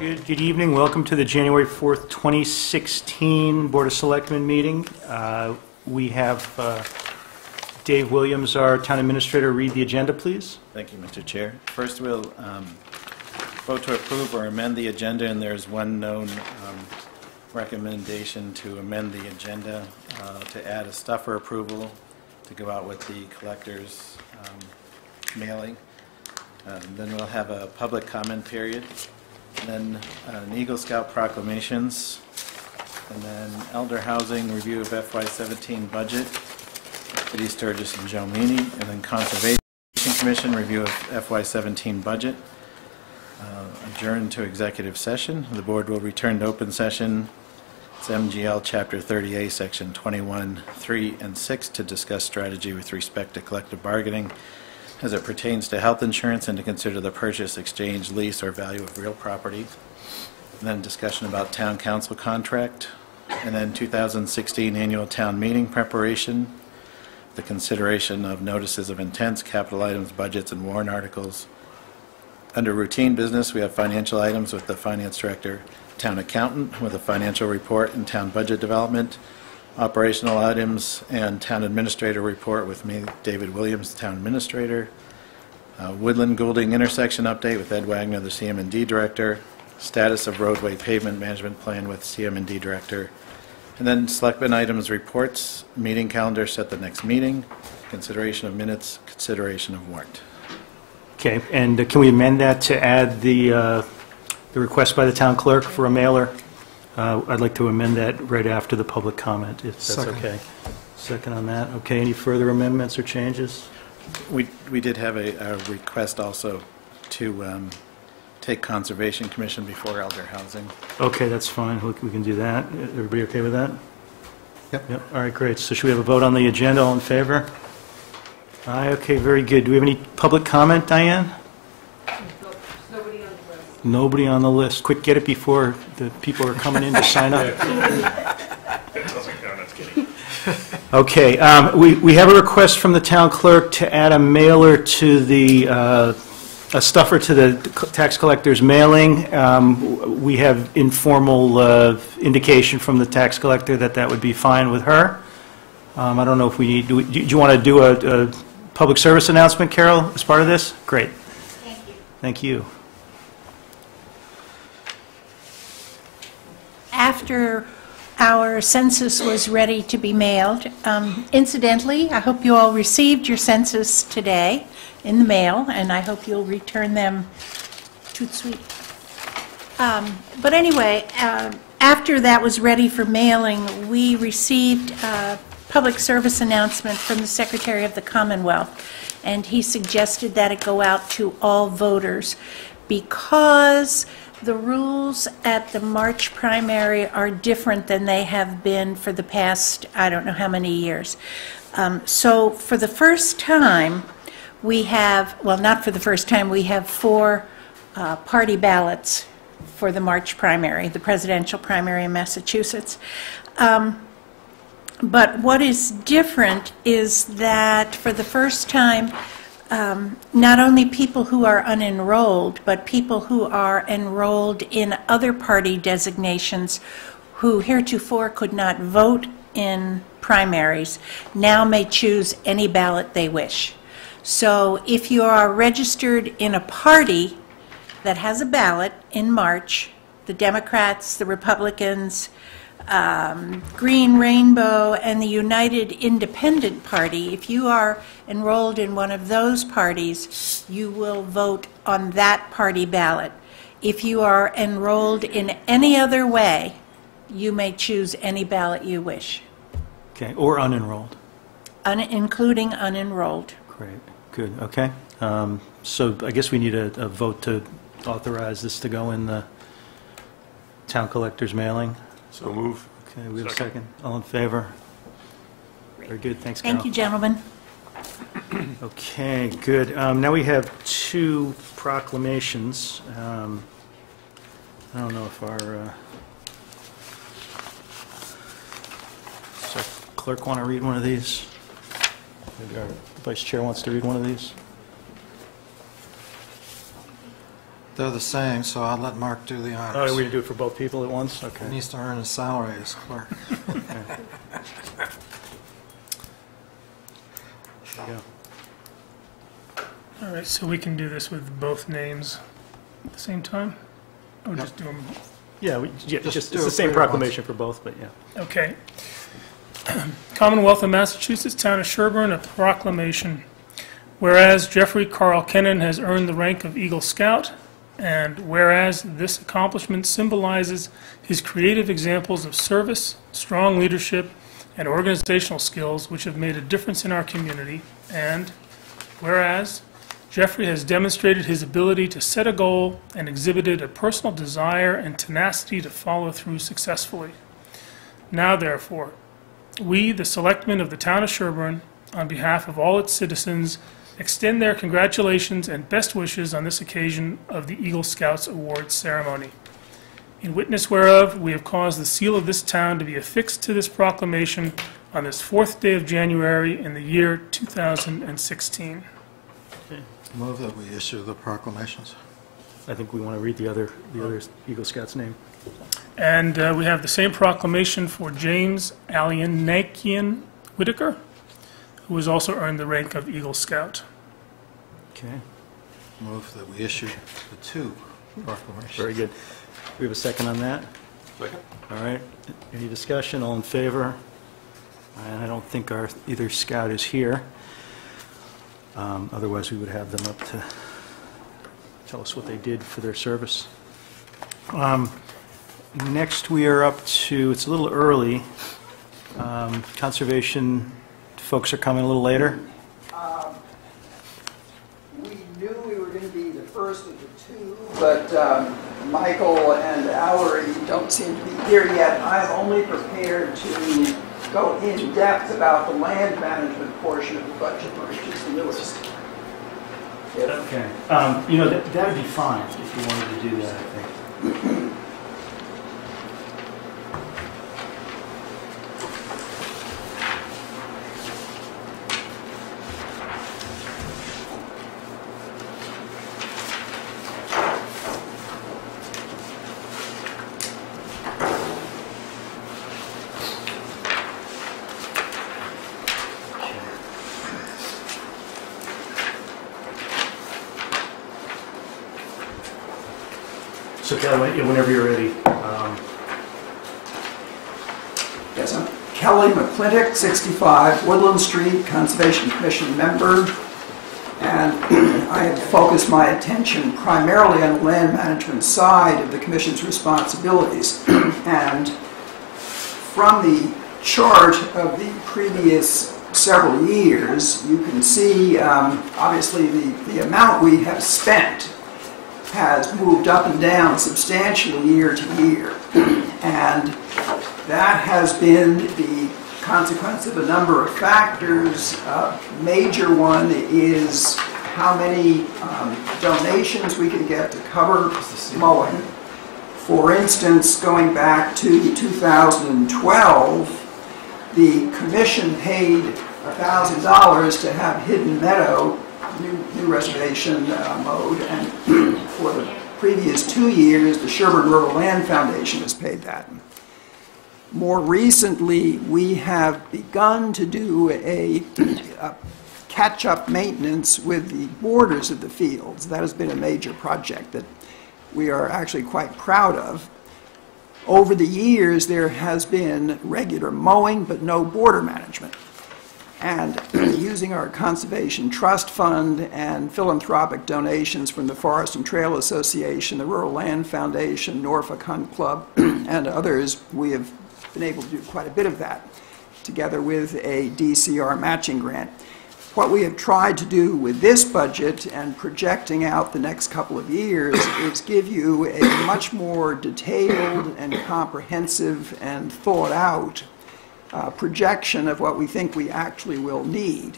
Good evening. Welcome to the January 4th, 2016 Board of Selectmen meeting. We have Dave Williams, our Town Administrator, read the agenda, please. Thank you, Mr. Chair. First, we'll vote to approve or amend the agenda, and there's one known recommendation to amend the agenda to add a stuffer approval to go out with the collector's mailing. Then we'll have a public comment period, and then an Eagle Scout proclamations, and then elder housing review of FY17 budget, Eddie Sturgis and Joe Meany, and then Conservation Commission review of FY17 budget. Adjourn to executive session. The board will return to open session. It's MGL Chapter 30A, Section 21, 3, and 6 to discuss strategy with respect to collective bargaining as it pertains to health insurance and to consider the purchase, exchange, lease, or value of real property. And then discussion about town council contract. And then 2016 annual town meeting preparation, the consideration of notices of intents, capital items, budgets, and warrant articles. Under routine business, we have financial items with the finance director, town accountant with a financial report and town budget development, operational items and town administrator report with me, David Williams, town administrator, Woodland Goulding intersection update with Ed Wagner, the CM&D director, status of roadway pavement management plan with CM&D director, and then selectmen items reports, meeting calendar, set the next meeting, consideration of minutes, consideration of warrant. Okay, and can we amend that to add the request by the town clerk for a mailer? I'd like to amend that right after the public comment, if that's Second. okay. Second on that. Okay, any further amendments or changes? We did have a request also to take Conservation Commission before elder housing. Okay, that's fine. We can do that. Everybody okay with that? Yep. All right, great. So should we have a vote on the agenda? All in favor? Aye, okay, very good. Do we have any public comment, Diane? Nobody on the list. Nobody on the list. Quick, get it before the people are coming in to sign up. It doesn't count, that's kidding. Okay, we have a request from the town clerk to add a mailer to the, a stuffer to the tax collector's mailing. We have informal indication from the tax collector that that would be fine with her. I don't know if we need, do you want to do a public service announcement, Carol, as part of this? Great. Thank you. Thank you. After our census was ready to be mailed, incidentally, I hope you all received your census today in the mail, and I hope you'll return them toot sweet. But anyway, after that was ready for mailing, we received a public service announcement from the Secretary of the Commonwealth, and he suggested that it go out to all voters because the rules at the March primary are different than they have been for the past, I don't know how many years. So for the first time, we have, well, not for the first time, we have 4 party ballots for the March primary, the presidential primary in Massachusetts. But what is different is that for the first time, not only people who are unenrolled, but people who are enrolled in other party designations who heretofore could not vote in primaries now may choose any ballot they wish. So if you are registered in a party that has a ballot in March, the Democrats, the Republicans, Green Rainbow, and the United Independent Party, if you are enrolled in one of those parties, you will vote on that party ballot. If you are enrolled in any other way, you may choose any ballot you wish. Okay, or unenrolled. Including unenrolled. Great, good, okay. So I guess we need a vote to authorize this to go in the town collector's mailing. So move. Okay, we have a second. All in favor? Very good, thanks, Carol. Thank you, gentlemen. Okay, good. Now we have 2 proclamations. I don't know if our does our clerk want to read one of these? Maybe our vice chair wants to read one of these. they're the same, so I'll let Mark do the Oh, honors. we do it for both people at once? He Okay. needs to earn his salary as clerk. There you go. All right, so we can do this with both names at the same time? Or Yep. just do them? Yeah, Just it's do the it same for proclamation for both, but yeah. Okay. Commonwealth of Massachusetts, Town of Sherborn, a proclamation. Whereas Jeffrey Carl Kennan has earned the rank of Eagle Scout, and whereas this accomplishment symbolizes his creative examples of service, strong leadership, and organizational skills which have made a difference in our community, and whereas Jeffrey has demonstrated his ability to set a goal and exhibited a personal desire and tenacity to follow through successfully. Now, therefore, we, the selectmen of the town of Sherborn, on behalf of all its citizens, extend their congratulations and best wishes on this occasion of the Eagle Scouts Awards ceremony. In witness whereof, we have caused the seal of this town to be affixed to this proclamation on this 4th day of January in the year 2016. Move that we issue the proclamations. I think we want to read the other Eagle Scout's name. And we have the same proclamation for James Alianakian Whitaker, who has also earned the rank of Eagle Scout. Okay, Move that we issue the two proclamations. very good. We have a second on that? Second. All right, any discussion, all in favor? And I don't think either scout is here. Otherwise, we would have them up to tell us what they did for their service. Next, we are up to, it's a little early, conservation folks are coming a little later. We knew we were going to be the first of the two, but Michael and Allery don't seem to be here yet. I'm only prepared to go in depth about the land management portion of the budget, which is the newest. Okay. That would be fine if you wanted to do that, I think. So Kelly, whenever you're ready. Yes, I'm Kelly McClintock, 65 Woodland Street, Conservation Commission member. And I have focused my attention primarily on the land management side of the Commission's responsibilities. And from the chart of the previous several years, you can see obviously the amount we have spent has moved up and down substantially year to year. And that has been the consequence of a number of factors. A major one is how many donations we can get to cover mowing. For instance, going back to 2012, the commission paid $1,000 to have Hidden Meadow new reservation mode, and for the previous 2 years, the Sherborn Rural Land Foundation has paid that. More recently, we have begun to do a catch-up maintenance with the borders of the fields. That has been a major project that we are actually quite proud of. Over the years, there has been regular mowing, but no border management. And using our Conservation Trust Fund and philanthropic donations from the Forest and Trail Association, the Rural Land Foundation, Norfolk Hunt Club, and others, we have been able to do quite a bit of that, together with a DCR matching grant. What we have tried to do with this budget and projecting out the next couple of years is give you a much more detailed and comprehensive and thought out projection of what we think we actually will need.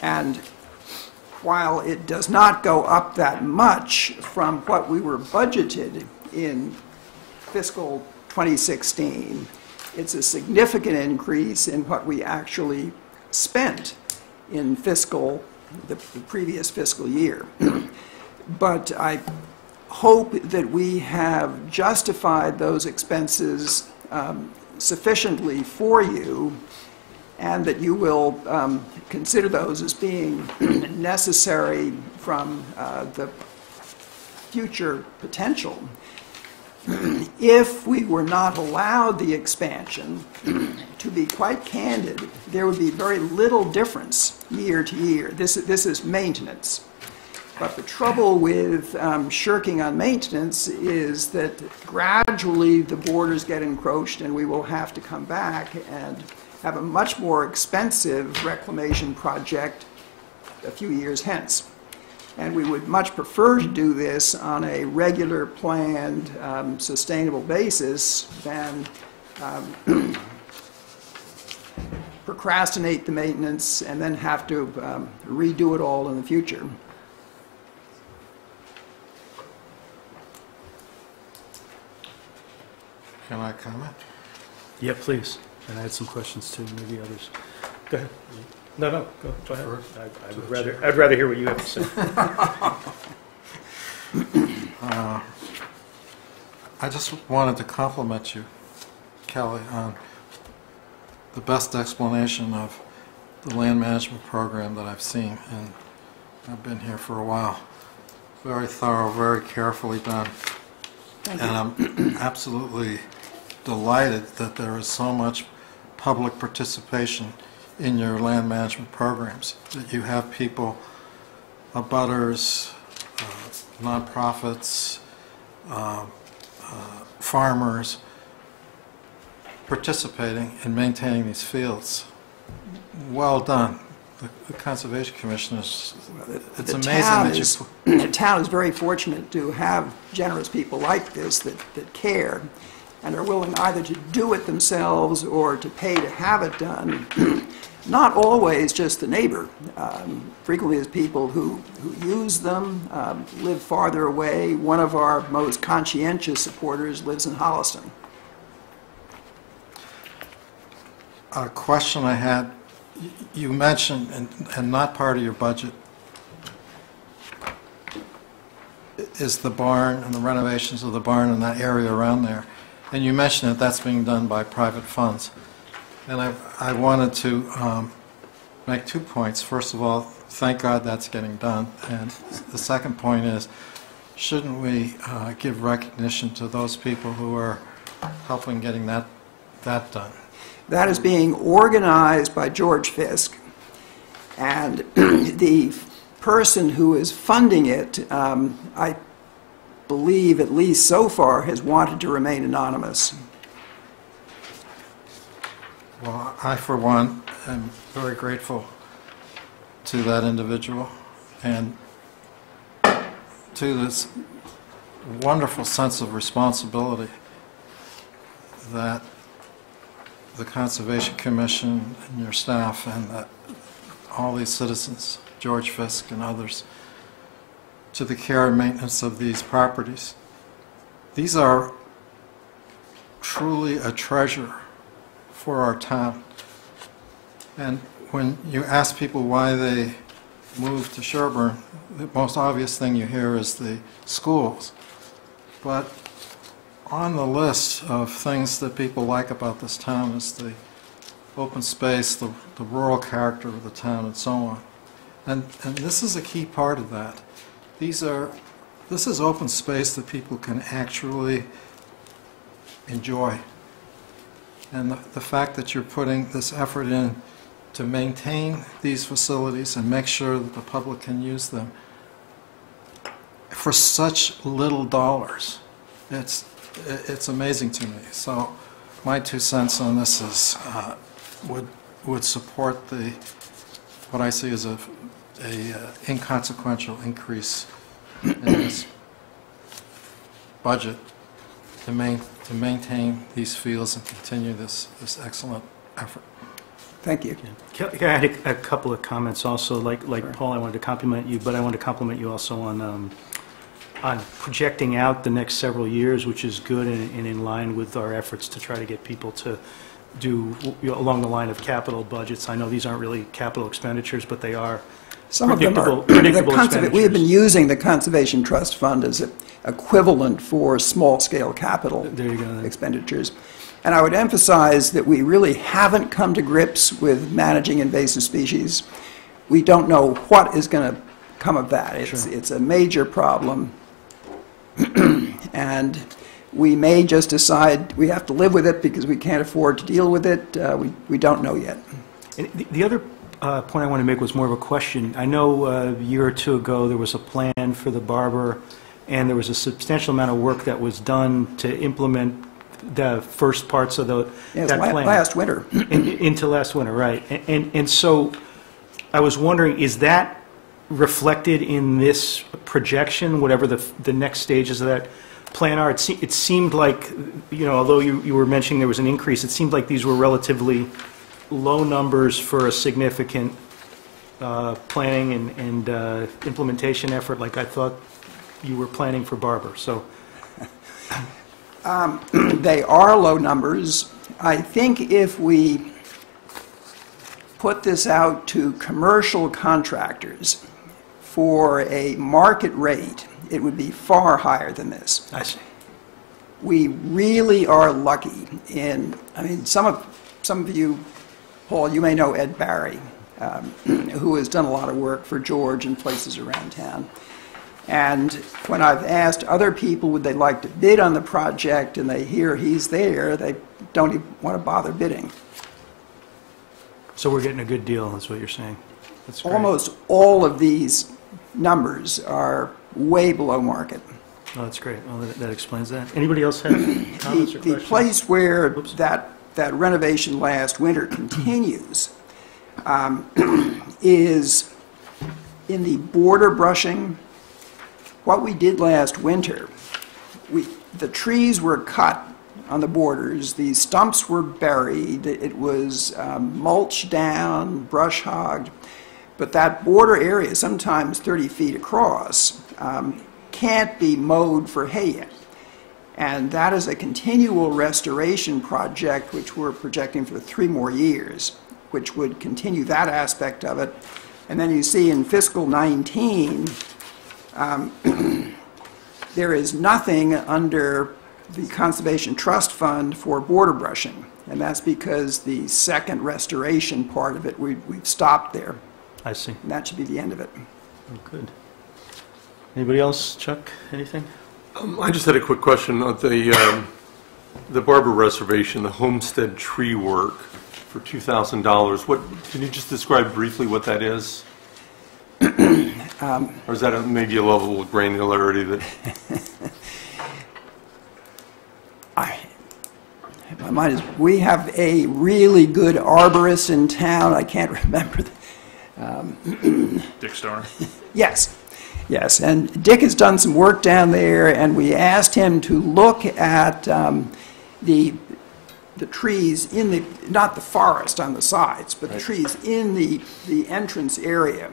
And while it does not go up that much from what we were budgeted in fiscal 2016, it's a significant increase in what we actually spent in the previous fiscal year. But I hope that we have justified those expenses sufficiently for you, and that you will consider those as being necessary from the future potential. If we were not allowed the expansion, to be quite candid, there would be very little difference year to year. This is maintenance. But the trouble with shirking on maintenance is that gradually the borders get encroached, and we will have to come back and have a much more expensive reclamation project a few years hence. And we would much prefer to do this on a regular, planned, sustainable basis than procrastinate the maintenance and then have to redo it all in the future. Can I comment? Yeah, please. And I had some questions too, maybe others. Go ahead. No, go ahead. I'd rather hear what you have to say. I just wanted to compliment you, Kelly, on the best explanation of the land management program that I've seen, and I've been here for a while. Very thorough, very carefully done. Thank And you. I'm absolutely delighted that there is so much public participation in your land management programs, that you have people, abutters, nonprofits, farmers participating in maintaining these fields. Well done. The Conservation Commission is, it's amazing that you... The town is very fortunate to have generous people like this that care and are willing either to do it themselves or to pay to have it done. Not always just the neighbor. Frequently it's people who use them, live farther away. One of our most conscientious supporters lives in Holliston. A question I had, you mentioned, and not part of your budget, is the barn and the renovations of the barn and that area around there. And you mentioned that that's being done by private funds. And I wanted to make 2 points. First of all, thank God that's getting done. And the second point is, shouldn't we give recognition to those people who are helping getting that done? That is being organized by George Fisk. And the person who is funding it, I believe, at least so far, has wanted to remain anonymous. Well, I, for one, am very grateful to that individual and to this wonderful sense of responsibility that the Conservation Commission and your staff and all these citizens, George Fisk and others, to the care and maintenance of these properties. These are truly a treasure for our town. And when you ask people why they moved to Sherborn, the most obvious thing you hear is the schools. But on the list of things that people like about this town is the open space, the rural character of the town, and so on. And this is a key part of that. This is open space that people can actually enjoy. And the fact that you're putting this effort in to maintain these facilities and make sure that the public can use them for such little dollars, it's amazing to me. So my 2 cents on this is would support what I see as a inconsequential increase in this budget to maintain these fields and continue this excellent effort. Thank you. I had a couple of comments also. Like Paul, I wanted to compliment you, but I wanted to compliment you also on projecting out the next several years, which is good and in line with our efforts to try to get people to do along the line of capital budgets. I know these aren't really capital expenditures, but they are Some of them are, predictable we have been expenditures. using the Conservation Trust Fund as an equivalent for small-scale capital There you go, then. expenditures. And I would emphasize that we really haven't come to grips with managing invasive species. We don't know what is going to come of that. It's a major problem. And we may just decide we have to live with it because we can't afford to deal with it. We don't know yet. And the other point I want to make was more of a question. I know a year or two ago, there was a plan for the Barber, and there was a substantial amount of work that was done to implement the first parts of Yes, that plan. last winter. Into last winter, right. And so I was wondering, is that reflected in this projection, whatever the next stages of that plan are? It seemed like, although you were mentioning there was an increase, it seemed like these were relatively low numbers for a significant planning and implementation effort, like I thought you were planning for Barber. So They are low numbers. I think if we put this out to commercial contractors for a market rate, it would be far higher than this. I see. We really are lucky in, some of you, Paul, you may know Ed Barry, who has done a lot of work for George and places around town. And when I've asked other people would they like to bid on the project and they hear he's there, they don't even want to bother bidding. So we're getting a good deal, that's what you're saying. That's great. Almost all of these numbers are way below market. Oh, that's great. Well, that explains that. Anybody else have comments or The questions? place where that renovation last winter continues is in the border brushing. What we did last winter, the trees were cut on the borders, the stumps were buried, it was mulched down, brush hogged, but that border area, sometimes 30 feet across, can't be mowed for hay yet. And that is a continual restoration project which we're projecting for 3 more years, which would continue that aspect of it. And then you see in fiscal 19, there is nothing under the Conservation Trust Fund for border brushing, and that's because the second restoration part of it, we've stopped there, I see. and that should be the end of it. Oh, good. Anybody else? Chuck, anything? I just had a quick question on the Barber Reservation, the homestead tree work for $2,000. Can you just describe briefly what that is? Or is that maybe a level of granularity that? My mind is, we have a really good arborist in town. I can't remember. Dick Stoner. Yes, and Dick has done some work down there, and we asked him to look at the trees in the, not the forest on the sides, but the trees in the entrance area.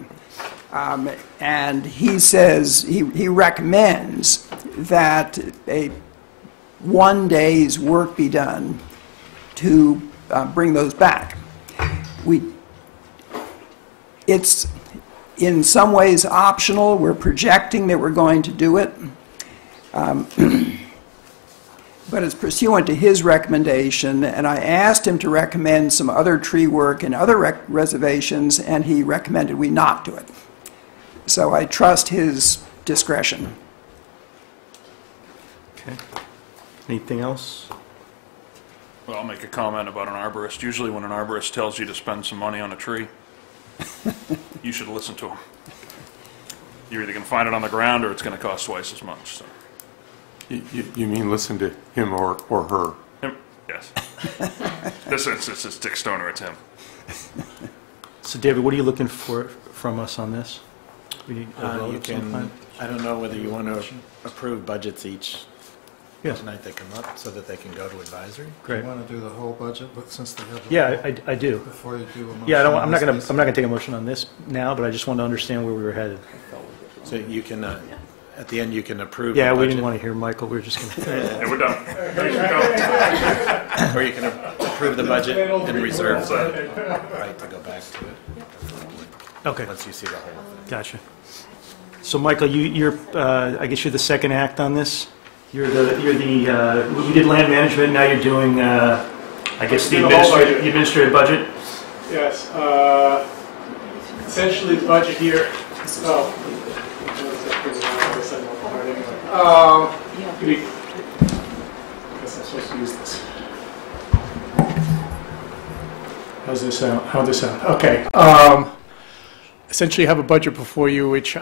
And he says, he recommends that one day's work be done to bring those back. It's in some ways optional. We're projecting that we're going to do it. But it's pursuant to his recommendation, and I asked him to recommend some other tree work in other reservations, and he recommended we not do it. So I trust his discretion. Okay. Anything else? Well, I'll make a comment about an arborist. Usually when an arborist tells you to spend some money on a tree, you should listen to him. You're either going to find it on the ground or it's going to cost twice as much. So. You mean listen to him or her? Him? Yes. This instance, it's Dick Stoner, it's him. So David, what are you looking for from us on this? We need a vote You of some can, kind? I don't know whether you want to approve budgets each Yes. night they come up so that they can go to advisory. Great. You want to do the whole budget, but since they have. Yeah, I do. Before you do a motion. Yeah, I'm not on going this to take a motion on this now, but I just want to understand where we were headed. So you can, at the end, you can approve Yeah, the we budget. didn't want to hear Michael. We were just going to. Yeah, we're done. There you go. Or you can approve the budget and reserve the right to go back to it. Okay. once you see the whole thing. Gotcha. So, Michael, you're, I guess you're the second act on this? You did land management, now you're doing, I guess, the administrative budget? Yes. Essentially, the budget here. Oh. I guess I'm supposed to use this. How's this sound? How'd this sound? Okay. Essentially, you have a budget before you which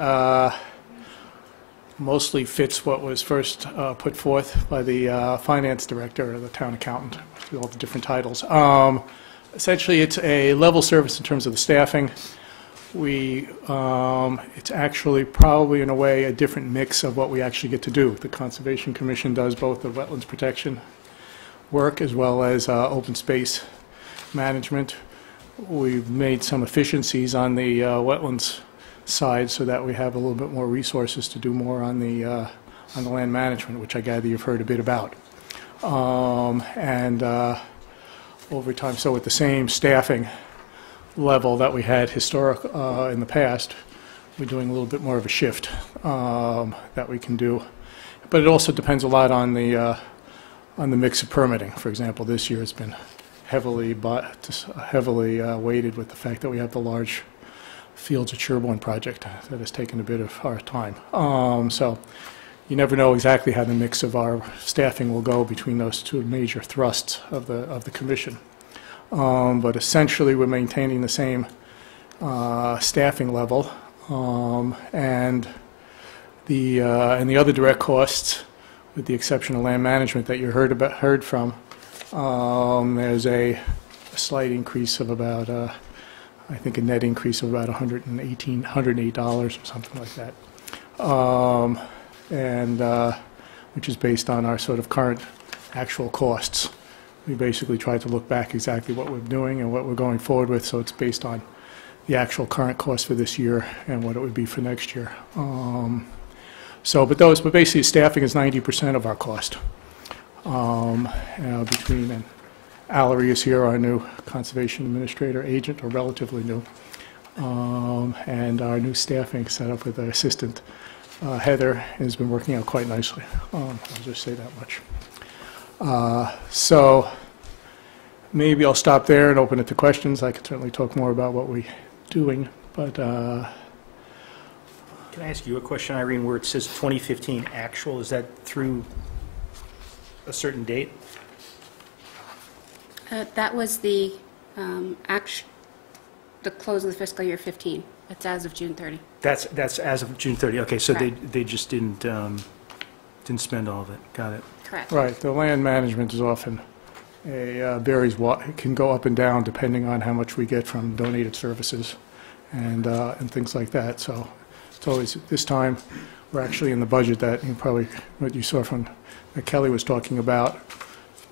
mostly fits what was first put forth by the finance director or the town accountant, with all the different titles. Essentially, it's a level service in terms of the staffing. It's actually probably, in a way, a different mix of what we actually get to do. The Conservation Commission does both the wetlands protection work as well as open space management. We've made some efficiencies on the wetlands side so that we have a little bit more resources to do more on the land management, which I gather you've heard a bit about. Over time, so with the same staffing level that we had in the past, we're doing a little bit more of a shift that we can do. But it also depends a lot on the mix of permitting. For example, this year it's been heavily weighted with the fact that we have the large Fields at Sherborn project that has taken a bit of our time. So you never know exactly how the mix of our staffing will go between those two major thrusts of the commission. But essentially, we're maintaining the same staffing level, and the other direct costs, with the exception of land management that you heard from. There's a slight increase of about, I think, a net increase of about $108 or something like that, which is based on our sort of current actual costs. We basically tried to look back exactly what we're doing and what we're going forward with, so it's based on the actual current cost for this year and what it would be for next year. But basically staffing is 90% of our cost. Between Allery is here, our new conservation administrator agent, or relatively new, and our new staffing set up with our assistant Heather has been working out quite nicely. I'll just say that much. So maybe I'll stop there and open it to questions. I could certainly talk more about what we're doing, but Can I ask you a question, Irene, where it says 2015 actual? Is that through a certain date? That was the close of the fiscal year 15. It's as of June 30. That's as of June 30. Okay, so Correct. they just didn't spend all of it. Got it. Correct. Right, the land management is often varies. It can go up and down depending on how much we get from donated services and things like that. So it's always, this time, we're actually in the budget that what you saw from that Kelly was talking about.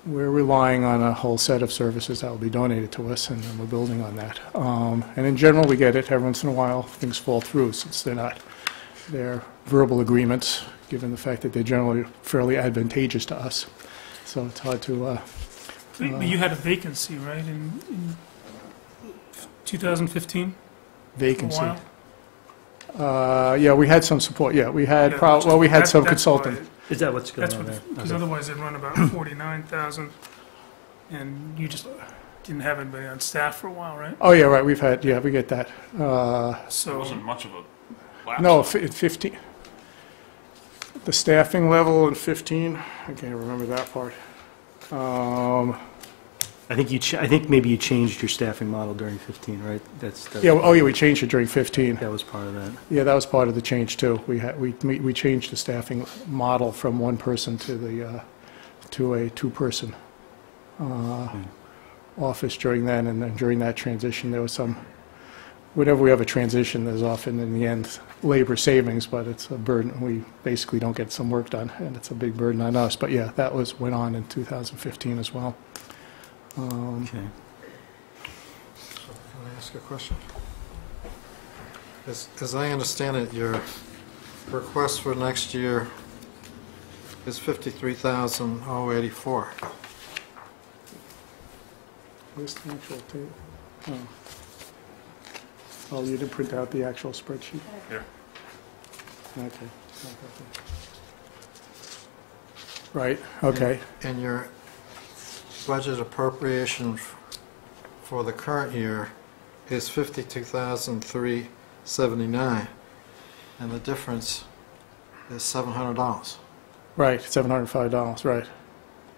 We're relying on a whole set of services that will be donated to us, and then we're building on that. And in general, we get it. Every once in a while, things fall through since they're verbal agreements, given the fact that they're generally fairly advantageous to us. So it's hard to... But you had a vacancy, right, in 2015? Vacancy. For a while? Yeah, we had some support. Yeah, we had, Yeah, we had some that's consultant. Is that what's going That's on what, there? because Okay. otherwise they'd run about 49,000, and you just didn't have anybody on staff for a while, right? Oh, yeah, right, we get that. There So, wasn't much of a lapse. No, 15, the staffing level in 15, I can't remember that part. I think maybe you changed your staffing model during 15, right? Yeah, we changed it during 15. That was part of that. Yeah, that was part of the change, too. We changed the staffing model from one person to a two-person office during then, and then during that transition, there was some, whenever we have a transition, there's often, in the end, labor savings, but it's a burden. We basically don't get some work done, and it's a big burden on us. But yeah, that went on in 2015 as well. Okay. Can I ask a question? As I understand it, your request for next year is $53,084. Where's the actual table? Oh. Oh, you didn't print out the actual spreadsheet? Here. Okay. Right, okay. And your budget appropriation for the current year is $52,379, and the difference is $700. Right, $705, right.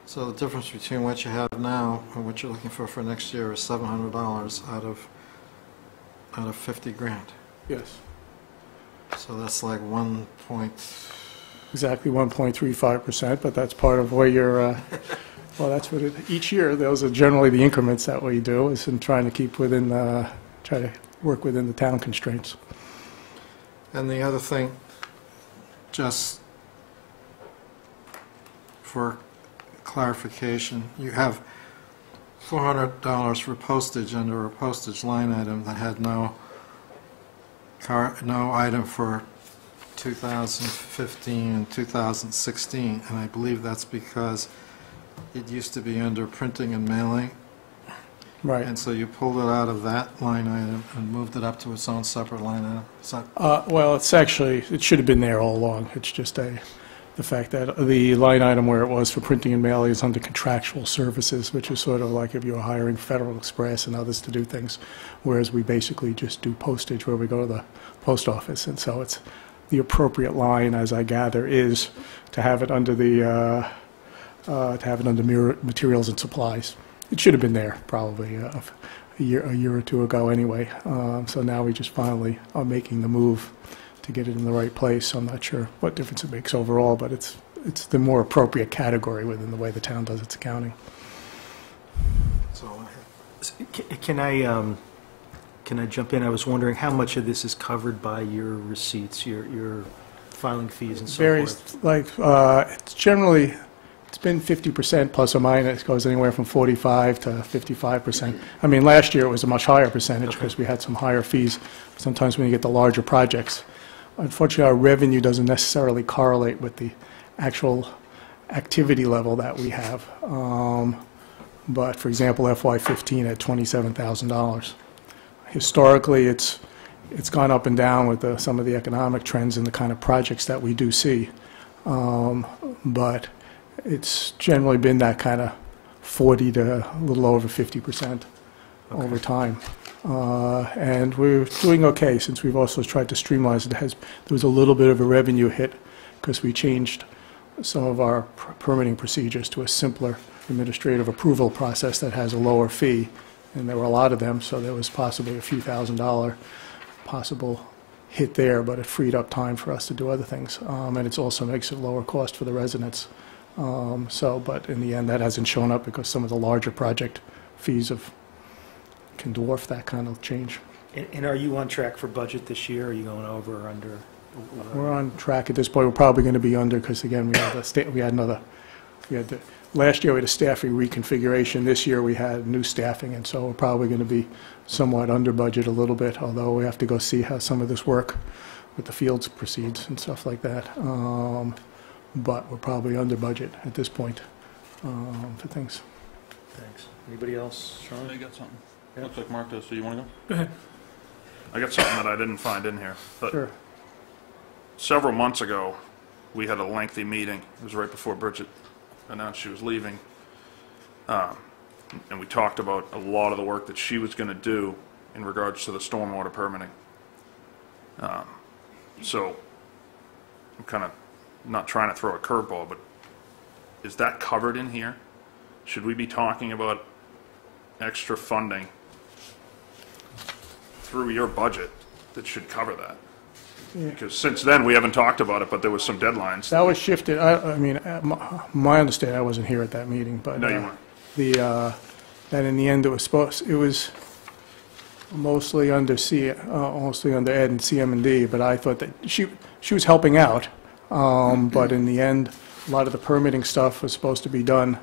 So the difference between what you have now and what you're looking for next year is $700 out of 50 grand. Yes. So that's like 1 point. Exactly 1.35%, but that's part of where you're, well, that's what each year, those are generally the increments that we do, is in trying to keep within, try to work within the town constraints. And the other thing, just for clarification, you have $400 for postage under a postage line item that had no item for 2015 and 2016, and I believe that's because it used to be under printing and mailing, Right. and so you pulled it out of that line item and moved it up to its own separate line item. So, Well, it's actually, it should have been there all along. It's just the fact that the line item where it was for printing and mailing is under contractual services, which is sort of like if you were hiring Federal Express and others to do things, whereas we basically just do postage where we go to the post office. And so it's the appropriate line, as I gather, is to have it under the, materials and supplies. It should have been there probably a year or two ago anyway. So now we just finally are making the move to get it in the right place. I'm not sure what difference it makes overall, but it's the more appropriate category within the way the town does its accounting. that's all I have. Can I jump in? I was wondering how much of this is covered by your receipts, your filing fees and so Varies, forth? like, it's generally, it's been 50% plus or minus. It goes anywhere from 45 to 55%. I mean, last year it was a much higher percentage because we had some higher fees. Sometimes when you get the larger projects, unfortunately, our revenue doesn't necessarily correlate with the actual activity level that we have. But for example, FY15 at $27,000. Historically, it's gone up and down with some of the economic trends and the kind of projects that we do see. But it's generally been that kind of 40 to a little over 50% over time. And we're doing okay since we've also tried to streamline it. There was a little bit of a revenue hit because we changed some of our permitting procedures to a simpler administrative approval process that has a lower fee. And there were a lot of them, so there was possibly a few $1,000 possible hit there, but it freed up time for us to do other things. And it also makes it lower cost for the residents. But in the end, that hasn't shown up because some of the larger project fees can dwarf that kind of change. And are you on track for budget this year? Are you going over or under? We're on track at this point. We're probably going to be under because, again, last year we had a staffing reconfiguration. This year we had new staffing, and so we're probably going to be somewhat under budget a little bit, although we have to go see how some of this work with the fields proceeds and stuff like that. But we're probably under budget at this point for things. Thanks. Anybody else? Sean? I got something. Looks like Mark does. So you want to go? Go ahead. I got something that I didn't find in here. But Sure. several months ago, we had a lengthy meeting. It was right before Bridget announced she was leaving. And we talked about a lot of the work that she was going to do in regards to the stormwater permitting. So I'm kind of not trying to throw a curveball, but is that covered in here? Should we be talking about extra funding through your budget that should cover that? Yeah. Because since then, we haven't talked about it, but there was some deadlines. That was shifted. I mean, my understanding, I wasn't here at that meeting, but No, you weren't. that in the end it was mostly under mostly under Ed and CM&D, but I thought that she was helping out. But in the end, a lot of the permitting stuff was supposed to be done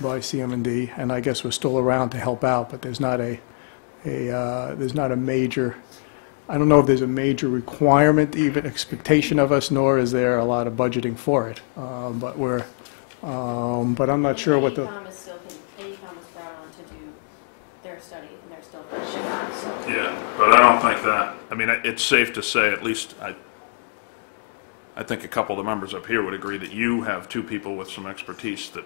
by CM&D, and I guess we're still around to help out, but there's not a major, I don't know if there's a major requirement, even expectation of us, nor is there a lot of budgeting for it. But I'm not sure what the. AECom was brought on to do their study, and they're still finishing up, so. Yeah, But I don't think that, I mean, it's safe to say, at least, I think a couple of the members up here would agree that you have two people with some expertise that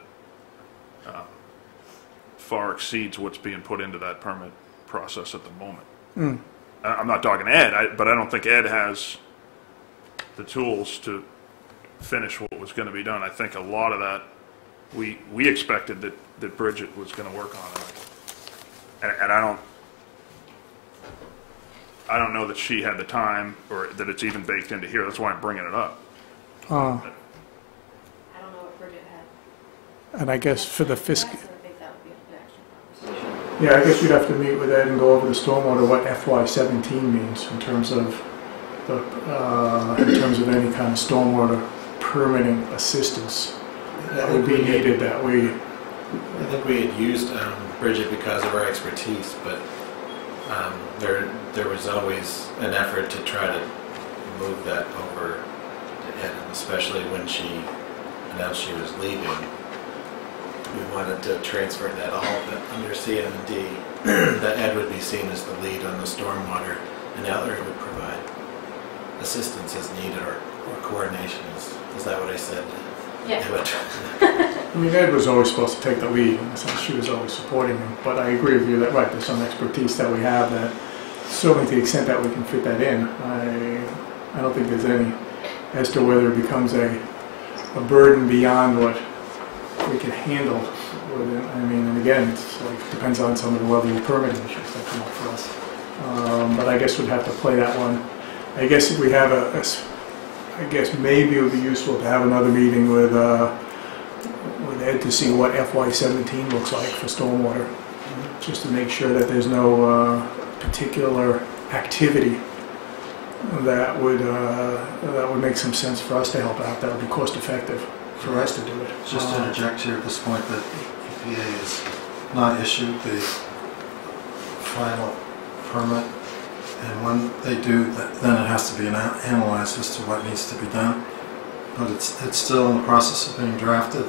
far exceeds what's being put into that permit process at the moment. I'm not talking Ed, but I don't think Ed has the tools to finish what was going to be done. I think a lot of that, we expected that Bridget was going to work on it. And I don't know that she had the time, or that it's even baked into here. That's why I'm bringing it up. I don't know what Bridget had. And I guess for the fiscal, I think that would be an extra conversation. yeah, I guess you'd have to meet with Ed and go over the stormwater, what FY17 means in terms of any kind of stormwater permitting assistance that would be needed that we. I think we had used Bridget because of her expertise, but there was always an effort to try to move that over to Ed, especially when she announced she was leaving. We wanted to transfer that all, but under CMD, that Ed would be seen as the lead on the stormwater, and Ellery would provide assistance as needed, or coordination. Is that what I said? Yeah. I mean, Ed was always supposed to take the lead, in the sense she was always supporting him, but I agree with you that, right, there's some expertise that we have that, certainly to the extent that we can fit that in, I don't think there's any, as to whether it becomes a burden beyond what we can handle with it. I mean, and again, it's like, depends on some of the level of permitting issues that come up for us. But I guess we'd have to play that one. I guess if we have I guess maybe it would be useful to have another meeting with Ed to see what FY17 looks like for stormwater, just to make sure that there's no particular activity that would make some sense for us to help out. That would be cost effective for us to do it. Just to interject here at this point that EPA has not issued the final permit, and when they do, then it has to be analyzed as to what needs to be done. But it's still in the process of being drafted.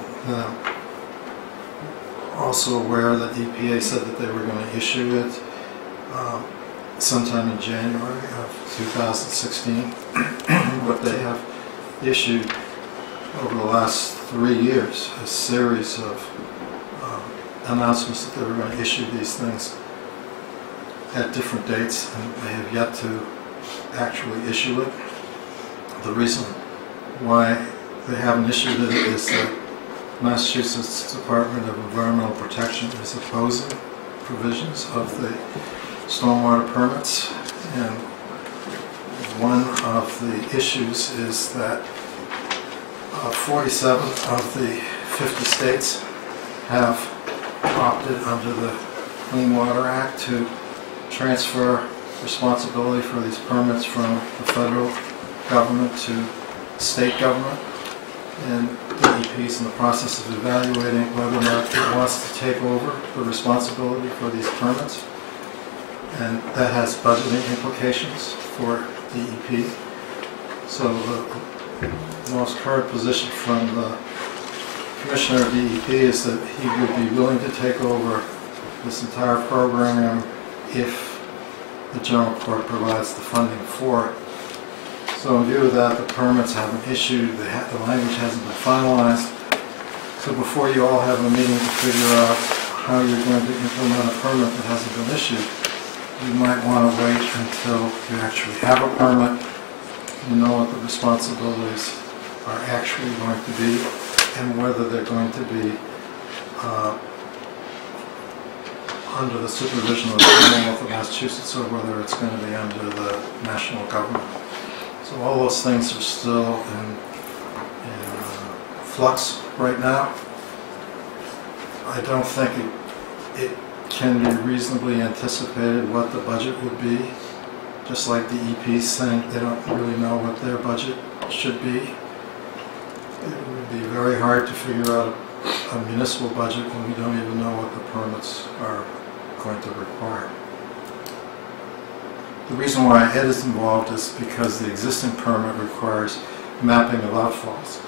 Also aware that EPA said that they were going to issue it sometime in January of 2016. What they have issued over the last 3 years, a series of announcements that they were going to issue these things at different dates, and they have yet to actually issue it. The reason why they haven't issued it is that Massachusetts Department of Environmental Protection is opposing provisions of the stormwater permits, and one of the issues is that 47 of the 50 states have opted under the Clean Water Act to transfer responsibility for these permits from the federal government to state government, and DEP is in the process of evaluating whether or not it wants to take over the responsibility for these permits, and that has budgeting implications for DEP. So the most current position from the Commissioner of DEP is that he would be willing to take over this entire program if the General Court provides the funding for it. So in view of that, the permits haven't issued, the language hasn't been finalized. So before you all have a meeting to figure out how you're going to implement a permit that hasn't been issued, you might want to wait until you actually have a permit, you know what the responsibilities are actually going to be, and whether they're going to be under the supervision of the Commonwealth of Massachusetts, or whether it's going to be under the national government. So all those things are still in flux right now. I don't think it can be reasonably anticipated what the budget would be. Just like the EP's saying they don't really know what their budget should be. It would be very hard to figure out a municipal budget when we don't even know what the permits are going to require. The reason why Ed is involved is because the existing permit requires mapping of outfalls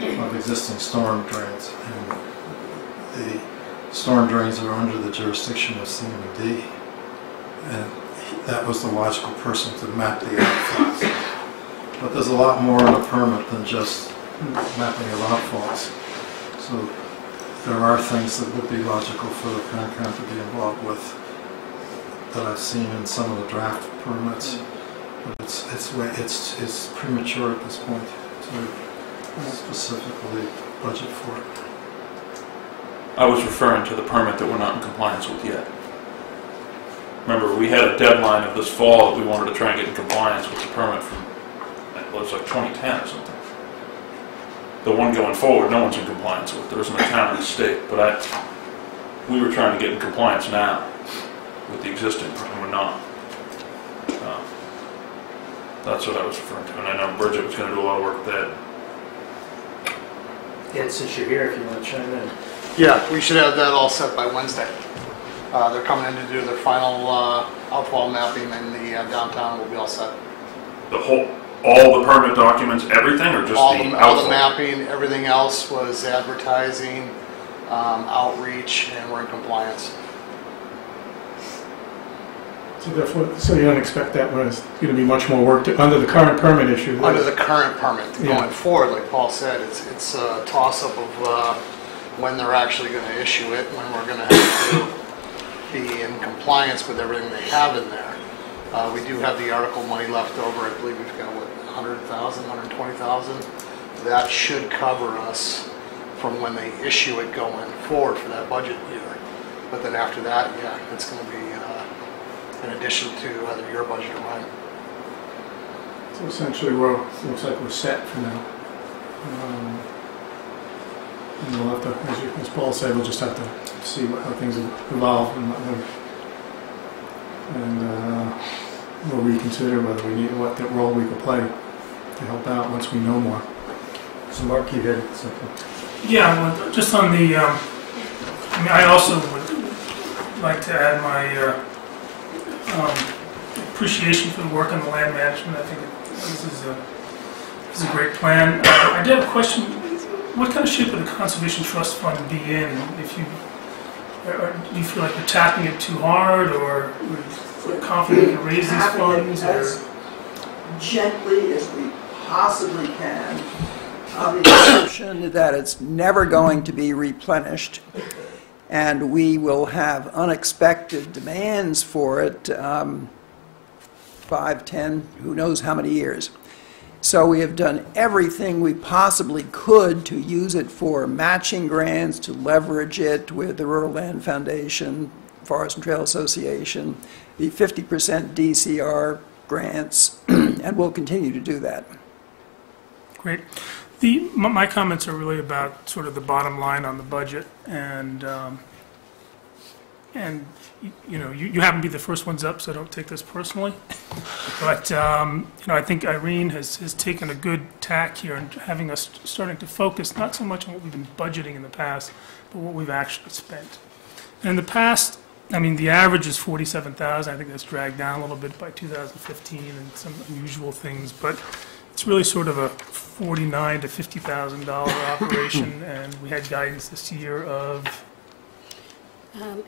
of existing storm drains, and the storm drains are under the jurisdiction of CMD, and that was the logical person to map the outfalls. But there's a lot more in a permit than just mapping of outfalls. So there are things that would be logical for the Concom to be involved with that I've seen in some of the draft permits. But it's premature at this point to specifically budget for it. I was referring to the permit that we're not in compliance with yet. Remember, we had a deadline of this fall that we wanted to try and get in compliance with the permit from, it was like 2010 or something. The one going forward, no one's in compliance with. There isn't a town in the state, but we were trying to get in compliance now with the existing, and we're not. That's what I was referring to, and I know Bridget was going to do a lot of work with that. Yeah, since you're here, if you want to chime in. Yeah, we should have that all set by Wednesday. They're coming in to do their final outfall mapping, and the downtown will be all set. All the permit documents, everything, or just all the the outfall? mapping, everything else was advertising, outreach, and we're in compliance. So therefore, so you don't expect that was going to be much more work under the current permit issue? Under the current permit. Yeah. Going forward, like Paul said, it's a toss-up of when they're actually going to issue it, when we're going to have to be in compliance with everything they have in there. We do have the article money left over. I believe we've got, what, 100,000, 120,000? That should cover us from when they issue it going forward for that budget year. But then after that, yeah, it's going to be in addition to either your budget or mine. So essentially, looks like we're set for now. And we'll have to, as Paul said, we'll just have to see how things evolve and we'll reconsider whether we need what that role we could play to help out once we know more. So Mark, you had something? Yeah, well, just on the, I mean, I also would like to add my appreciation for the work on the land management. I think this is a great plan. I did have a question. What kind of shape would the Conservation Trust Fund be in? If you, or do you feel like you're tapping it too hard, or are confident you can raise these funds? As gently as we possibly can, on the assumption that it's never going to be replenished, and we will have unexpected demands for it 5, 10, who knows how many years. So we have done everything we possibly could to use it for matching grants, to leverage it with the Rural Land Foundation, Forest and Trail Association, the 50% DCR grants, and we'll continue to do that. Great. My comments are really about sort of the bottom line on the budget, and you know, you happen to be the first ones up, so don't take this personally. But you know, I think Irene has taken a good tack here and having us starting to focus not so much on what we've been budgeting in the past, but what we've actually spent. And in the past, I mean, the average is 47,000. I think that's dragged down a little bit by 2015 and some unusual things, but it's really sort of a $49,000 to $50,000 operation, and we had guidance this year of.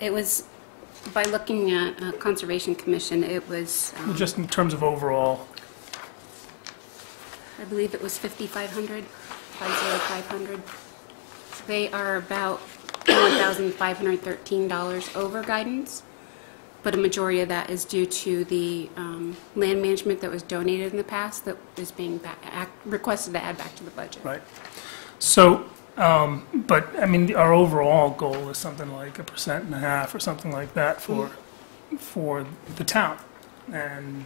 It was, by looking at Conservation Commission, it was... Well, just in terms of overall. I believe it was 5,500, 5,500. They are about $1,513 over guidance, but a majority of that is due to the land management that was donated in the past that is being requested to add back to the budget. Right. So, but I mean, our overall goal is something like 1.5% or something like that for the town, and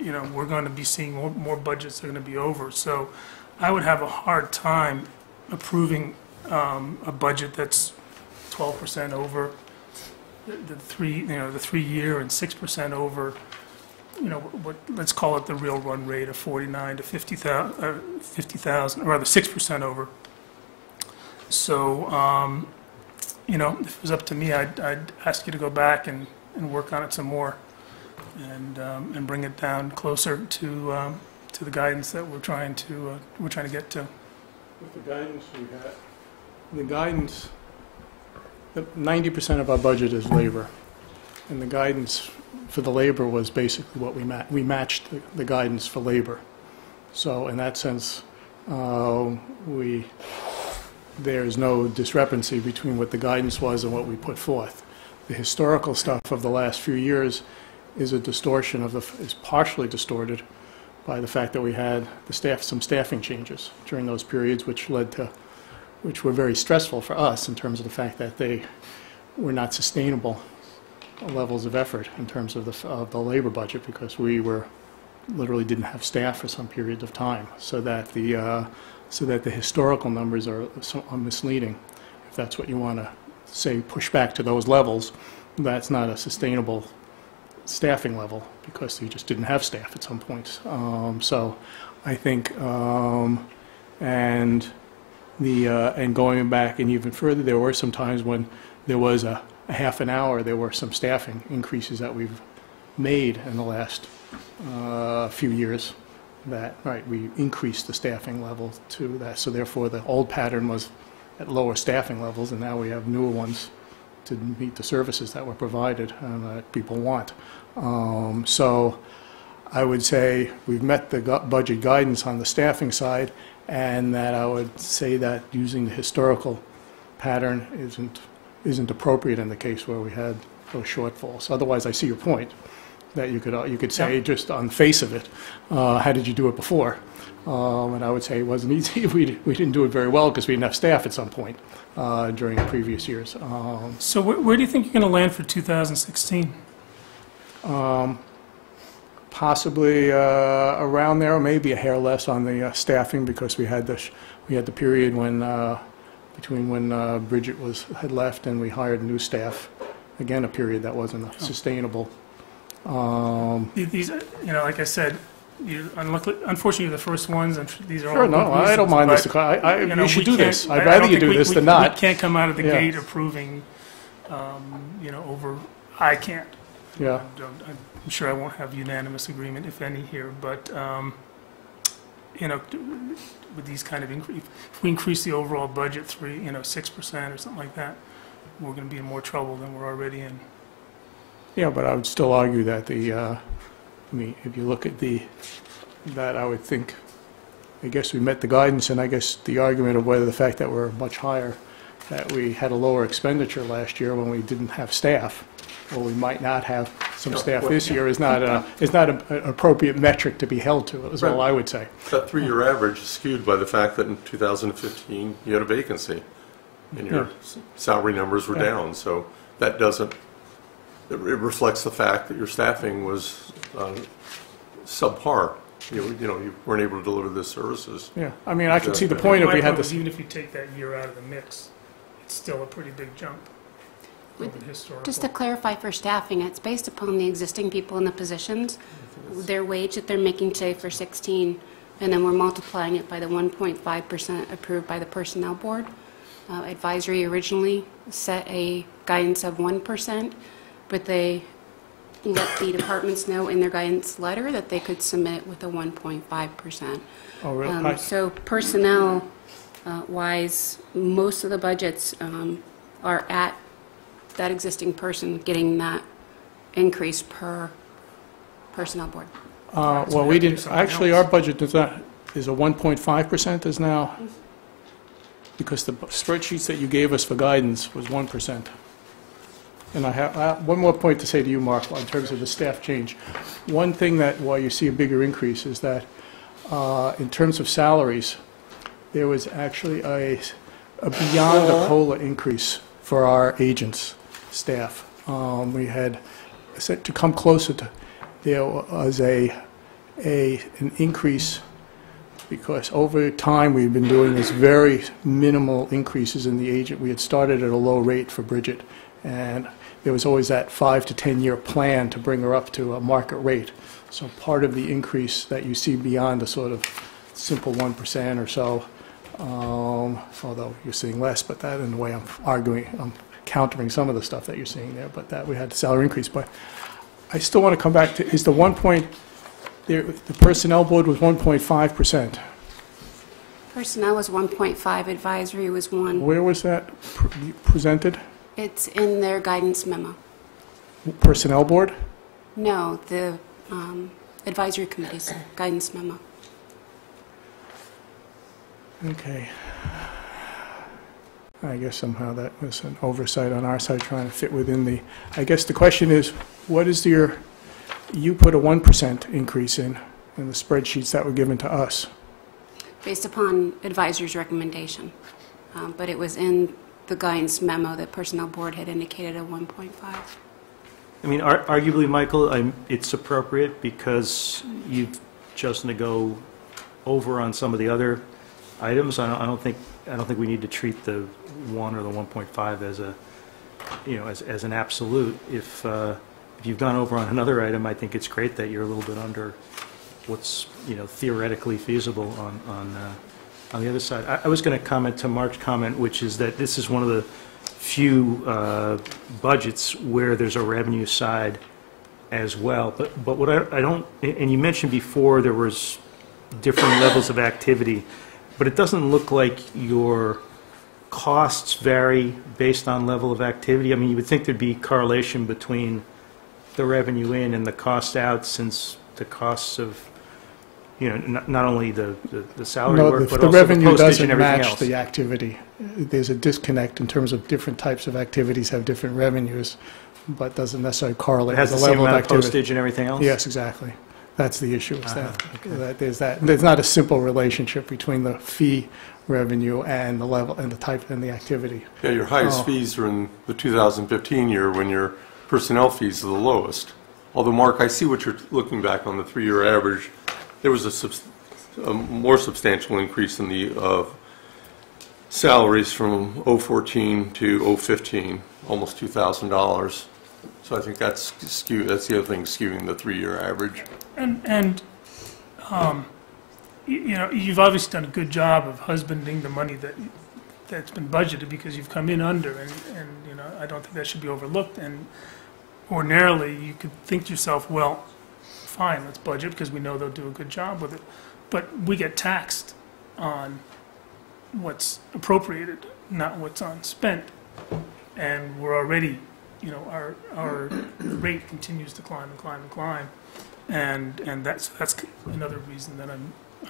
you know, we're going to be seeing more budgets that are going to be over. So, I would have a hard time approving a budget that's 12% over the 3-year and 6% over, you know, what, let's call it the real run rate of 49 to 50,000, or rather 6% over. So, you know, if it was up to me, I'd ask you to go back and work on it some more, and bring it down closer to the guidance that we're trying to get to. With the guidance we had, the guidance, 90% of our budget is labor, and the guidance for the labor was basically what we matched the guidance for labor. So in that sense, there's no discrepancy between what the guidance was and what we put forth. The historical stuff of the last few years is a distortion is partially distorted by the fact that we had some staffing changes during those periods, which were very stressful for us in terms of the fact that they were not sustainable levels of effort in terms of the labor budget, because we literally didn't have staff for some periods of time, so that the historical numbers are misleading. If that's what you want to say, push back to those levels, that's not a sustainable staffing level, because you just didn't have staff at some points. So I think, and going back and even further, there were some times when there was a half an hour, there were some staffing increases that we've made in the last few years, that, right, we increased the staffing level to that. So therefore, the old pattern was at lower staffing levels, and now we have newer ones to meet the services that were provided and that people want. So I would say we've met the budget guidance on the staffing side, and that I would say that using the historical pattern isn't appropriate in the case where we had those shortfalls. Otherwise, I see your point, that you could say, Yep. just on the face of it, how did you do it before? And I would say it wasn't easy. We didn't do it very well because we didn't have staff at some point during previous years. So where do you think you're going to land for 2016? Possibly around there, or maybe a hair less on the staffing, because we had the period when between when Bridget had left and we hired new staff. Again, a period that wasn't sustainable. These, like I said, unfortunately, you're the first ones, and these are all Sure, good no, I don't reasons, mind this. but, You should we do this. can't- I'd I rather don't you think do this than not. We can't come out of the Yeah. gate approving, over, I can't. Yeah. I'm sure I won't have unanimous agreement, if any, here, but, with these kind of if we increase the overall budget 6% or something like that, we're going to be in more trouble than we're already in. Yeah, but I would still argue that if you look at that, I would think, I guess we met the guidance, and I guess the argument of whether the fact that we're much higher, that we had a lower expenditure last year when we didn't have staff, or we might not have some staff this year, is not an appropriate metric to be held to, is all I would say. That three-year average is skewed by the fact that in 2015, you had a vacancy, and your salary numbers were down, so that it reflects the fact that your staffing was subpar. You weren't able to deliver the services. Yeah, I mean, I could see the point if we had this. Even if you take that year out of the mix, it's still a pretty big jump over the historical. Just to clarify for staffing, it's based upon the existing people in the positions, their wage that they're making today for 16, and then we're multiplying it by the 1.5% approved by the Personnel Board. Advisory originally set a guidance of 1%, but they let the departments know in their guidance letter that they could submit it with a 1.5%. Oh, really? So personnel-wise, most of the budgets are at that existing person getting that increase per Personnel Board. Well, we didn't, actually, our budget is a 1.5% is now, because the spreadsheets that you gave us for guidance was 1%. And I have one more point to say to you, Mark, in terms of the staff change. One thing that, why you see a bigger increase is that in terms of salaries, there was actually a beyond a COLA increase for our agents' staff. We had, to come closer to, there was an increase, because over time we've been doing this very minimal increases in the agent. We had started at a low rate for Bridget, and there was always that 5 to 10 year plan to bring her up to a market rate. So part of the increase that you see beyond a sort of simple 1% or so, although you're seeing less, but that in a way I'm countering some of the stuff that you're seeing there, but that we had the salary increase. But I still want to come back to, is the 1 point, the Personnel Board was 1.5%. Personnel was 1.5, advisory was 1. Where was that presented? It's in their guidance memo. Personnel Board? No, the advisory committee's guidance memo. Okay. I guess somehow that was an oversight on our side, trying to fit within the, I guess the question is, what is your, you put a 1% increase in the spreadsheets that were given to us. Based upon advisor's recommendation. But it was in the guidance memo that Personnel Board had indicated a 1.5. I mean, arguably, Michael, it's appropriate because you've chosen to go over on some of the other items. I don't think we need to treat the 1 or the 1.5 as a, as an absolute. If you've gone over on another item, I think it's great that you're a little bit under what's, theoretically feasible on the other side. I was going to comment to Mark's comment, which is that this is one of the few budgets where there's a revenue side as well. But what I don't, and you mentioned before there was different levels of activity, but it doesn't look like your costs vary based on level of activity. I mean, you would think there'd be correlation between the revenue in and the cost out, since the costs of, not only the salary work, but the also the revenue postage and doesn't everything match else. the activity. There's a disconnect in terms of different types of activities have different revenues, but doesn't necessarily correlate It has with the the same level of amount of activity. postage and everything else? Yes, exactly. That's the issue, is okay. that there's not a simple relationship between the fee revenue and the level and the type and the activity. Yeah, your highest fees are in the 2015 year when your personnel fees are the lowest. Although, Mark, I see what you're looking back on the 3-year average. There was a more substantial increase in the salaries from 014 to 015, almost $2,000. So I think that's skewed. That's the other thing skewing the 3-year average. And you've obviously done a good job of husbanding the money that's been budgeted, because you've come in under, and I don't think that should be overlooked. And ordinarily, you could think to yourself, well, fine, let's budget because we know they'll do a good job with it. But we get taxed on what's appropriated, not what's unspent, and we're already, our rate continues to climb and climb and climb, and that's another reason that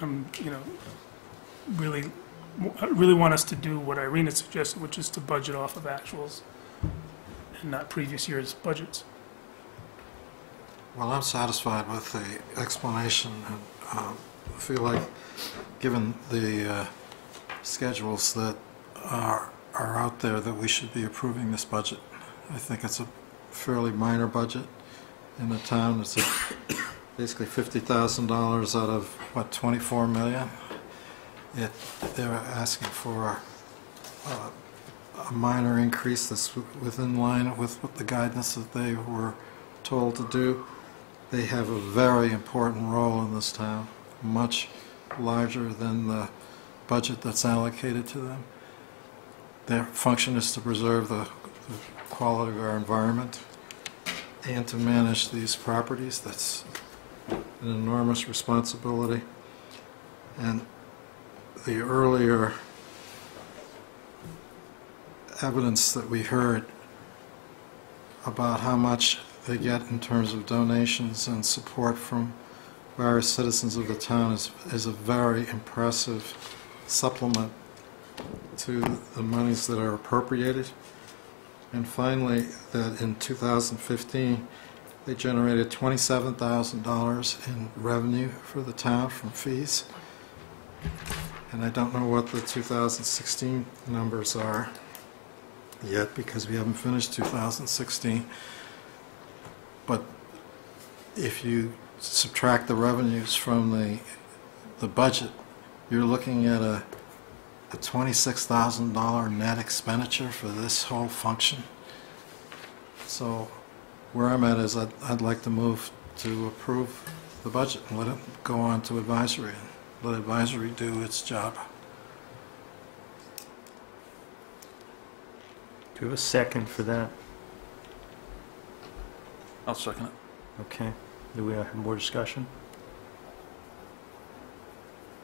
I'm really want us to do what Irene had suggested, which is to budget off of actuals and not previous year's budgets. Well, I'm satisfied with the explanation, and feel like, given the schedules that are out there, that we should be approving this budget. I think it's a fairly minor budget in the town. It's basically $50,000 out of, what, $24 million? They're asking for a minor increase that's within line with the guidance that they were told to do. They have a very important role in this town, much larger than the budget that's allocated to them. Their function is to preserve the quality of our environment and to manage these properties. That's an enormous responsibility. And the earlier evidence that we heard about how much they get in terms of donations and support from various citizens of the town is a very impressive supplement to the monies that are appropriated. And finally, that in 2015, they generated $27,000 in revenue for the town from fees. And I don't know what the 2016 numbers are yet, because we haven't finished 2016. But if you subtract the revenues from the budget, you're looking at a $26,000 net expenditure for this whole function. So where I'm at is I'd like to move to approve the budget and let it go on to advisory, and let advisory do its job. Do you have a second for that? I'll second it. Okay. Do we have more discussion?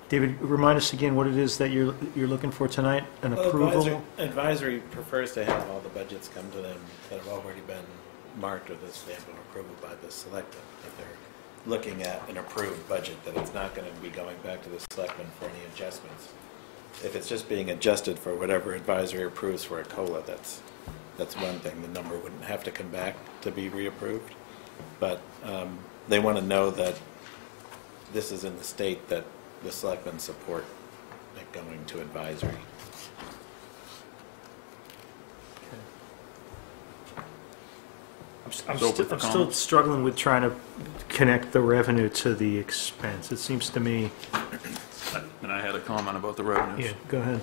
David, remind us again what it is that you're looking for tonight, an approval? Advisory prefers to have all the budgets come to them that have already been marked with a stamp of approval by the selectmen, that they're looking at an approved budget, that it's not going to be going back to the selectmen for any adjustments. If it's just being adjusted for whatever advisory approves for a COLA, that's one thing. The number wouldn't have to come back to be reapproved. But they want to know that this is in the state that the selectmen support it going to advisory. I'm It's open for still comments. struggling with trying to connect the revenue to the expense. It seems to me, And I had a comment about the revenues. yeah, go ahead.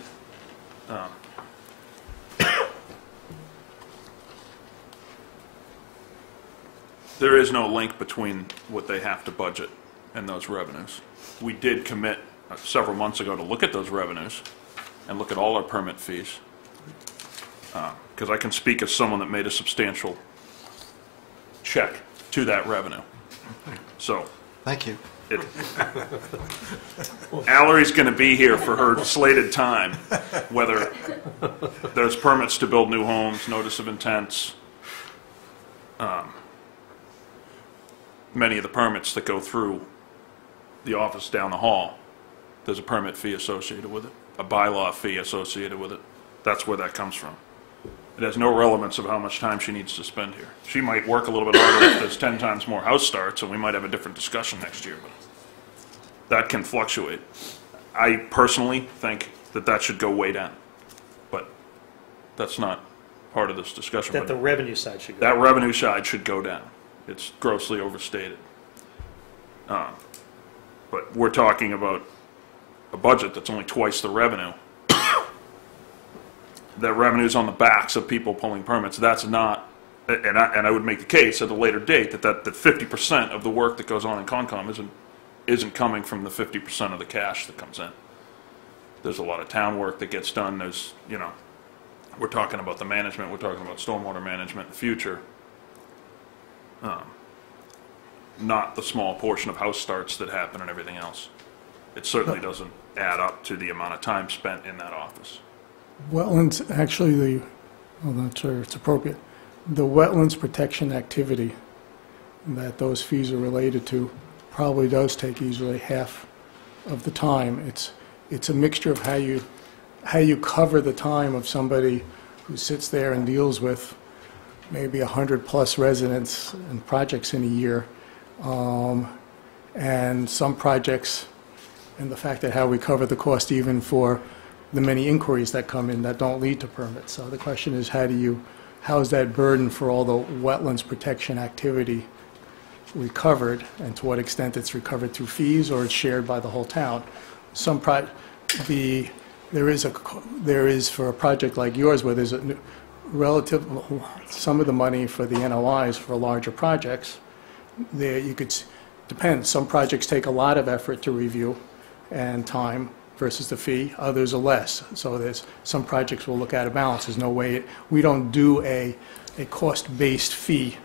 There is no link between what they have to budget and those revenues. We did commit several months ago to look at those revenues and look at all our permit fees. Because I can speak as someone that made a substantial check to that revenue. So Thank you. Mallory's going to be here for her slated time, whether there's permits to build new homes, notice of intents, many of the permits that go through the office down the hall, there's a permit fee associated with it, a bylaw fee associated with it. That's where that comes from. It has no relevance of how much time she needs to spend here. She might work a little bit harder if there's 10 times more house starts, and we might have a different discussion next year, but that can fluctuate. I personally think that that should go way down, but that's not part of this discussion. That But the revenue side should go. that revenue side should go down. It's grossly overstated. But we're talking about a budget that's only twice the revenue. That revenue's on the backs of people pulling permits. That's not, and I would make the case at a later date that 50% of the work that goes on in Concom isn't coming from the 50% of the cash that comes in. There's a lot of town work that gets done. There's, we're talking about the management. We're talking about stormwater management in the future. Not the small portion of house starts that happen and everything else. It certainly doesn't add up to the amount of time spent in that office. Wetlands, actually, I'm not sure it's appropriate. The wetlands protection activity that those fees are related to probably does take easily half of the time. It's a mixture of how you cover the time of somebody who sits there and deals with maybe 100+ residents and projects in a year, and some projects, and the fact that how we cover the cost even for the many inquiries that come in that don't lead to permits. So the question is, how's that burden for all the wetlands protection activity recovered, and to what extent it's recovered through fees or it's shared by the whole town? There is for a project like yours where there's a relative, some of the money for the NOIs for larger projects, there you could, depends. Some projects take a lot of effort to review and time versus the fee, others are less. So there's some projects we'll look at a balance. There's no way, we don't do a cost-based fee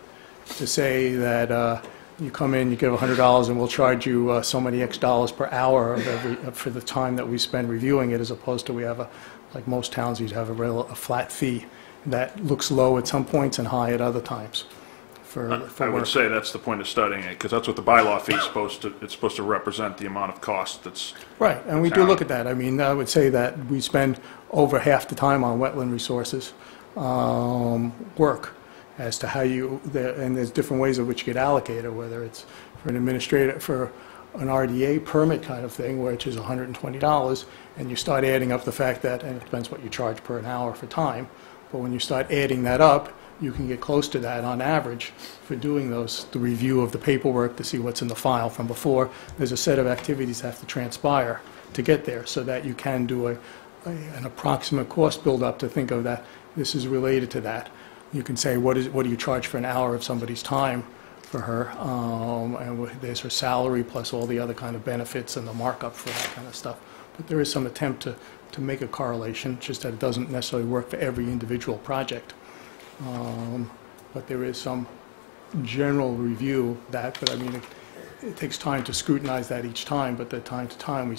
to say that you come in, you give $100 and we'll charge you so many X dollars per hour for the time that we spend reviewing it, as opposed to we have like most towns, you'd have a flat fee that looks low at some points and high at other times. I would say that's the point of studying it, because that's what the bylaw fee is supposed to, it's supposed to represent the amount of cost that's. Right, and we do look at that. I mean, I would say that we spend over half the time on wetland resources work as to how and there's different ways in which you get allocated, whether it's for an administrator, for an RDA permit kind of thing, which is $120, and you start adding up the fact that, and it depends what you charge per an hour for time, but when you start adding that up, you can get close to that on average for doing the review of the paperwork to see what's in the file from before. There's a set of activities that have to transpire to get there, so that you can do an approximate cost build-up to think of that this is related to that. You can say, what do you charge for an hour of somebody's time for her? And there's her salary plus all the other kind of benefits and the markup for that kind of stuff. But there is some attempt to make a correlation, just that it doesn't necessarily work for every individual project. But there is some general review that, but I mean, it takes time to scrutinize that each time, but the time to time we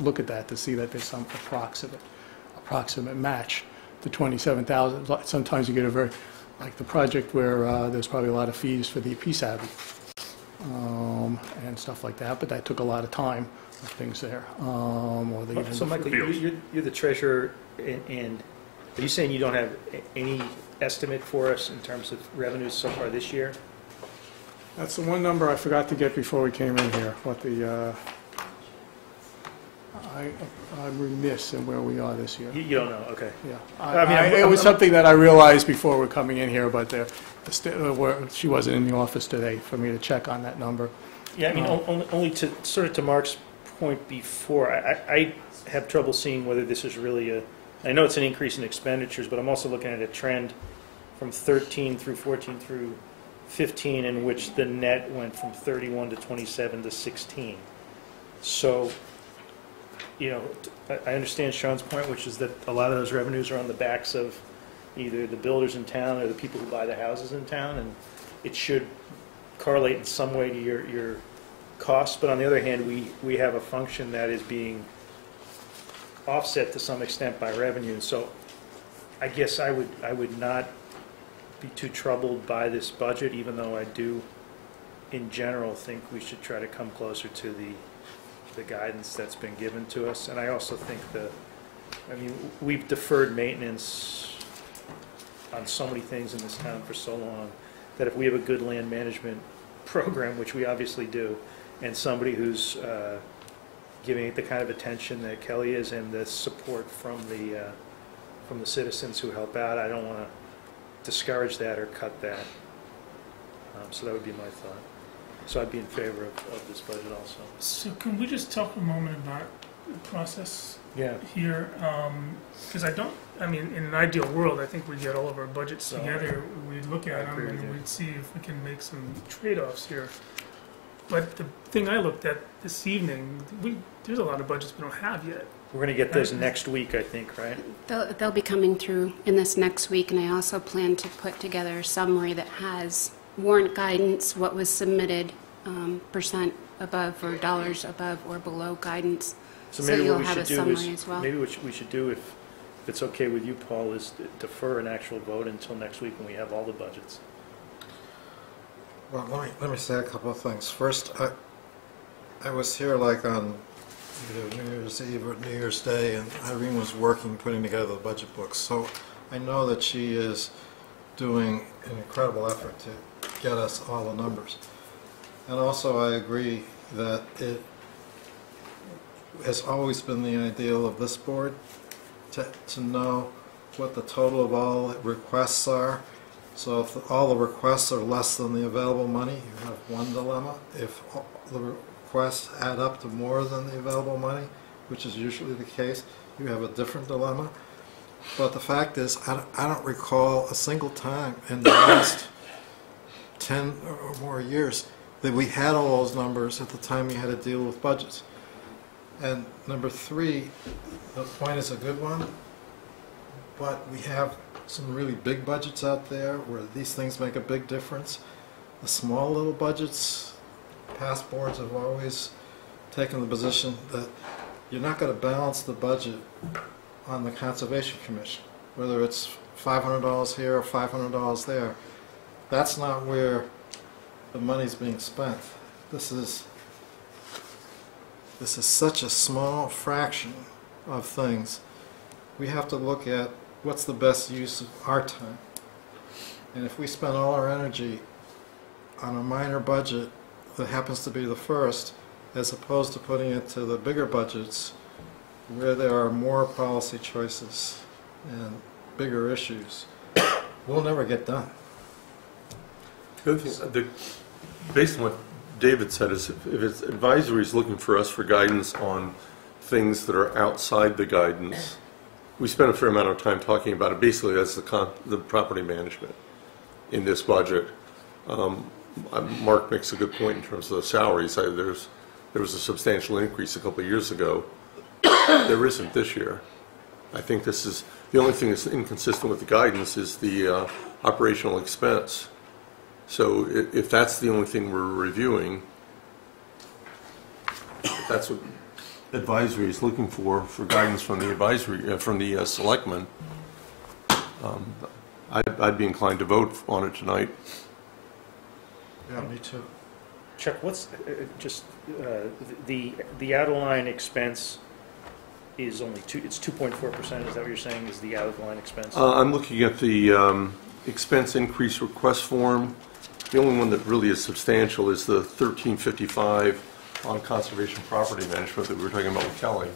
look at that to see that there's some approximate match. The 27,000, sometimes you get a very like the project where there's probably a lot of fees for the PSAB and stuff like that, but that took a lot of time of things there. So Michael, you're the treasurer, and are you saying you don't have any estimate for us in terms of revenues so far this year? That's the one number I forgot to get before we came in here, what the, I'm remiss in where we are this year. You don't know, okay. Yeah. It was something that I realized before we're coming in here, but she wasn't in the office today for me to check on that number. Yeah, I mean, only to, sort of to Mark's point before, I have trouble seeing whether this is really I know it's an increase in expenditures, but I'm also looking at a trend from 13 through 14 through 15 in which the net went from 31 to 27 to 16. So, you know, I understand Sean's point, which is that a lot of those revenues are on the backs of either the builders in town or the people who buy the houses in town, and it should correlate in some way to your costs. But on the other hand, we have a function that is being offset to some extent by revenue. So I guess I would not be too troubled by this budget, even though I do, in general, think we should try to come closer to the guidance that's been given to us. And I also think we've deferred maintenance on so many things in this town for so long that if we have a good land management program, which we obviously do, and somebody who's giving it the kind of attention that Kelly is and the support from the citizens who help out, I don't want to discourage that or cut that. So that would be my thought. So I'd be in favor of this budget also. So can we just talk a moment about the process here? Because in an ideal world, I think we'd get all of our budgets together, we'd look at them, and we'd see if we can make some trade-offs here. But the thing I looked at this evening, there's a lot of budgets we don't have yet. We're going to get those next week, I think, right? They'll be coming through in this next week, and I also plan to put together a summary that has warrant guidance, what was submitted, percent above or dollars above or below guidance. So maybe you'll what we have should a do summary is, as well. maybe what we should do, if it's okay with you, Paul, is defer an actual vote until next week when we have all the budgets. Well, let me say a couple of things. First, I was here like on either New Year's Eve or New Year's Day, and Irene was working, putting together the budget books. So I know that she is doing an incredible effort to get us all the numbers. And also I agree that it has always been the ideal of this board to know what the total of all requests are. So if all the requests are less than the available money, you have one dilemma. If all the requests add up to more than the available money, which is usually the case, you have a different dilemma. But the fact is, I don't recall a single time in the last 10 or more years that we had all those numbers at the time we had to deal with budgets. And number three, the point is a good one, but we have some really big budgets out there where these things make a big difference. The small little budgets, past boards have always taken the position that you're not going to balance the budget on the Conservation Commission, whether it's $500 here or $500 there. That's not where the money's being spent. This is such a small fraction of things. We have to look at what's the best use of our time. And if we spend all our energy on a minor budget that happens to be the first, as opposed to putting it to the bigger budgets where there are more policy choices and bigger issues, we'll never get done. The other thing, based on what David said, is if it's advisory is looking for us for guidance on things that are outside the guidance, we spent a fair amount of time talking about it. Basically, that's the property management in this budget. Mark makes a good point in terms of the salaries. There was a substantial increase a couple of years ago. There isn't this year. I think this is the only thing that's inconsistent with the guidance is the operational expense. So if that's the only thing we're reviewing, if that's what advisory is looking for guidance from the advisory from the selectmen, I'd be inclined to vote on it tonight. Yeah, me too. Chuck, what's, the out-of-line expense is only it's 2.4%, is that what you're saying, is the out-of-line expense? I'm looking at the expense increase request form. The only one that really is substantial is the 1355 on conservation property management that we were talking about with Kelly.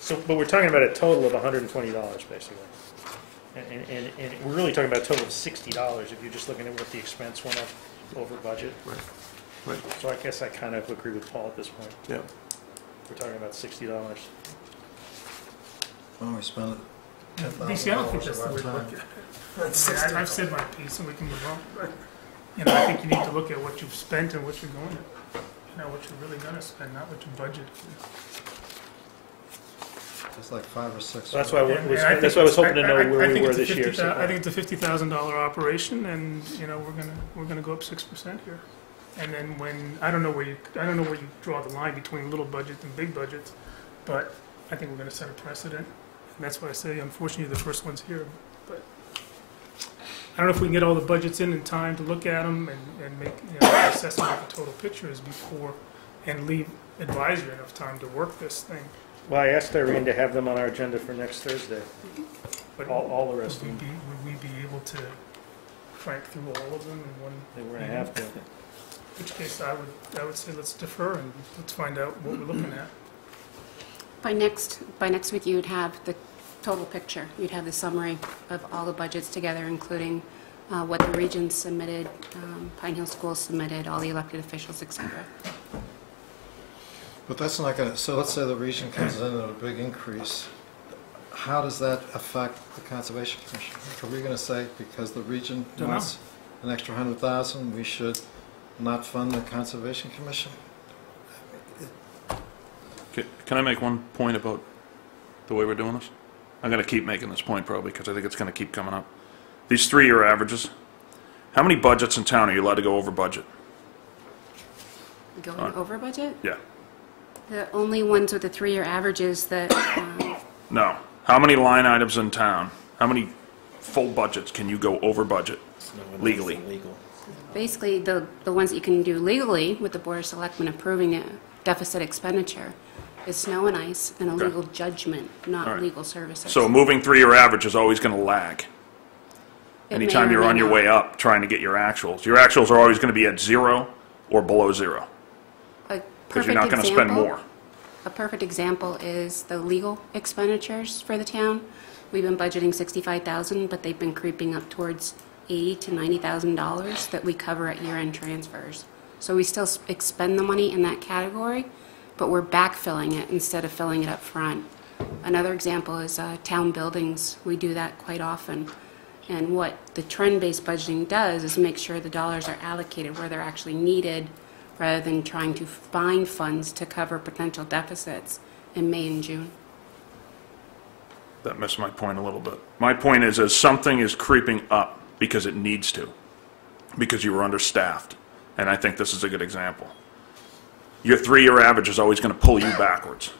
So, but we're talking about a total of $120, basically. And we're really talking about a total of $60 if you're just looking at what the expense went up over budget. Right. Right. So I guess I kind of agree with Paul at this point. Yeah. We're talking about $60. Well, we spent it. DC, I don't think that's the way to look at it. I've said my piece and we can move on. But, you know, I think you need to look at what you've spent and what you're going to, you know, what you're really going to spend, not what you budget. It's like 5 or 6. So that's why I was hoping to know where we were this year. I think it's a $50,000 operation, and you know we're gonna go up 6% here. And then when I don't know where you draw the line between little budgets and big budgets, but I think we're going to set a precedent. And that's why I say, unfortunately, the first one's here. But I don't know if we can get all the budgets in time to look at them and make an assessment of the total picture is before, and leave advisory enough time to work this thing. Well, I asked Irene to have them on our agenda for next Thursday, But all the rest of them. Would we be able to crank through all of them in one? They were going to have to. In which case, I would say let's defer and let's find out what we're looking at. By next week, you would have the total picture. You'd have the summary of all the budgets together, including what the regions submitted, Pine Hill Schools submitted, all the elected officials, etc. But that's not going to, so let's say the region comes in at a big increase. How does that affect the Conservation Commission? Are we going to say because the region wants an extra 100,000, we should not fund the Conservation Commission? Can I make one point about the way we're doing this? I'm going to keep making this point probably because I think it's going to keep coming up. These 3-year averages, how many budgets in town are you allowed to go over budget? Going over budget? Yeah. The only ones with the 3-year averages that... No. How many line items in town, how many full budgets can you go over budget legally? Basically, the ones that you can do legally with the Board of Selectmen approving a deficit expenditure is snow and ice and a legal judgment, not legal services. So moving 3-year average is always going to lag. Anytime you're on your way up trying to get your actuals are always going to be at 0 or below 0. Because you're not going to spend more. A perfect example is the legal expenditures for the town. We've been budgeting $65,000, but they've been creeping up towards $80,000 to $90,000 that we cover at year-end transfers. So we still expend the money in that category, but we're backfilling it instead of filling it up front. Another example is town buildings. We do that quite often. And what the trend-based budgeting does is make sure the dollars are allocated where they're actually needed, rather than trying to find funds to cover potential deficits in May and June. That missed my point a little bit. My point is, as something is creeping up because it needs to, because you were understaffed, and I think this is a good example, your 3-year average is always going to pull you backwards.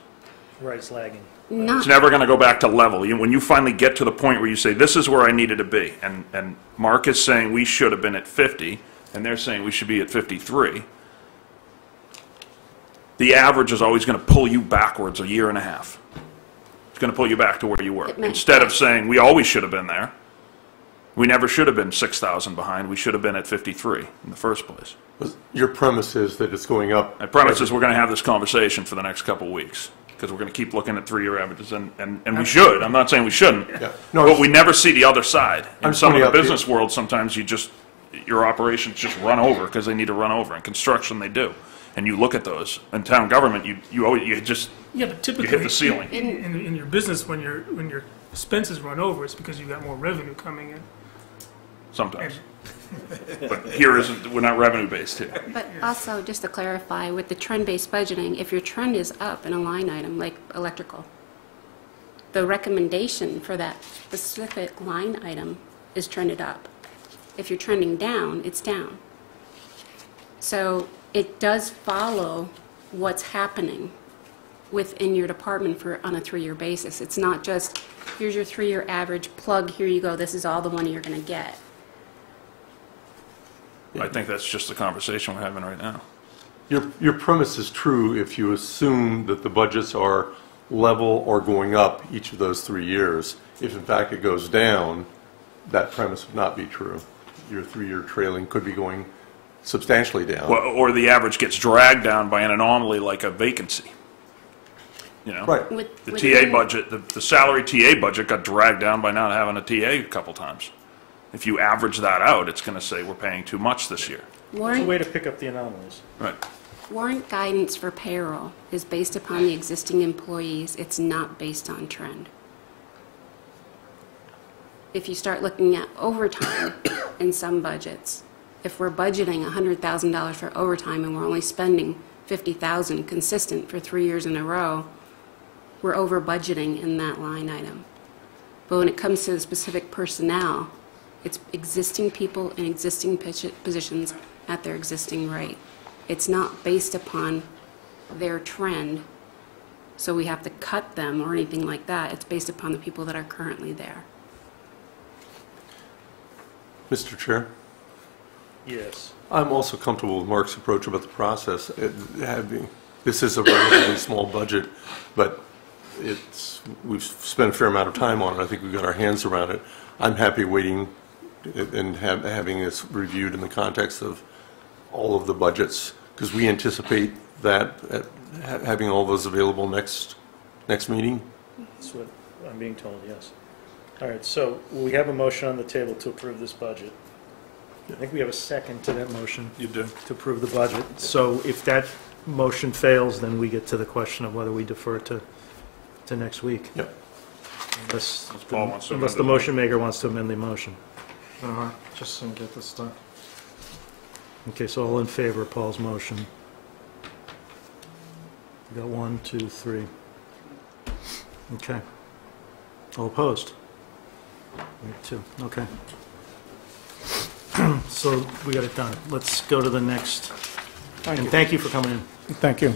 Right, it's lagging. It's never going to go back to level. When you finally get to the point where you say, this is where I needed to be, and Mark is saying we should have been at 50, and they're saying we should be at 53, the average is always going to pull you backwards a year and a half. It's going to pull you back to where you were. Instead of saying, we always should have been there. We never should have been 6,000 behind. We should have been at 53 in the first place. Your premise is that it's going up. My premise is we're going to have this conversation for the next couple of weeks, because we're going to keep looking at 3-year averages, and we should. I'm not saying we shouldn't. Yeah. No, but we never see the other side. In some of the business world, sometimes your operations just run over because they need to run over. In construction, they do. And you look at those. In town government, you just but typically, you hit the ceiling. In your business, when your expenses run over, it's because you've got more revenue coming in. Sometimes. But we're not revenue based here. But also, just to clarify, with the trend-based budgeting, if your trend is up in a line item like electrical, the recommendation for that specific line item is trended up. If you're trending down, it's down. So it does follow what's happening within your department on a 3-year basis. It's not just, here's your 3-year average, plug, here you go, this is all the money you're going to get. I think that's just the conversation we're having right now. Your premise is true if you assume that the budgets are level or going up each of those 3 years. If in fact it goes down, that premise would not be true. Your 3-year trailing could be going substantially down. Well, or the average gets dragged down by an anomaly like a vacancy. You know? Right. The TA budget, the salary TA budget got dragged down by not having a TA a couple times. If you average that out, it's going to say we're paying too much this year. It's a way to pick up the anomalies. Right. Warrant guidance for payroll is based upon the existing employees. It's not based on trend. If you start looking at overtime in some budgets, if we're budgeting $100,000 for overtime and we're only spending $50,000 consistent for 3 years in a row, we're over budgeting in that line item. But when it comes to the specific personnel, it's existing people in existing positions at their existing rate. It's not based upon their trend, so we have to cut them or anything like that. It's based upon the people that are currently there. Mr. Chair? Yes. I'm also comfortable with Mark's approach about the process. This is a relatively small budget, but we've spent a fair amount of time on it. I think we've got our hands around it. I'm happy waiting and having this reviewed in the context of all of the budgets, because we anticipate that having all those available next meeting. That's what I'm being told, yes. All right, so we have a motion on the table to approve this budget. I think we have a second to that motion. You do. To approve the budget. So if that motion fails, then we get to the question of whether we defer to next week. Yep. Unless the motion maker wants to amend the motion. Just to get this done. Okay, so all in favor of Paul's motion? We got 1, 2, 3. Okay. All opposed? 2. Okay. So we got it done. Let's go to the next. And thank you for coming in. Thank you.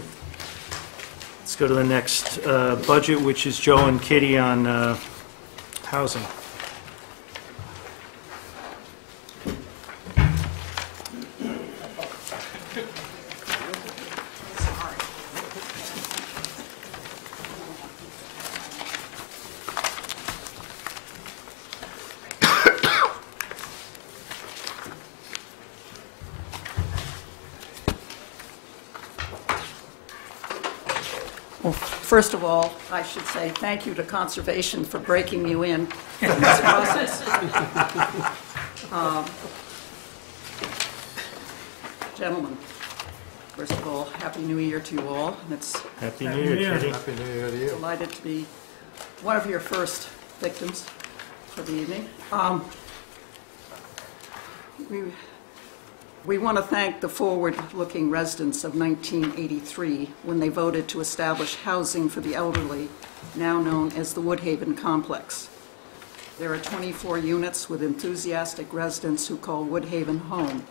Let's go to the next budget, which is Joe and Kitty on housing. Well, first of all, I should say thank you to Conservation for breaking you in for this process. Gentlemen, first of all, Happy New Year to you all. And it's Happy New Year, Kitty. Happy New Year to you. delighted to be one of your first victims for the evening. We want to thank the forward-looking residents of 1983 when they voted to establish housing for the elderly, now known as the Woodhaven Complex. There are 24 units with enthusiastic residents who call Woodhaven home.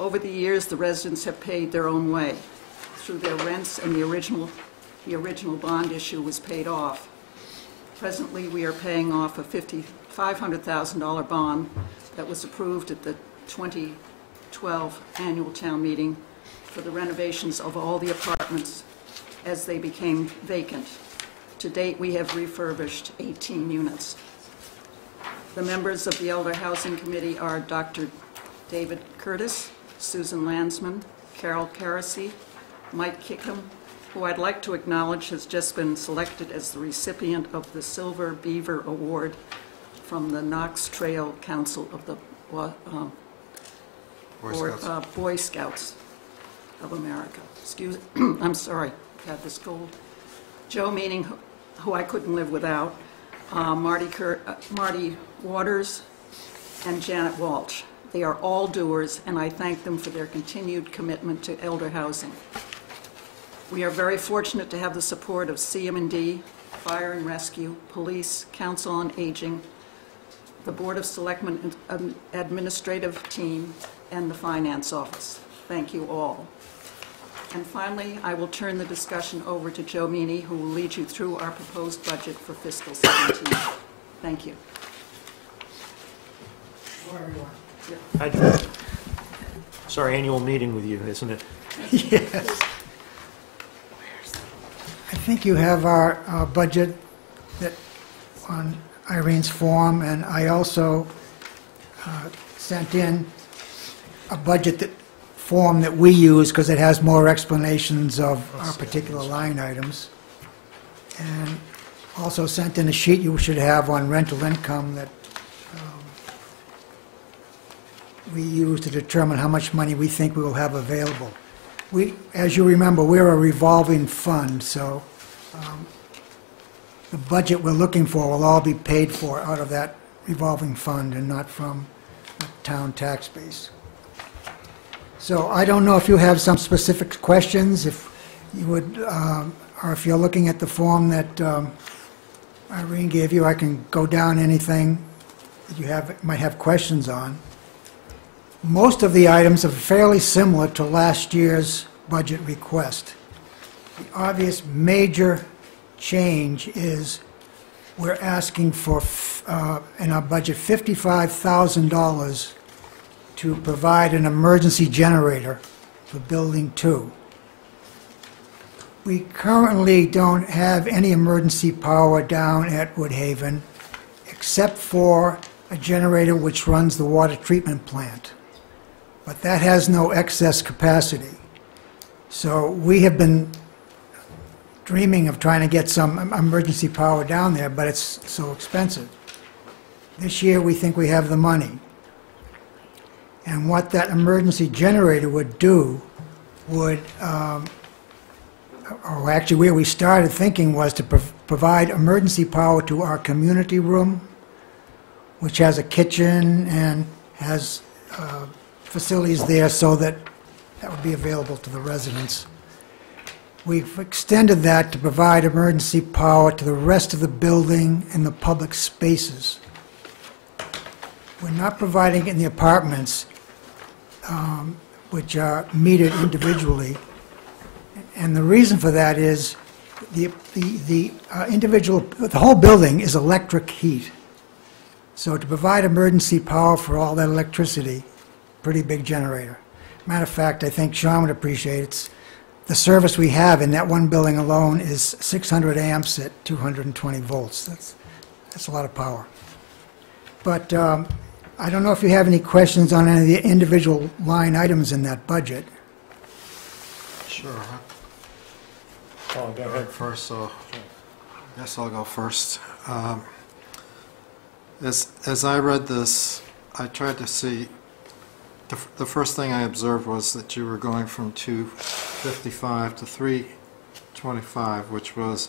Over the years, the residents have paid their own way through their rents, and the original bond issue was paid off. Presently, we are paying off a $500,000 bond that was approved at the 2012 annual town meeting for the renovations of all the apartments as they became vacant. To date, we have refurbished 18 units. The members of the Elder Housing Committee are Dr. David Curtis, Susan Landsman, Carol Carasy, Mike Kickham, who I'd like to acknowledge has just been selected as the recipient of the Silver Beaver Award from the Knox Trail Council of the Boy Scouts of America. I'm sorry, I had this cold. Joe Meaning, who I couldn't live without, Marty Waters, and Janet Walsh. They are all doers, and I thank them for their continued commitment to elder housing. We are very fortunate to have the support of CM&D, Fire and Rescue, Police, Council on Aging, the Board of Selectmen Administrative Team, and the Finance Office. Thank you all. And finally, I will turn the discussion over to Joe Meany, who will lead you through our proposed budget for fiscal 17. Thank you. Hi, Joe. It's our annual meeting with you, isn't it? Yes. I think you have our budget that on Irene's form, and I also sent in a budget form that we use because it has more explanations of our particular line items. And also sent in a sheet you should have on rental income that we use to determine how much money we think we will have available. We, as you remember, we're a revolving fund, so the budget we're looking for will all be paid for out of that revolving fund and not from the town tax base. So I don't know if you have some specific questions, if you would, or if you're looking at the form that Irene gave you, I can go down anything that you might have questions on. Most of the items are fairly similar to last year's budget request. The obvious major change is we're asking for, in our budget, $55,000 to provide an emergency generator for Building 2. We currently don't have any emergency power down at Woodhaven, except for a generator which runs the water treatment plant. But that has no excess capacity. So we have been dreaming of trying to get some emergency power down there, but it's so expensive. This year we think we have the money. And what that emergency generator would do would, or actually where we started thinking was to provide emergency power to our community room, which has a kitchen and has facilities there so that that would be available to the residents. We've extended that to provide emergency power to the rest of the building and the public spaces. We're not providing it in the apartments, which are metered individually. And the reason for that is the whole building is electric heat. So to provide emergency power for all that electricity, pretty big generator. Matter of fact, I think Sean would appreciate it. The service we have in that one building alone is 600 amps at 220 volts. That's a lot of power. But I don't know if you have any questions on any of the individual line items in that budget. Sure. Oh, go ahead. First, so I guess I'll go first. As I read this, I tried to see, the first thing I observed was that you were going from 255 to 325, which was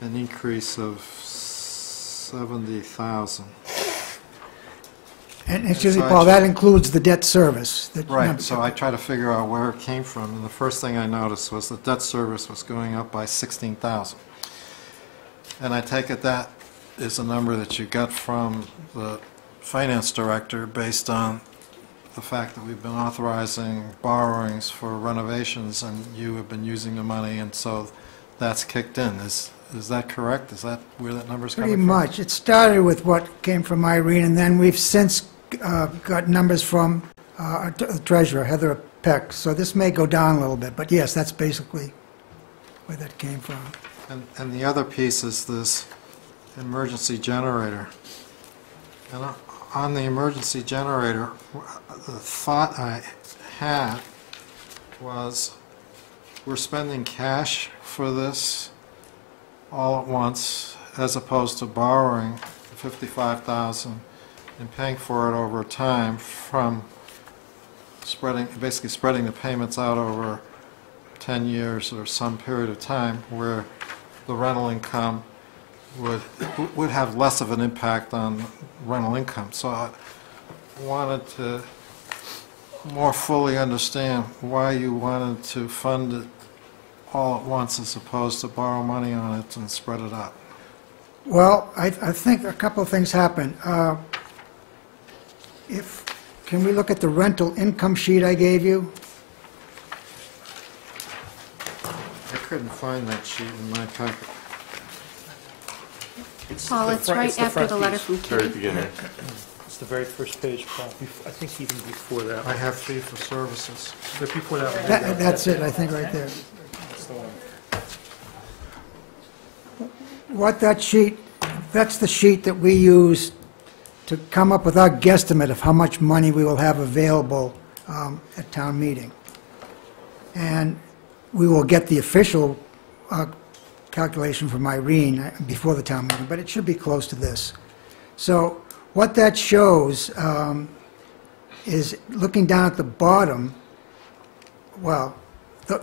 an increase of 70,000. And excuse me, Paul, that includes the debt service. Right, so I tried to figure out where it came from, and the first thing I noticed was the debt service was going up by 16,000. And I take it that is a number that you got from the finance director based on the fact that we've been authorizing borrowings for renovations, and you have been using the money, and so that's kicked in. Is that correct? Is that where that number's coming from? Pretty much. It started with what came from Irene, and then we've since got numbers from our treasurer, Heather Peck. So this may go down a little bit, but yes, that's basically where that came from. And the other piece is this emergency generator. And on the emergency generator, the thought I had was we're spending cash for this all at once as opposed to borrowing $55,000 and paying for it over time from basically spreading the payments out over 10 years or some period of time where the rental income would have less of an impact on rental income. So I wanted to more fully understand why you wanted to fund it all at once as opposed to borrow money on it and spread it out. Well, I think a couple of things happen. Can we look at the rental income sheet I gave you? find that sheet in my packet. Paul, it's right after the letter from Very Kitty. beginning. It's the very first page, Paul. I think even before that. I have fee for services. But before that one. That's it, I think, right there. That's the one. What that sheet, that's the sheet that we use to come up with our guesstimate of how much money we will have available at town meeting. And we will get the official calculation from Irene before the town meeting, but it should be close to this. So what that shows is, looking down at the bottom, well,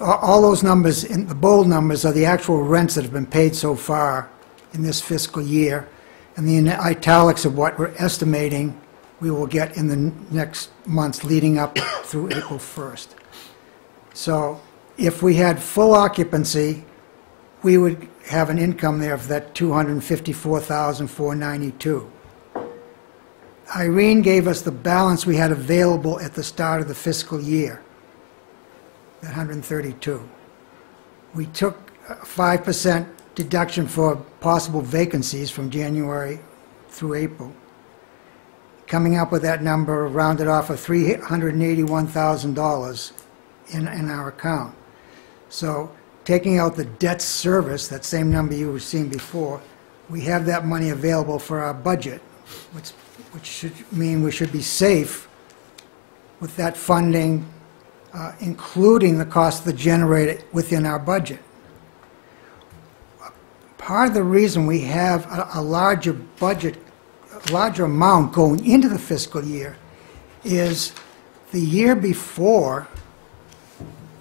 all those numbers, in the bold numbers, are the actual rents that have been paid so far in this fiscal year, and the italics of what we're estimating we will get in the next months leading up through April 1st. So if we had full occupancy, we would have an income there of that $254,492. Irene gave us the balance we had available at the start of the fiscal year, that 132. We took a 5% deduction for possible vacancies from January through April, coming up with that number rounded off of $381,000 in our account. So taking out the debt service, that same number you were seeing before, we have that money available for our budget, which should mean we should be safe with that funding, including the cost of the generator within our budget. Part of the reason we have a larger budget, a larger amount going into the fiscal year is the year before,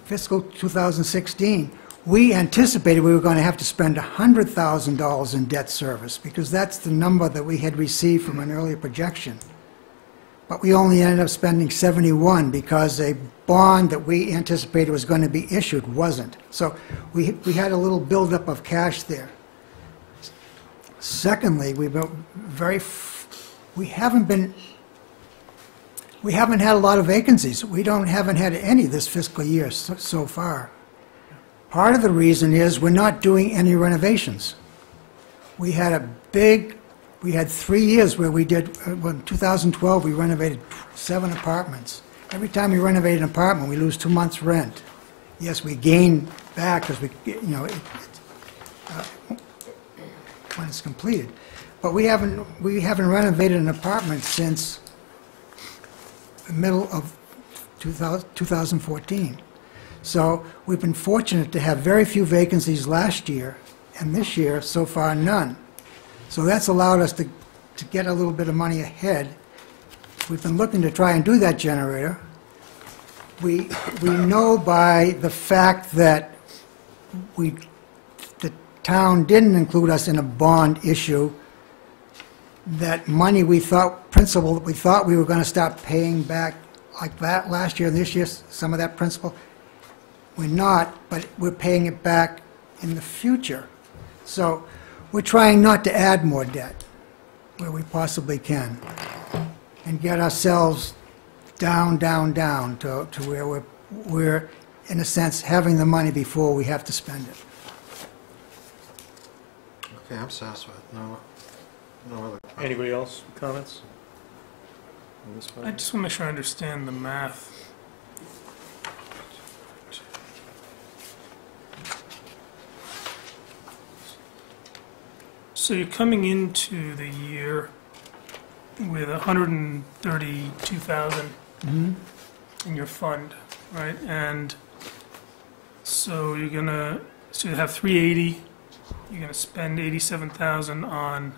fiscal 2016, we anticipated we were going to have to spend $100,000 in debt service because that's the number that we had received from an earlier projection. But we only ended up spending 71 because a bond that we anticipated was going to be issued wasn't. So we had a little buildup of cash there. Secondly, we haven't had a lot of vacancies. We haven't had any this fiscal year so far. Part of the reason is we're not doing any renovations. We had 3 years where we did, in 2012, we renovated 7 apartments. Every time we renovate an apartment, we lose 2 months' rent. Yes, we gain back because when it's completed. But we haven't renovated an apartment since the middle of 2014. So we've been fortunate to have very few vacancies last year, and this year, so far, none. So that's allowed us to get a little bit of money ahead. We've been looking to try and do that generator. We know by the fact that the town didn't include us in a bond issue, that money principal that we thought we were going to start paying back like that last year and this year, some of that principal, we're not, but we're paying it back in the future. So we're trying not to add more debt where we possibly can and get ourselves down to where we're, in a sense, having the money before we have to spend it. Okay, I'm satisfied. No other. Anybody else, comments? On this one? I just want to make sure I understand the math. So you're coming into the year with 132,000 in your fund, right? And so you have 380. You're gonna spend 87,000 on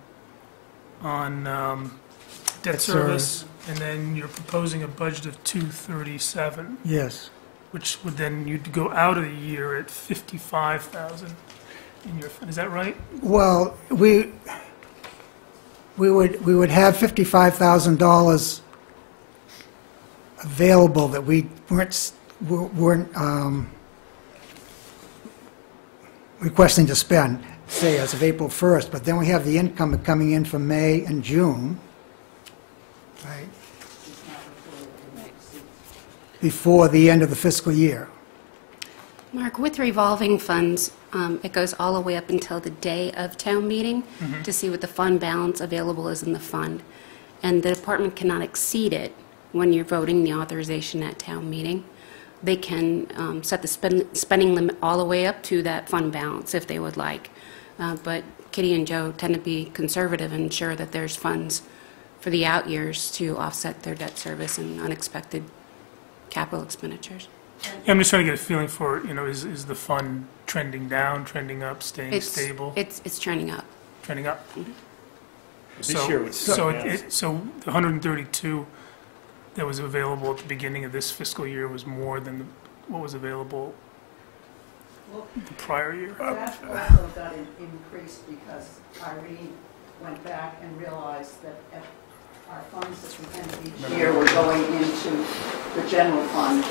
debt service, and then you're proposing a budget of 237. Yes. Which would then, you'd go out of the year at 55,000 in your fund. Is that right? Well, we would have $55,000 available that we weren't requesting to spend, say, as of April 1st, but then we have the income coming in for May and June, right, before the end of the fiscal year. Mark, with revolving funds, It goes all the way up until the day of town meeting to see what the fund balance available is in the fund. And the department cannot exceed it when you're voting the authorization at town meeting. They can set the spending limit all the way up to that fund balance if they would like. But Kitty and Joe tend to be conservative and ensure that there's funds for the out years to offset their debt service and unexpected capital expenditures. Yeah, I'm just trying to get a feeling for, is the fund trending down, trending up, staying stable? It's trending up. Trending up? This year would So the 132 that was available at the beginning of this fiscal year was more than what was available the prior year? That also got increased because Irene went back and realized that our funds at the end of each year were going into the general fund.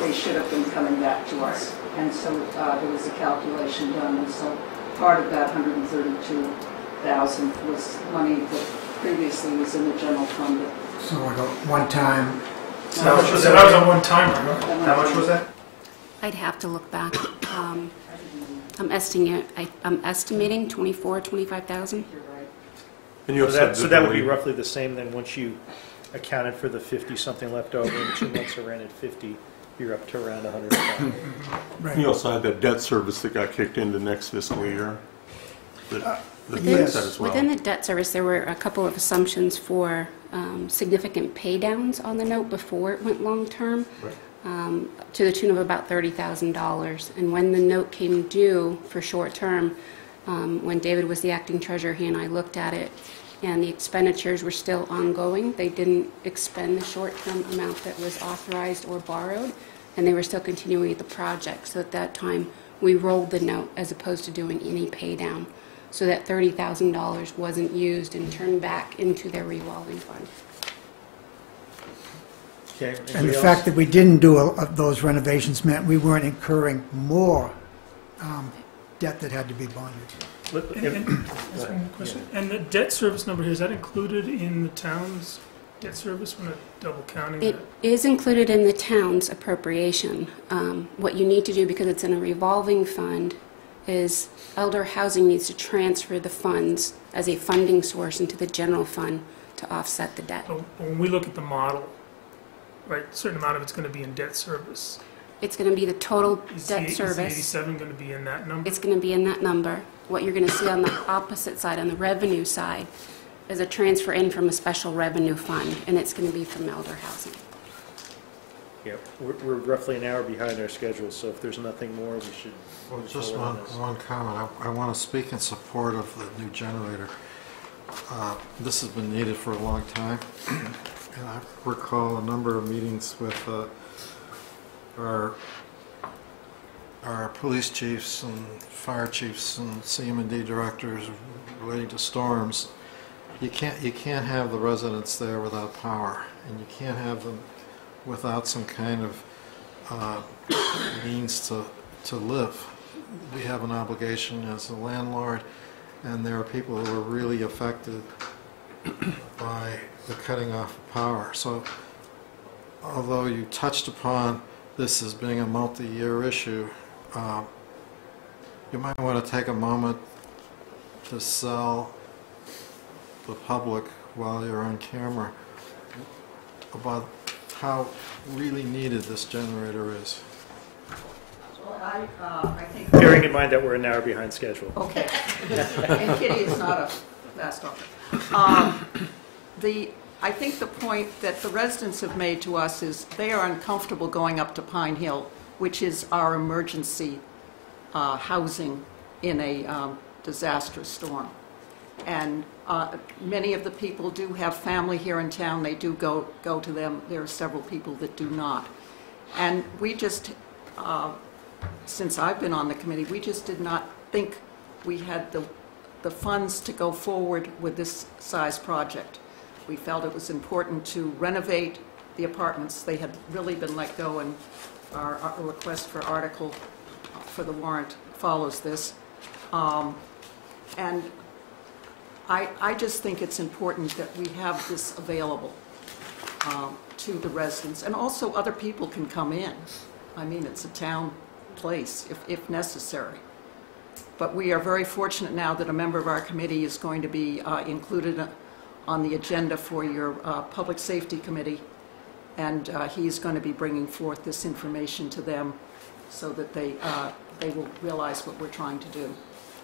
They should have been coming back to us. And so there was a calculation done, and so part of that 132,000 was money that previously was in the general fund. So like a one-time, How much was So that? that was a one-timer, huh? How much was that? I'd have to look back. I'm estimating 24, 25,000. And you So have said that would be roughly the same then, once you accounted for the 50-something left over and 2 months are in at 50, you're up to around 100. right. You also had that debt service that got kicked into next fiscal year. That Within, fixed that as well. within the debt service, there were a couple of assumptions for significant pay downs on the note before it went long-term, to the tune of about $30,000. And when the note came due for short-term, when David was the acting treasurer, he and I looked at it, and the expenditures were still ongoing. They didn't expend the short-term amount that was authorized or borrowed, and they were still continuing the project. So at that time, we rolled the note as opposed to doing any pay down. So that $30,000 wasn't used and turned back into their revolving fund. And Okay. the anybody fact else? that we didn't do those renovations meant we weren't incurring more debt that had to be bonded. That's one question. And the debt service number here, is that included in the town's debt service? We're not double counting It that. is included in the town's appropriation. What you need to do, because it's in a revolving fund, is elder housing needs to transfer the funds as a funding source into the general fund to offset the debt. But when we look at the model, right, a certain amount of it's going to be in debt service. It's going to be the total Is debt the service. 87 going to be in that number? It's going to be in that number. What you're going to see on the opposite side, on the revenue side, is a transfer in from a special revenue fund, and it's going to be from elder housing. Yeah, we're roughly an hour behind our schedule, so if there's nothing more, we should. Well, move just forward on this. one comment. I want to speak in support of the new generator. This has been needed for a long time, and I recall a number of meetings with our police chiefs and fire chiefs and CM&D directors relating to storms. You can't have the residents there without power, and you can't have them without some kind of means to live. We have an obligation as a landlord, and there are people who are really affected by the cutting off of power. So although you touched upon this as being a multi-year issue, you might want to take a moment to sell the public while you're on camera about how really needed this generator is. Well, I think... Bearing in mind that we're an hour behind schedule. Okay. And Kitty is not a fast talker. I think the point that the residents have made to us is they are uncomfortable going up to Pine Hill, which is our emergency housing in a disastrous storm. And many of the people do have family here in town. They do go to them. There are several people that do not. And we just, since I've been on the committee, we just did not think we had the funds to go forward with this size project. We felt it was important to renovate the apartments. They had really been let go, and our request for article for the warrant follows this. And I just think it's important that we have this available to the residents, and also other people can come in. I mean, it's a town place if necessary. But we are very fortunate now that a member of our committee is going to be included on the agenda for your Public Safety Committee, and he's going to be bringing forth this information to them so that they will realize what we're trying to do.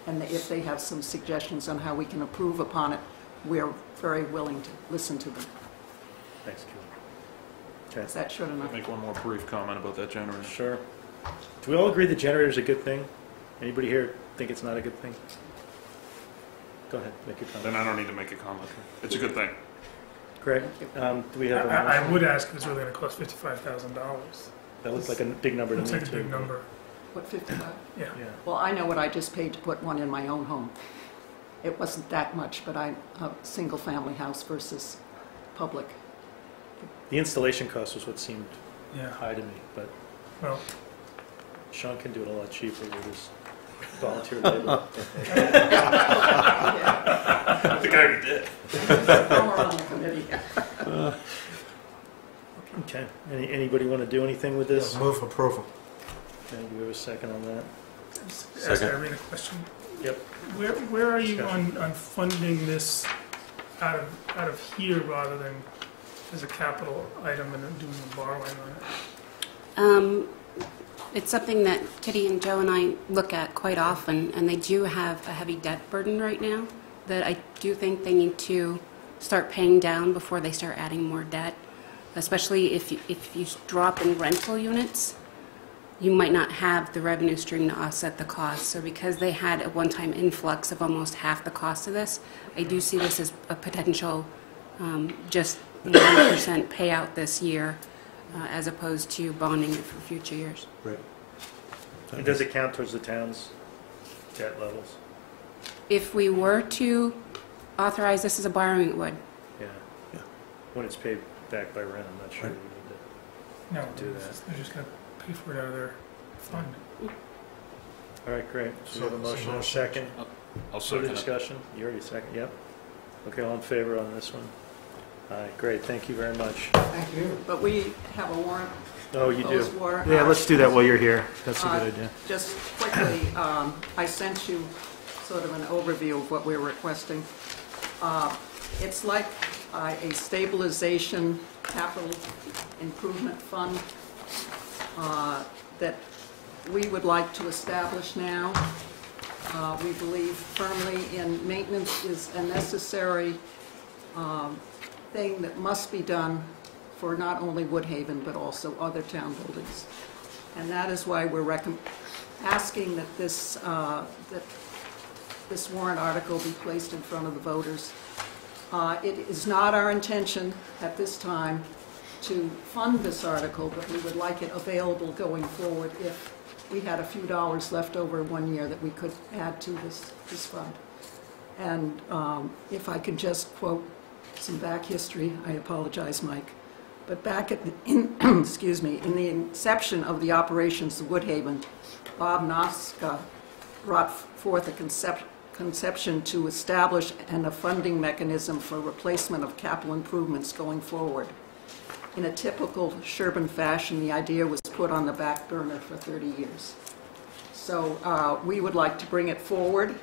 And if they have some suggestions on how we can improve upon it, we're very willing to listen to them. Thanks, Julie. Is that short enough? Make one more brief comment about that generator. Sure. Do we all agree the generator is a good thing? Anybody here think it's not a good thing? Go ahead, make your comment. Then I don't need to make a comment. It's a good thing. Greg, do we have a I motion? would ask if it's really going to cost $55,000. That looks like a big number to me, Looks like a too. big number. What, 55? Yeah. Yeah. Well, I know what I just paid to put one in my own home. It wasn't that much, but a single-family house versus public. The installation cost was what seemed Yeah. high to me, but Well, Sean can do it a lot cheaper with his volunteer labor. I think I already did. Somewhere on the committee. Okay. Anybody want to do anything with this? Move approval. Okay, do we have a second on that? ask Irene a question. Yep. Where are you on funding this out of here rather than as a capital item and then doing the borrowing on it? It's something that Kitty and Joe and I look at quite often, and they do have a heavy debt burden right now that I do think they need to start paying down before they start adding more debt, especially if you drop in rental units. You might not have the revenue stream to offset the cost. So because they had a one-time influx of almost half the cost of this, I do see this as a potential just 1% payout this year as opposed to bonding it for future years. Right. And does it count towards the town's debt levels? If we were to authorize this as a borrowing, it would. Yeah. Yeah. When it's paid back by rent, I'm not sure we need No, do that. they're just going to pay for it out of their fund. to. All right, great. So we have a motion and a second. I'll Further second it. discussion? You already second, yep. Okay, all in favor on this one? All right, great, thank you very much. Thank you. But we have a warrant. Oh, you do? Proposed warrant. Yeah, let's do that while you're here. That's a good idea. Just quickly, I sent you sort of an overview of what we're requesting. It's like a stabilization capital improvement fund that we would like to establish now. We believe firmly in maintenance is a necessary thing that must be done for not only Woodhaven, but also other town buildings. And that is why we're asking that this warrant article be placed in front of the voters. It is not our intention at this time to fund this article, but we would like it available going forward if we had a few dollars left over one year that we could add to this fund. And if I could just quote some back history, I apologize, Mike. But back at excuse me, in the inception of the operations of Woodhaven, Bob Noska brought forth a conception to establish a funding mechanism for replacement of capital improvements going forward. In a typical Sherborn fashion, the idea was put on the back burner for 30 years. So we would like to bring it forward.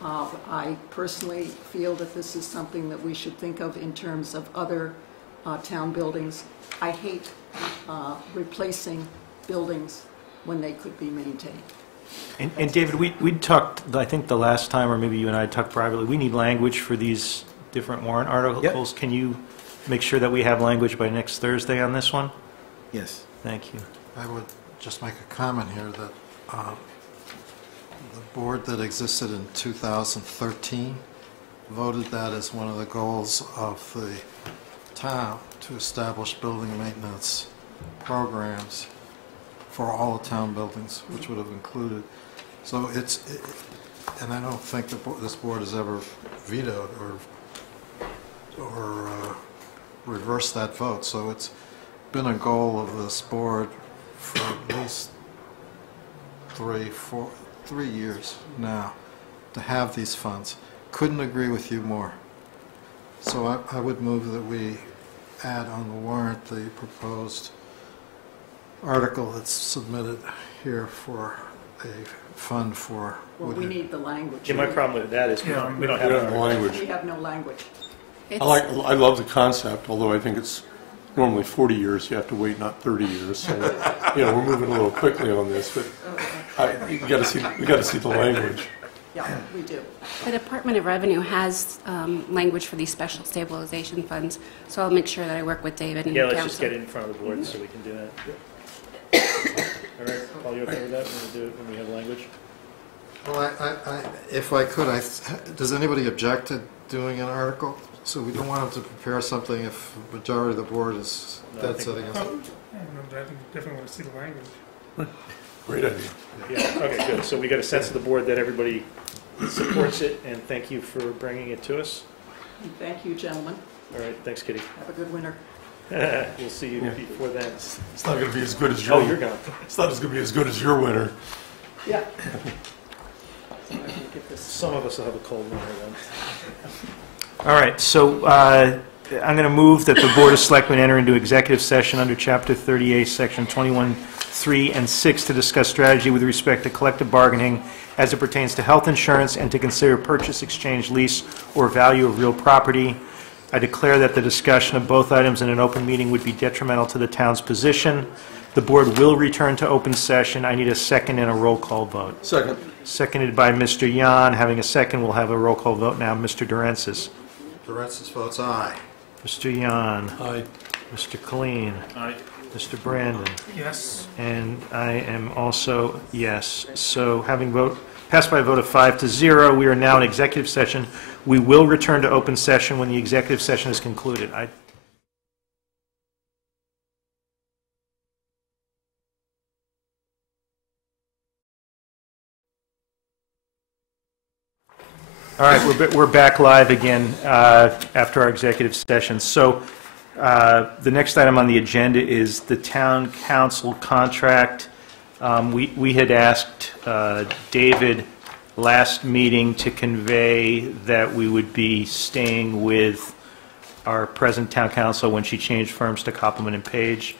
I personally feel that this is something that we should think of in terms of other town buildings. I hate replacing buildings when they could be maintained. And David, we talked, I think the last time, or maybe you and I talked privately, we need language for these different warrant articles. Can you make sure that we have language by next Thursday on this one? Yes. Thank you. I would just make a comment here that the board that existed in 2013 voted that as one of the goals of the town to establish building maintenance programs for all the town buildings, which would have included. So and I don't think this board has ever vetoed or reversed that vote. So it's been a goal of this board for at least 3 years now to have these funds. Couldn't agree with you more. So I would move that we add on the warrant the proposed article that's submitted here for a fund for. Well, we need the language. Yeah, my problem with that is we don't We have don't it. have the language. We have no language. I love the concept, although I think it's normally 40 years, you have to wait, not 30 years. So, we're moving a little quickly on this, but we got to see the language. Yeah, we do. The Department of Revenue has language for these special stabilization funds, so I'll make sure that I work with David and Yeah, council. let's just get it in front of the board so we can do that. All right, Paul, you okay with that? We'll do it when we have language? Well, if I could, does anybody object to doing an article? So we don't want them to prepare something if the majority of the board is dead set against it. I definitely want to see the language. Great idea. Yeah, okay, good. So we got a sense of the board that everybody supports it, and thank you for bringing it to us. And thank you, gentlemen. All right, thanks, Kitty. Have a good winter. We'll see you before then. It's not going to be as good as your. Oh, you're gone. It's not going to be as good as your winter. Yeah. Some of us will have a cold winter then. All right, so I'm going to move that the Board of Selectmen enter into executive session under Chapter 38, Section 21(3) and 6 to discuss strategy with respect to collective bargaining as it pertains to health insurance and to consider purchase, exchange, lease, or value of real property. I declare that the discussion of both items in an open meeting would be detrimental to the town's position. The board will return to open session. I need a second and a roll call vote. Second. Seconded by Mr. Jan. Having a second, we'll have a roll call vote now. Mr. Durensis. Durensis votes aye. Mr. Jan. Aye. Mr. Colleen. Aye. Mr. Brandon. Yes. And I am also yes. So having passed by a vote of 5-0, we are now in executive session. We will return to open session when the executive session is concluded. All right, we're back live again after our executive session. So the next item on the agenda is the town council contract. We had asked David last meeting to convey that we would be staying with our present town council when she changed firms to Koppelman and Page.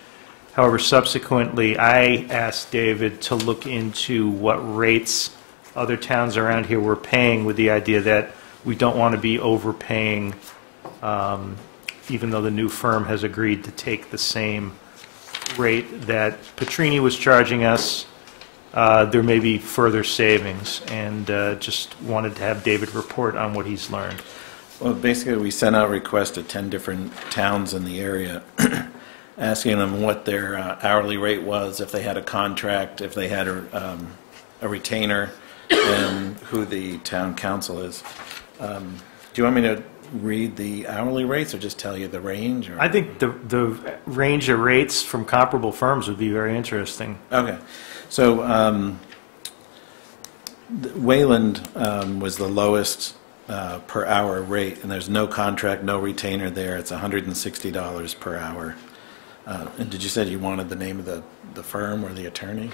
However, subsequently, I asked David to look into what rates other towns around here were paying, with the idea that we don't want to be overpaying, even though the new firm has agreed to take the same rate that Petrini was charging us. There may be further savings, and just wanted to have David report on what he's learned. Well, basically, we sent out requests to 10 different towns in the area, asking them what their hourly rate was, if they had a contract, if they had a retainer, and who the town council is. Do you want me to read the hourly rates or just tell you the range? Or? I think the range of rates from comparable firms would be very interesting. Okay. So Wayland was the lowest per hour rate, and there's no contract, no retainer there. It's $160 per hour. And did you say you wanted the name of the firm or the attorney?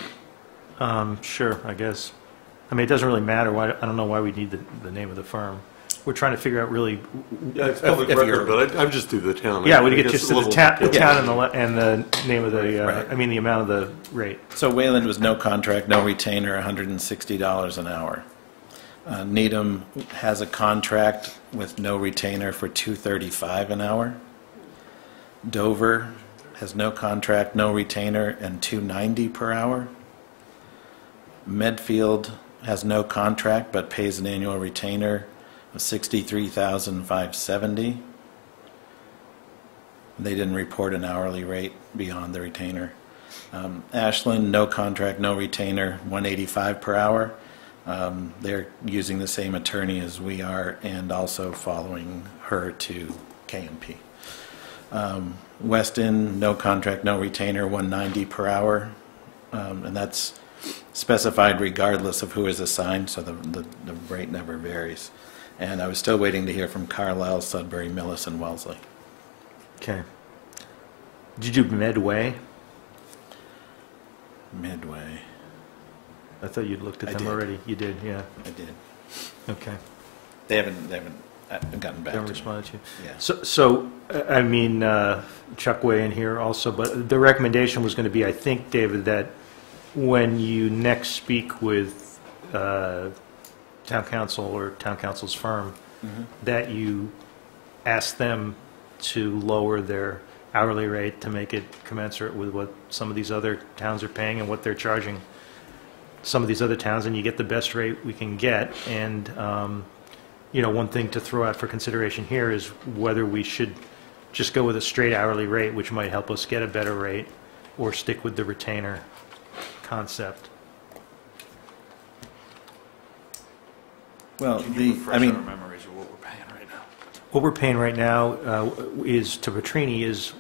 Sure, I guess. I mean, it doesn't really matter. I don't know why we need the name of the firm. We're trying to figure out really. Yeah, it's public record, but I just do the town. Yeah, we get just to the town Yeah. and the name of the. Right. I mean, the amount of the rate. So Wayland was no contract, no retainer, $160 an hour. Needham has a contract with no retainer for $235 an hour. Dover has no contract, no retainer, and $290 per hour. Medfield has no contract but pays an annual retainer of $63,570. They didn't report an hourly rate beyond the retainer. Ashland, no contract, no retainer, $185 per hour. They're using the same attorney as we are and also following her to KMP. Weston, no contract, no retainer, $190 per hour. And that's specified regardless of who is assigned, so the rate never varies. And I was still waiting to hear from Carlisle, Sudbury, Millis, and Wellesley. Okay. Did you do Medway? Midway. I thought you'd looked at I them did. already. You did, yeah. I did. Okay. They haven't gotten back They haven't to me. responded to you. Yeah. So I mean, Chuck Way in here also, but the recommendation was going to be, I think, David, that when you next speak with town council or town council's firm, that you ask them to lower their hourly rate to make it commensurate with what some of these other towns are paying and what they're charging some of these other towns, and you get the best rate we can get. And, one thing to throw out for consideration here is whether we should just go with a straight hourly rate, which might help us get a better rate, or stick with the retainer concept. Well, Can you refresh our memories of what we're paying right now? What we're paying right now is, to Petrini, is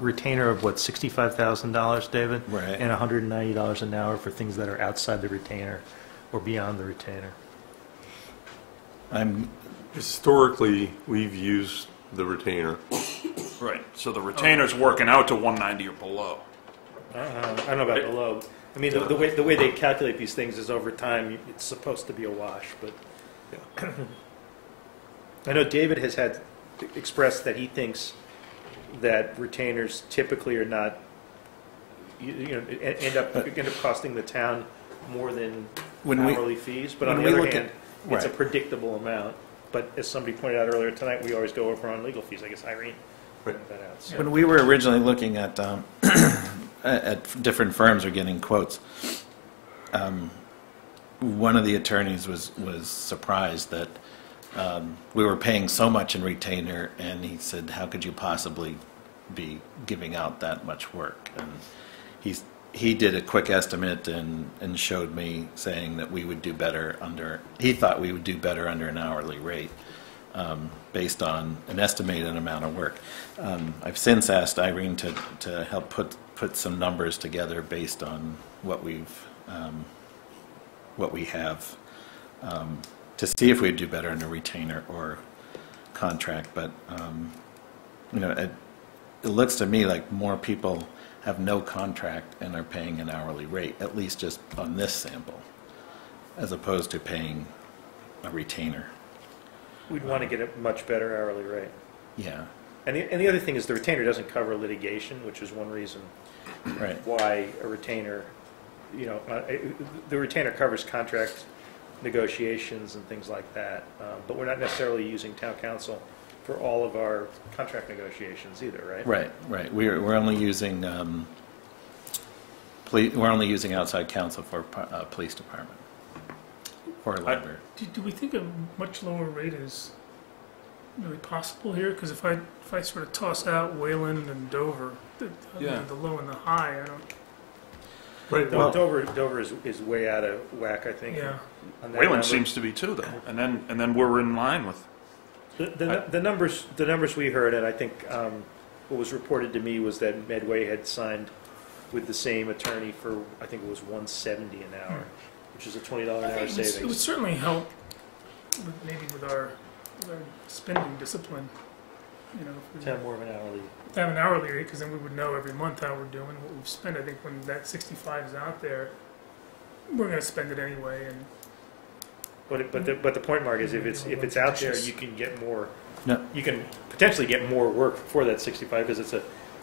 retainer of, what, $65,000, David? Right. And $190 an hour for things that are outside the retainer or beyond the retainer. Historically, we've used the retainer. Right, so the retainer's working out to 190 or below. I don't know about below. I mean, the way they calculate these things is over time, it's supposed to be a wash, but I know David has had expressed that he thinks that retainers typically are not, end up costing the town more than hourly fees, but on the other hand, it's a predictable amount. But as somebody pointed out earlier tonight, we always go over on legal fees. I guess Irene pointed that out. So. When we were originally looking at different firms or getting quotes, one of the attorneys was surprised that we were paying so much in retainer, and he said, "How could you possibly be giving out that much work?" And he did a quick estimate and showed me, saying that we would do better under. He thought we would do better under an hourly rate, based on an estimated amount of work. I've since asked Irene to help put some numbers together based on what we have, to see if we'd do better under retainer or contract. But it looks to me like more people have no contract and are paying an hourly rate, at least just on this sample, as opposed to paying a retainer. We'd want to get a much better hourly rate. Yeah. And the other thing is the retainer doesn't cover litigation, which is one reason why a retainer, the retainer covers contract negotiations and things like that, but we're not necessarily using town council for all of our contract negotiations either, right? Right. We're only using we're only using outside counsel for police department or library. Do we think a much lower rate is really possible here? Because if I sort of toss out Wayland and Dover, the low and the high, I don't. Right. Well, Dover is way out of whack, I think. Yeah. Wayland seems to be too, though, and then we're in line with. The numbers we heard, and I think what was reported to me was that Medway had signed with the same attorney for, I think it was $170 an hour, which is a $20 an hour savings. It would certainly help, with our spending discipline. To have more of an hourly. To have an hourly rate, because then we would know every month how we're doing, what we've spent. I think when that 65 is out there, we're going to spend it anyway, and. But the point, Mark, is if it's out there, you can get more. No. You can potentially get more work for that 65 because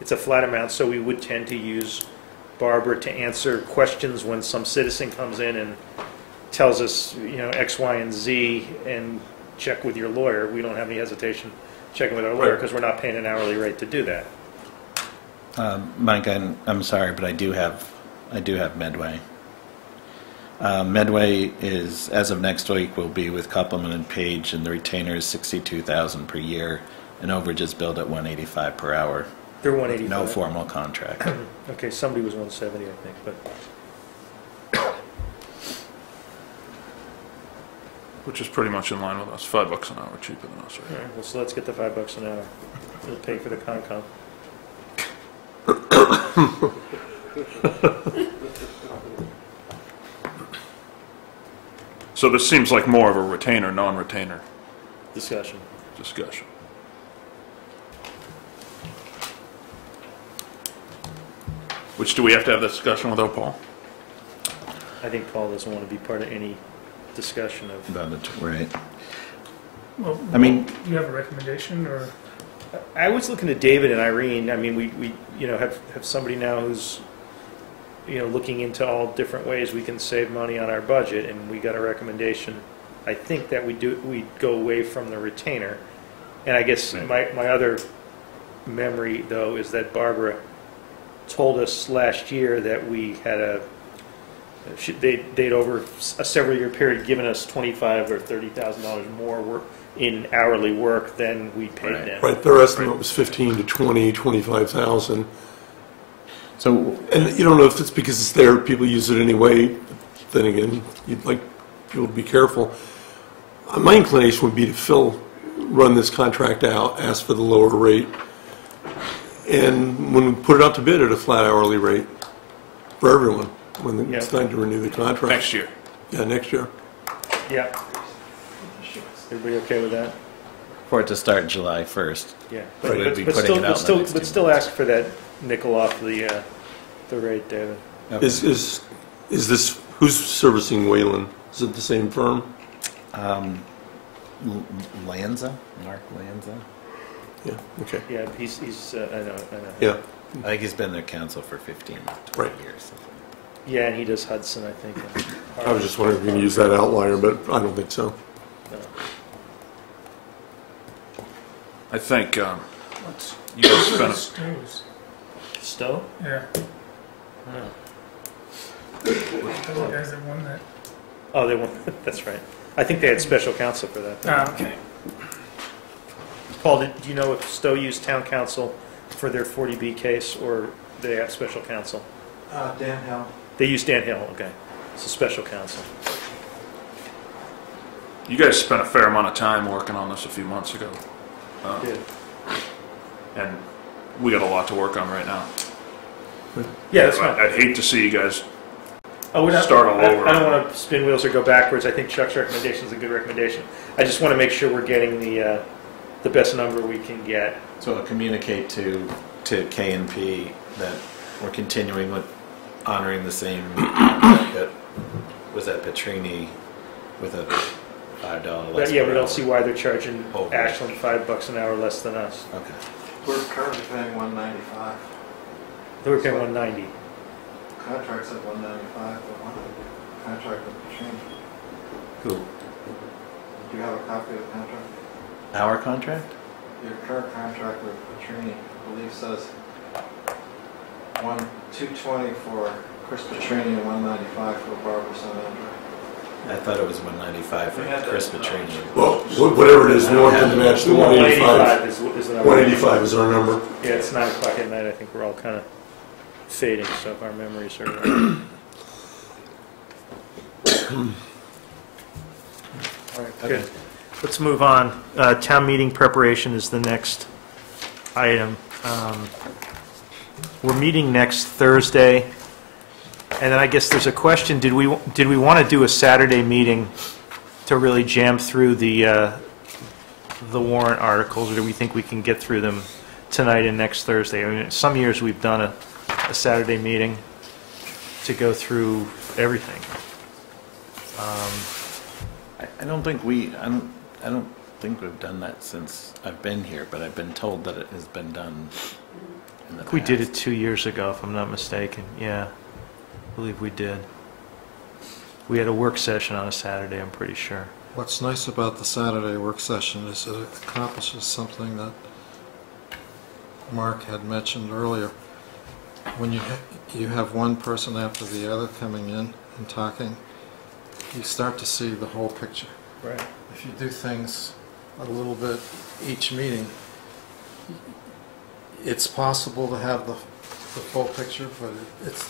it's a flat amount. So we would tend to use Barbara to answer questions when some citizen comes in and tells us X, Y, and Z, and check with your lawyer. We don't have any hesitation checking with our lawyer because we're not paying an hourly rate to do that. Mike, I'm sorry, but I do have Medway. Medway is, as of next week, will be with Copeland and Page, and the retainer is $62,000 per year, and overage is billed at $185 per hour. They're $185. No formal contract. Okay, somebody was $170, I think, but. Which is pretty much in line with us. $5 an hour cheaper than us, right? All right, well, so let's get the $5 an hour. We'll pay for the Concom. So this seems like more of a retainer, non-retainer discussion. Which do we have to have this discussion with Paul? I think Paul doesn't want to be part of any discussion of. About it, right. Well, I mean, do you have a recommendation, or? I was looking at David and Irene. I mean, we have somebody now who's looking into all different ways we can save money on our budget, and we got a recommendation, I think, that we go away from the retainer. And I guess my other memory, though, is that Barbara told us last year that we had they'd over a several-year period given us $25,000 or $30,000 more work in hourly work than we paid them. Right, their estimate was 15 to 20, 25,000. So, And you don't know if it's because it's there, people use it anyway. Then again, you'd like people to be careful. My inclination would be to run this contract out, ask for the lower rate, and when we put it out to bid at a flat hourly rate for everyone, when it's time to renew the contract. Next year. Yeah, next year. Yeah. Everybody okay with that? for it to start July 1st. Yeah. But we'd be putting it out in the next 2 months. Still ask for that nickel off the rate, David. Okay. Is this, who's servicing Wayland? Is it the same firm? Lanza? Mark Lanza? Yeah, okay. Yeah, he's I know. Yeah, I think he's been their counsel for 15, 20 years. Yeah, and he does Hudson, I think. I was just wondering if you can use that outlier, but I don't think so. No. I think you guys spent Stowe? Yeah. Oh. Those are the guys that won that. Oh, they won. That's right. I think they had special counsel for that. Ah, okay. Paul, do you know if Stowe used town counsel for their 40B case, or they have special counsel? Dan Hill. They used Dan Hill, okay. It's a special counsel. You guys spent a fair amount of time working on this a few months ago. Did. And we got a lot to work on right now. Yeah, that's fine. I'd hate to see you guys Oh, we're not, start all over. I don't want to spin wheels or go backwards. I think Chuck's recommendation is a good recommendation. I just want to make sure we're getting the best number we can get. So I'll communicate to K&P that we're continuing with honoring the same that was at Petrini with a $5 less. Yeah, per we don't hour. see why they're charging Over. Ashland $5 an hour less than us. Okay. We're currently paying $195. They were paying $190. Contract's at $195, but one contract with Petrini. Who? Do you have a copy of the contract? Our contract? Your current contract with Petrini, I believe, says $220 for Chris Petrini and $195 for Barbara Sandra. I thought it was $195 for Chris Petrini. Well, whatever it is, we want them to match the 185. is the number. 185 is our number. Yeah, it's 9 o'clock at night. I think we're all kind of fading, so if our memories are right. All right, good. Let's move on. Town meeting preparation is the next item. We're meeting next Thursday, and then I guess there's a question: did we want to do a Saturday meeting to really jam through the warrant articles, or do we think we can get through them tonight and next Thursday? I mean, some years we've done a Saturday meeting to go through everything. I don't think we've done that since I've been here, but I've been told that it has been done in the past. We did it 2 years ago, if I'm not mistaken. Yeah, I believe we did. We had a work session on a Saturday, I'm pretty sure. What's nice about the Saturday work session is that it accomplishes something that Mark had mentioned earlier. When you have one person after the other coming in and talking, you start to see the whole picture. Right. If you do things a little bit each meeting, it's possible to have the full picture, but it's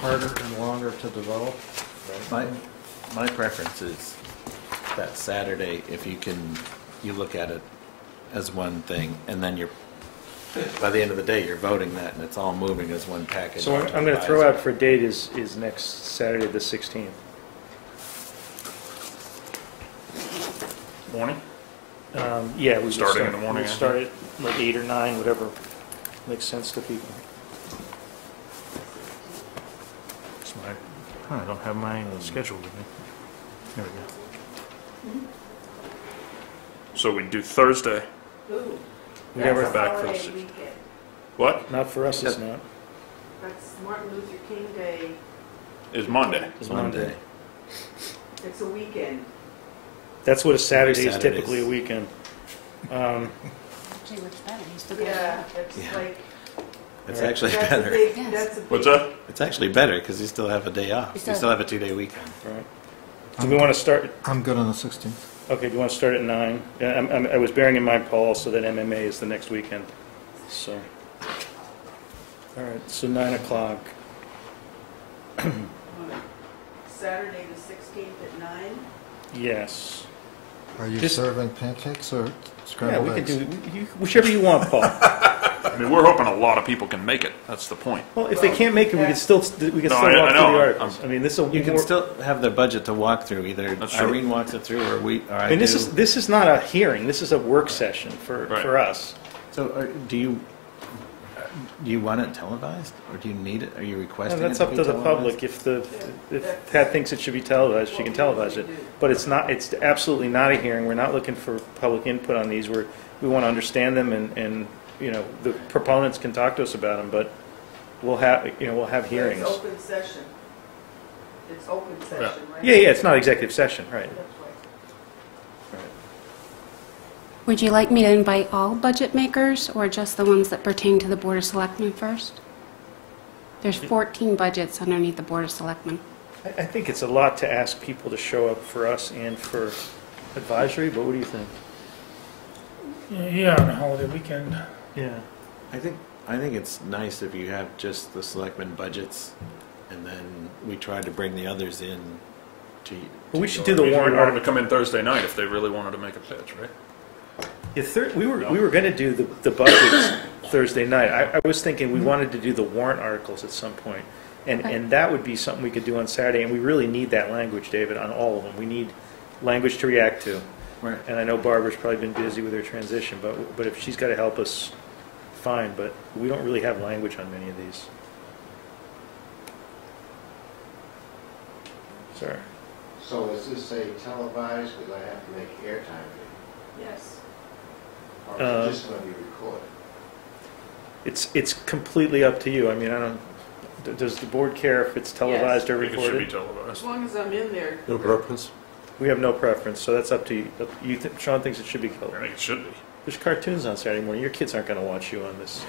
harder and longer to develop. My preference is that Saturday, if you look at it as one thing, and then by the end of the day, you're voting that, and it's all moving as one package. So I'm going to throw out for a date is next Saturday, the 16th. Morning? Yeah, we Starting in the morning, We I start at like 8 or 9, whatever makes sense to people. I don't have my schedule with me. There we go. So we do Thursday. We never back for the What? Not for us, it's not. That's Martin Luther King Day. Is Monday. It's Monday. It's a weekend. That's what a Saturday is Saturdays. typically a weekend. Actually works better. You still get Yeah, it. it's Yeah. like, It's actually that's a better. big, Yes. that's a big. What's that? It's actually better because you still have a day off. You You still- still have a 2-day weekend. Right. Do we want to start, I'm good on the 16th. okay, do you want to start at 9? Yeah, I was bearing in mind, Paul, also that MMA is the next weekend, so. All right, so 9 o'clock. Saturday the 16th at 9. Yes. Are you Just- serving pancakes or Yeah, scrambled we can eggs? do, whichever you want, Paul. I mean, we're hoping a lot of people can make it. That's the point. Well, if they can't make it, we can still walk through I the know. articles. I mean, this will. You can still have the budget to walk through. Either That's true. Irene walks it through or or I I mean, do. this is not a hearing, this is a work session for Right. us. So do you want it televised or do you need it? Are you requesting That's it up be to the televised? public. If Pat thinks it should be televised, she can televise it. But it's not, it's absolutely not a hearing. We're not looking for public input on these. We want to understand them and, you know, the proponents can talk to us about them, but we'll have hearings. It's open session. It's open session, right? Yeah, it's not executive session, right. That's right. Would you like me to invite all budget makers or just the ones that pertain to the Board of Selectmen first? There's 14 budgets underneath the Board of Selectmen. I think it's a lot to ask people to show up for us and for advisory, but what do you think? Yeah, on a holiday weekend. Yeah. I think it's nice if you have just the selectmen budgets, and then we try to bring the others in to. But we should go do the We warrant wanted them to article. come in Thursday night if they really wanted to make a pitch, right? Yeah, we were going to do the budgets Thursday night. I was thinking we wanted to do the warrant articles at some point, and that would be something we could do on Saturday. And we really need that language, David, on all of them. We need language to react to. Right. And I know Barbara's probably been busy with her transition, but if she's got to help us, fine. But we don't really have language on many of these. Sorry. So is this a televised, because I have to make airtime, Yes. or is it just going to be recorded? It's completely up to you. I mean, does the board care if it's televised or I think it should be recorded? televised. As long as I'm in there. No preference? We have no preference, so that's up to you. Sean thinks it should be I televised. think it should be. There's cartoons on Saturday morning. Your kids aren't going to watch you on this.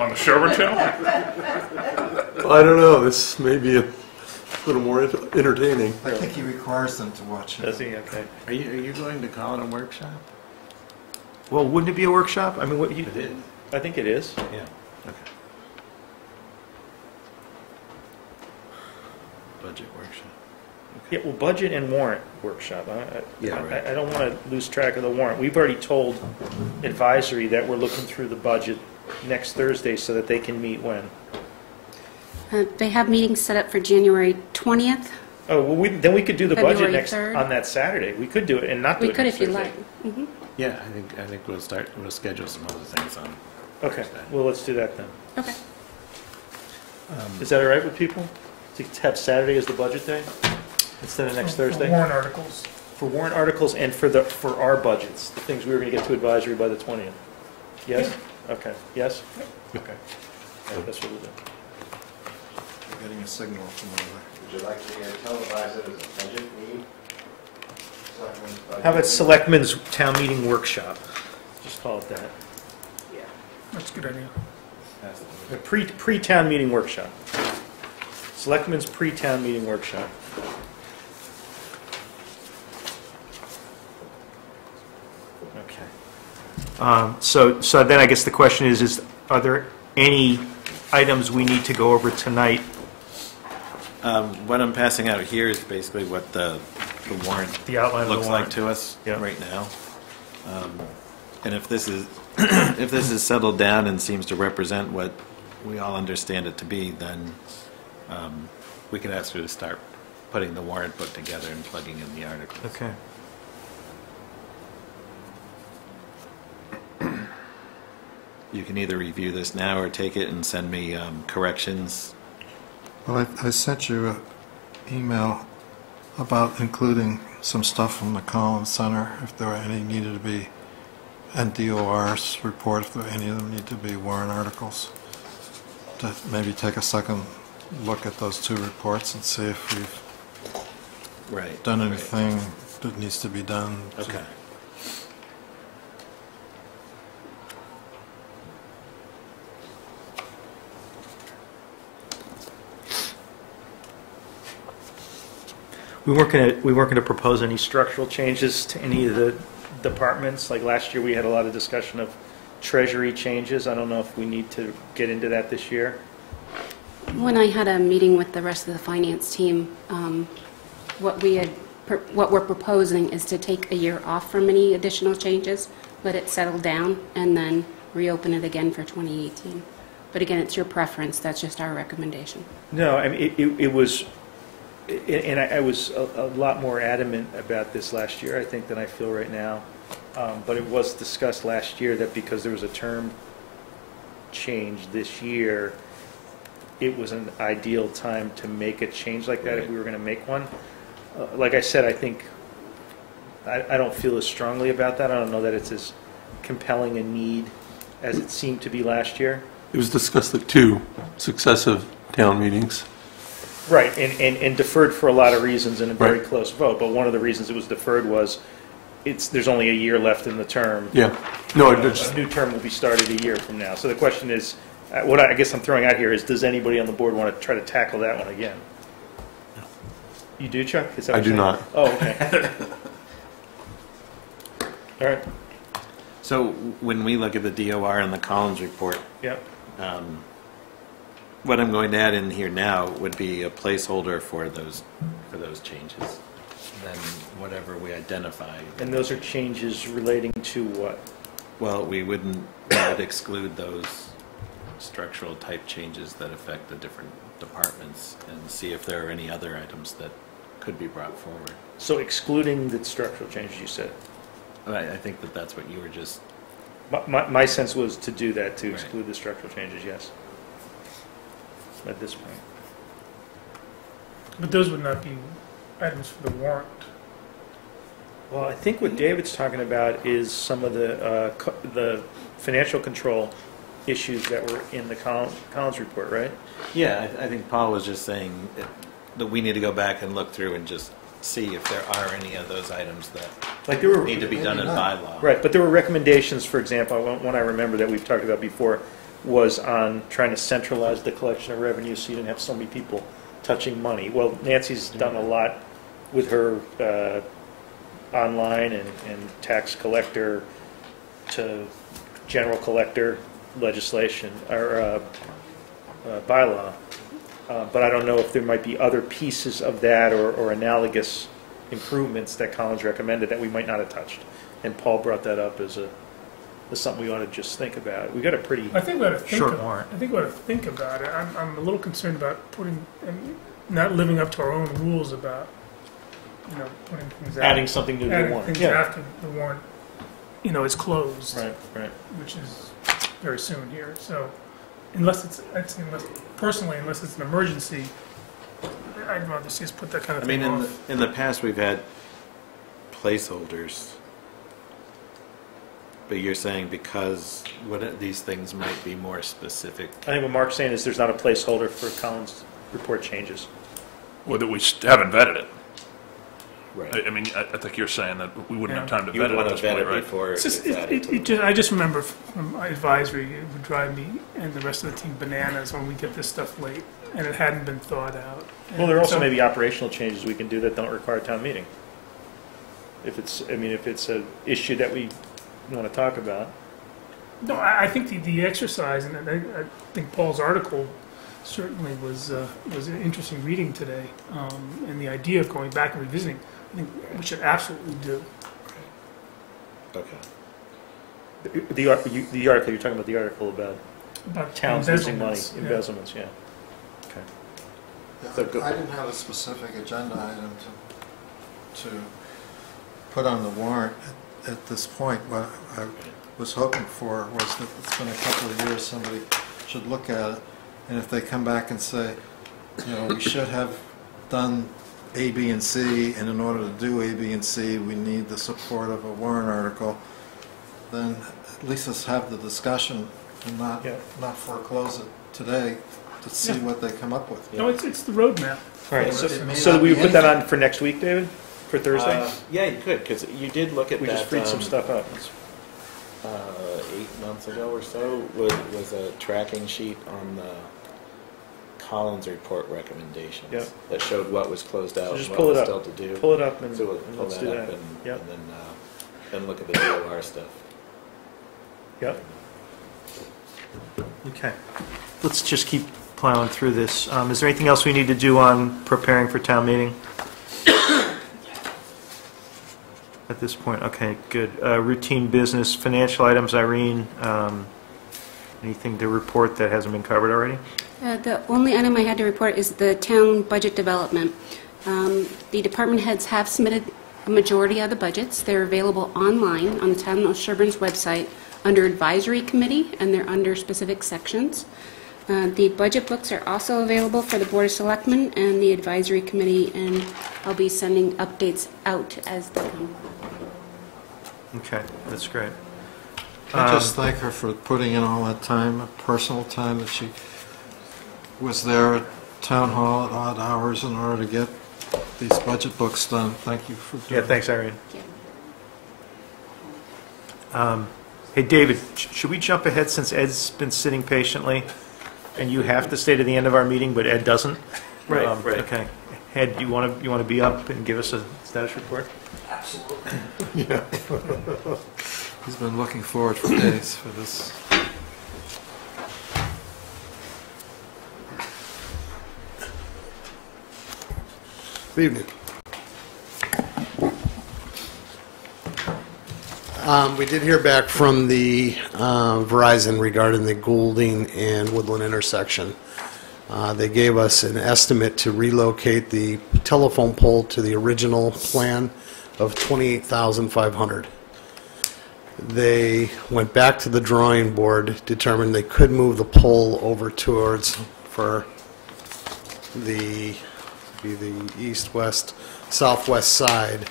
On the Sherborn channel? I don't know, this may be a little more entertaining. I think he requires them to watch it. Does he? Okay. Are you going to call it a workshop? Well, wouldn't it be a workshop? I mean, what you? It is. I think it is. Yeah. Okay. Budget workshop. Yeah, well, budget and warrant workshop. Yeah, right. I don't want to lose track of the warrant. We've already told advisory that we're looking through the budget next Thursday so that they can meet when? They have meetings set up for January 20th. Oh, well, then we could do the budget February next 3rd. on that Saturday. We could do it and not do We it could next if you Thursday. like. Mhm. Yeah, I think we'll schedule some other things on. Okay, well, let's do that then. Okay. Is that all right with people? To have Saturday as the budget day instead of next For Thursday? warrant articles. For warrant articles and for our budgets, the things we were going to get to advisory by the 20th. Yes? Okay. Yes? Okay. Yeah, that's what we'll do. We're getting a signal from over there. Would you like to televise it as a budget meeting? Selectmen's budget How about meeting? Selectmen's Town Meeting Workshop? Just call it that. Yeah. That's a good idea. A pre-town meeting workshop. Selectmen's pre-town meeting workshop. Okay. So then I guess the question is are there any items we need to go over tonight? What I'm passing out here is basically what the warrant The outline of the looks warrant. like to us Yeah. right now. And if this is if this is settled down and seems to represent what we all understand it to be, then we could ask her to start putting the warrant book together and plugging in the articles. Okay. You can either review this now or take it and send me corrections. Well, I sent you an email about including some stuff from the Collins Center, if there were any needed to be, and DOR's report, if there any of them need to be warrant articles. to maybe take a second look at those two reports and see if we've Right. done anything that needs to be done. Okay. We weren't going to propose any structural changes to any of the departments. Like last year, we had a lot of discussion of treasury changes. I don't know if we need to get into that this year. When I had a meeting with the rest of the finance team, what we're proposing is to take a year off from any additional changes, let it settle down, and then reopen it again for 2018. But again, it's your preference. That's just our recommendation. No, I mean, it was, and I was a lot more adamant about this last year, I think, than I feel right now. But it was discussed last year that because there was a term change this year, it was an ideal time to make a change like that if we were going to make one. Like I said, I think I don't feel as strongly about that. I don't know that it's as compelling a need as it seemed to be last year. It was discussed at 2 successive town meetings. Right, and deferred for a lot of reasons in a very Right. close vote. But one of the reasons it was deferred was there's only a year left in the term. Yeah. No, A new term will be started a year from now. So the question is, what I guess I'm throwing out here is, does anybody on the board want to try to tackle that one again? You do, Chuck? Is that what I do you're saying? not. Oh, okay. All right. So when we look at the DOR and the Collins report, Yep. what I'm going to add in here now would be a placeholder for those changes. Then whatever we identify. And those are changes relating to what? Well, we would exclude those structural type changes that affect the different departments and see if there are any other items that could be brought forward. So excluding the structural changes you said. I think that that's what you were just... My sense was to do that, to Right. exclude the structural changes, yes. At this point. But those would not be items for the warrant. Well, I think what David's talking about is some of the financial control issues that were in the Collins report, right? Yeah, I think Paul was just saying that we need to go back and look through and just see if there are any of those items that need to be done in bylaw. Right, but there were recommendations, for example, one I remember that we've talked about before was on trying to centralize the collection of revenue so you didn't have so many people touching money. Well, Nancy's done a lot with her online and tax collector to general collector legislation or bylaw. But I don't know if there might be other pieces of that or analogous improvements that Collins recommended that we might not have touched. And Paul brought that up as something we ought to just think about. We got a pretty I think we ought to think short warrant. I think we ought to think about it. I'm a little concerned about not living up to our own rules about, putting things out. Adding something new to the Adding warrant. things Yeah. after the warrant, is closed. Right. Which is very soon here. So unless it's an emergency, I'd rather see us put that kind of I thing mean, off. in the past, we've had placeholders, but you're saying because these things might be more specific. I think what Mark's saying is there's not a placeholder for Collins report changes. Well, that we haven't vetted it. Right. I mean, I think you're saying that we wouldn't have Yeah. time to You vet would it want at to this vet point, it right? before It's just, it's added. I just remember from my advisory, it would drive me and the rest of the team bananas when we get this stuff late and it hadn't been thought out. Well, there also So- may be operational changes we can do that don't require town meeting. If it's an issue that we want to talk about. No, I think the exercise, and I think Paul's article certainly was an interesting reading today, and the idea of going back and revisiting, I think we should absolutely do. Okay. The article, you're talking about the article about towns losing money, embezzlements, yeah. embezzlements, yeah. Okay. So go- I didn't have a specific agenda item to put on the warrant at this point. What I was hoping for was that it's been a couple of years, somebody should look at it, and if they come back and say, we should have done A, B, and C, and in order to do A, B, and C, we need the support of a warrant article, then at least let's have the discussion and not foreclose it today to see what they come up with. No, it's the roadmap. All right, It so, may so not we be would put that anything. on for next week, David? For Thursday? Yeah, you could, because you did look at We that. just freed some stuff up. 8 months ago or so was a tracking sheet on the Collins report recommendations Yep. that showed what was closed out So and just what pull it was up. still to do. Pull it up and, So we'll and pull let's that do up that. and, Yep. and then look at the DOR stuff. Yep. Okay. Let's just keep plowing through this. Is there anything else we need to do on preparing for town meeting? At this point, okay, good. Routine business, financial items, Irene, anything to report that hasn't been covered already? The only item I had to report is the town budget development. The department heads have submitted a majority of the budgets. They're available online on the town of Sherborn's website under advisory committee, and they're under specific sections. The budget books are also available for the Board of Selectmen and the advisory committee, and I'll be sending updates out as they come. Okay, that's great. I just thank her for putting in all that time, personal time that she was there at town hall at odd hours in order to get these budget books done. Thank you for doing Yeah, thanks, Irene. Thank you. Hey, David, should we jump ahead since Ed's been sitting patiently? And you have to stay to the end of our meeting, but Ed doesn't? Right. Okay. Ed, you want to be up and give us a status report? Yeah. He's been looking forward for days for this. Good evening. We did hear back from the Verizon regarding the Goulding and Woodland intersection. They gave us an estimate to relocate the telephone pole to the original plan of $28,500. They went back to the drawing board, determined they could move the pole over towards for the east, west, southwest side,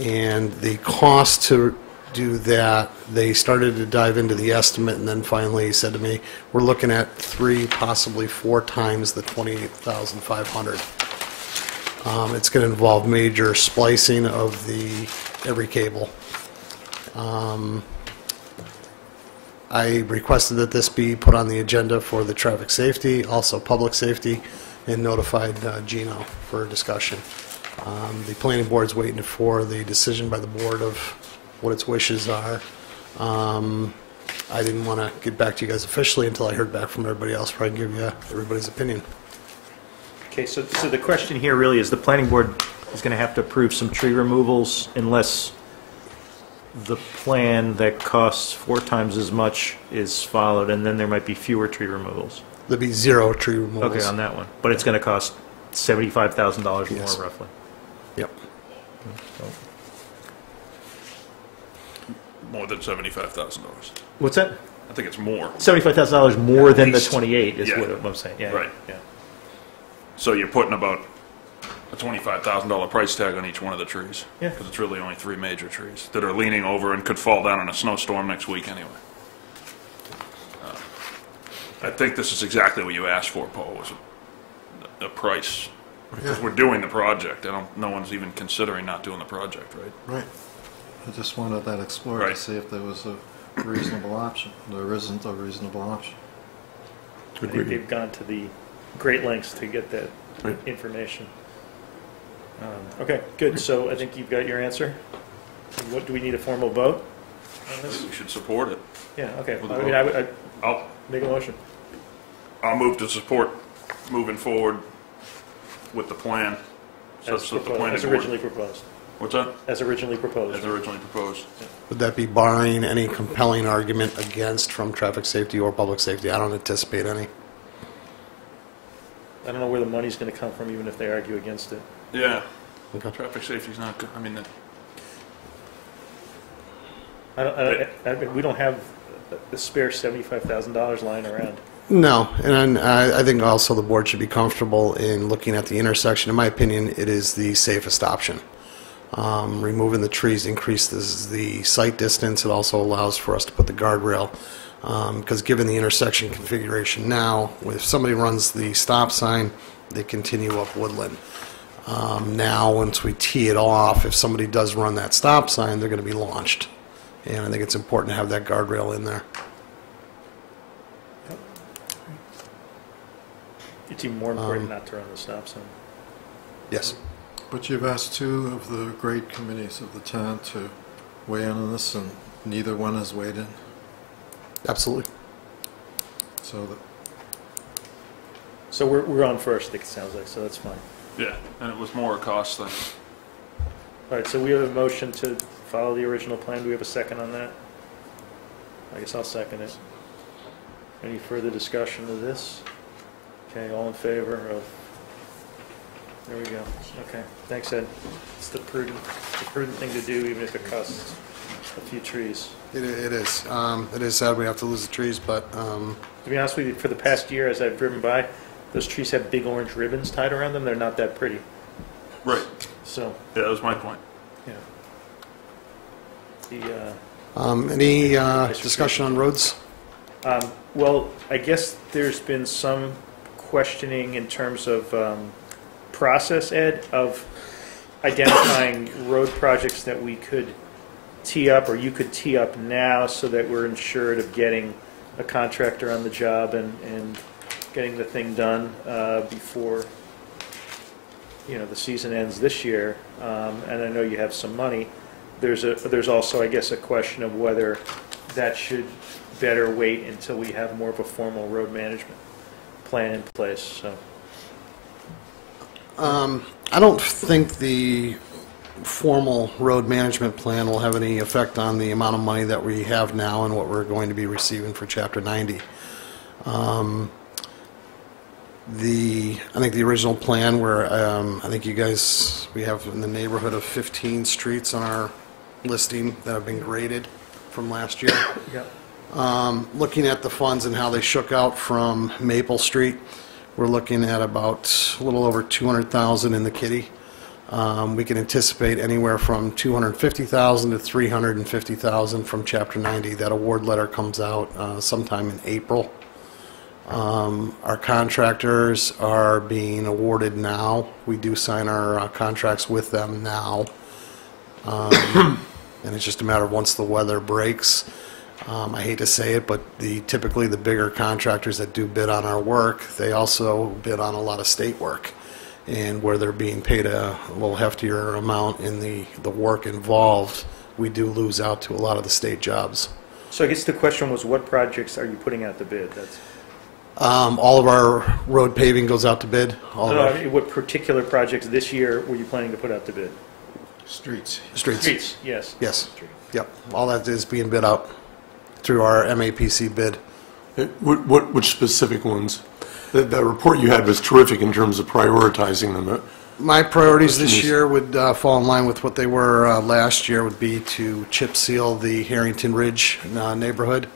and the cost to do that, they started to dive into the estimate and then finally said to me, we're looking at 3, possibly 4 times the $28,500. It's going to involve major splicing of every cable. I requested that this be put on the agenda for the traffic safety, also public safety, and notified Gino for discussion. The planning board's waiting for the decision by the board of what its wishes are. I didn't want to get back to you guys officially until I heard back from everybody else, before I give you everybody's opinion. Okay, so the question here really is the planning board is going to have to approve some tree removals unless the plan that costs 4 times as much is followed, and then there might be fewer tree removals. There'll be 0 tree removals. Okay, on that one. But it's going to cost $75,000 more, Yes. roughly. Yep. More than $75,000. What's that? I think it's more. $75,000 more At than the least. 28 is Yeah. what I'm saying. Yeah, Right. Yeah. So you're putting about a $25,000 price tag on each one of the trees. Yeah. Because it's really only 3 major trees that are leaning over and could fall down in a snowstorm next week anyway. I think this is exactly what you asked for, Paul, was a price. Because we're doing the project. No one's even considering not doing the project, right? Right. I just wanted that explored Right. to see if there was a reasonable option. There isn't a reasonable option. I think they've gone to the great lengths to get that Right. information. Okay, good. So I think you've got your answer. What, do we need a formal vote on I this? think we should support it. Yeah, okay. With a I mean, vote. I'll make a motion. move to support moving forward with the plan. Such that the planning As board- originally proposed. What's that? As originally proposed. As originally proposed. Would that be barring any compelling argument against from traffic safety or public safety? I don't anticipate any. I don't know where the money's going to come from, even if they argue against it. Yeah. Okay. Traffic safety's not good. I mean, We don't have a spare $75,000 lying around. No, and I think also the board should be comfortable in looking at the intersection. In my opinion, it is the safest option. Removing the trees increases the sight distance. It also allows for us to put the guardrail Because given the intersection configuration now, if somebody runs the stop sign, they continue up Woodland. Now, once we tee it off, if somebody does run that stop sign, they're going to be launched. And I think it's important to have that guardrail in there. It's even more important not to run the stop sign. Yes. But you've asked two of the grade committees of the town to weigh in on this, and neither one has weighed in. Absolutely. So that So we're on first, it sounds like, so that's fine. Yeah, and it was more a cost thing. All right, so we have a motion to follow the original plan. Do we have a second on that? I guess I'll second it. Any further discussion of this? Okay, all in favor of, there we go. Okay, thanks, Ed. It's the prudent thing to do, even if it costs a few trees. It is. It is sad we have to lose the trees, but... To be honest with you, for the past year, as I've driven by, those trees have big orange ribbons tied around them. They're not that pretty. Right. So, Yeah, that was my point. yeah. any discussion on roads? Well, I guess there's been some questioning in terms of process, Ed, of identifying road projects that we could tee up, or you could tee up now, so that we're insured of getting a contractor on the job and getting the thing done before, you know, the season ends this year. And I know you have some money. There's also, I guess, a question of whether that should better wait until we have more of a formal road management plan in place. So, I don't think the formal road management plan will have any effect on the amount of money that we have now and what we're going to be receiving for Chapter 90. I think the original plan where I think you guys, we have in the neighborhood of 15 streets on our listing that have been graded from last year. Looking at the funds and how they shook out from Maple Street, we're looking at about a little over 200,000 in the kitty. We can anticipate anywhere from 250,000 to 350,000 from Chapter 90. That award letter comes out sometime in April. Our contractors are being awarded now. We do sign our contracts with them now. And it's just a matter of once the weather breaks. I hate to say it, but typically the bigger contractors that do bid on our work, they also bid on a lot of state work. And where they're being paid a little heftier amount in the work involved, we do lose out to a lot of the state jobs. so I guess the question was, what projects are you putting out to bid? That's all of our road paving goes out to bid. I mean, what particular projects this year were you planning to put out to bid? streets. Streets, yes. Yes. Yep. All that is being bid out through our MAPC bid. Which specific ones? That report you had was terrific in terms of prioritizing them. My priorities this year would fall in line with what they were last year, would be to chip seal the Harrington Ridge neighborhood,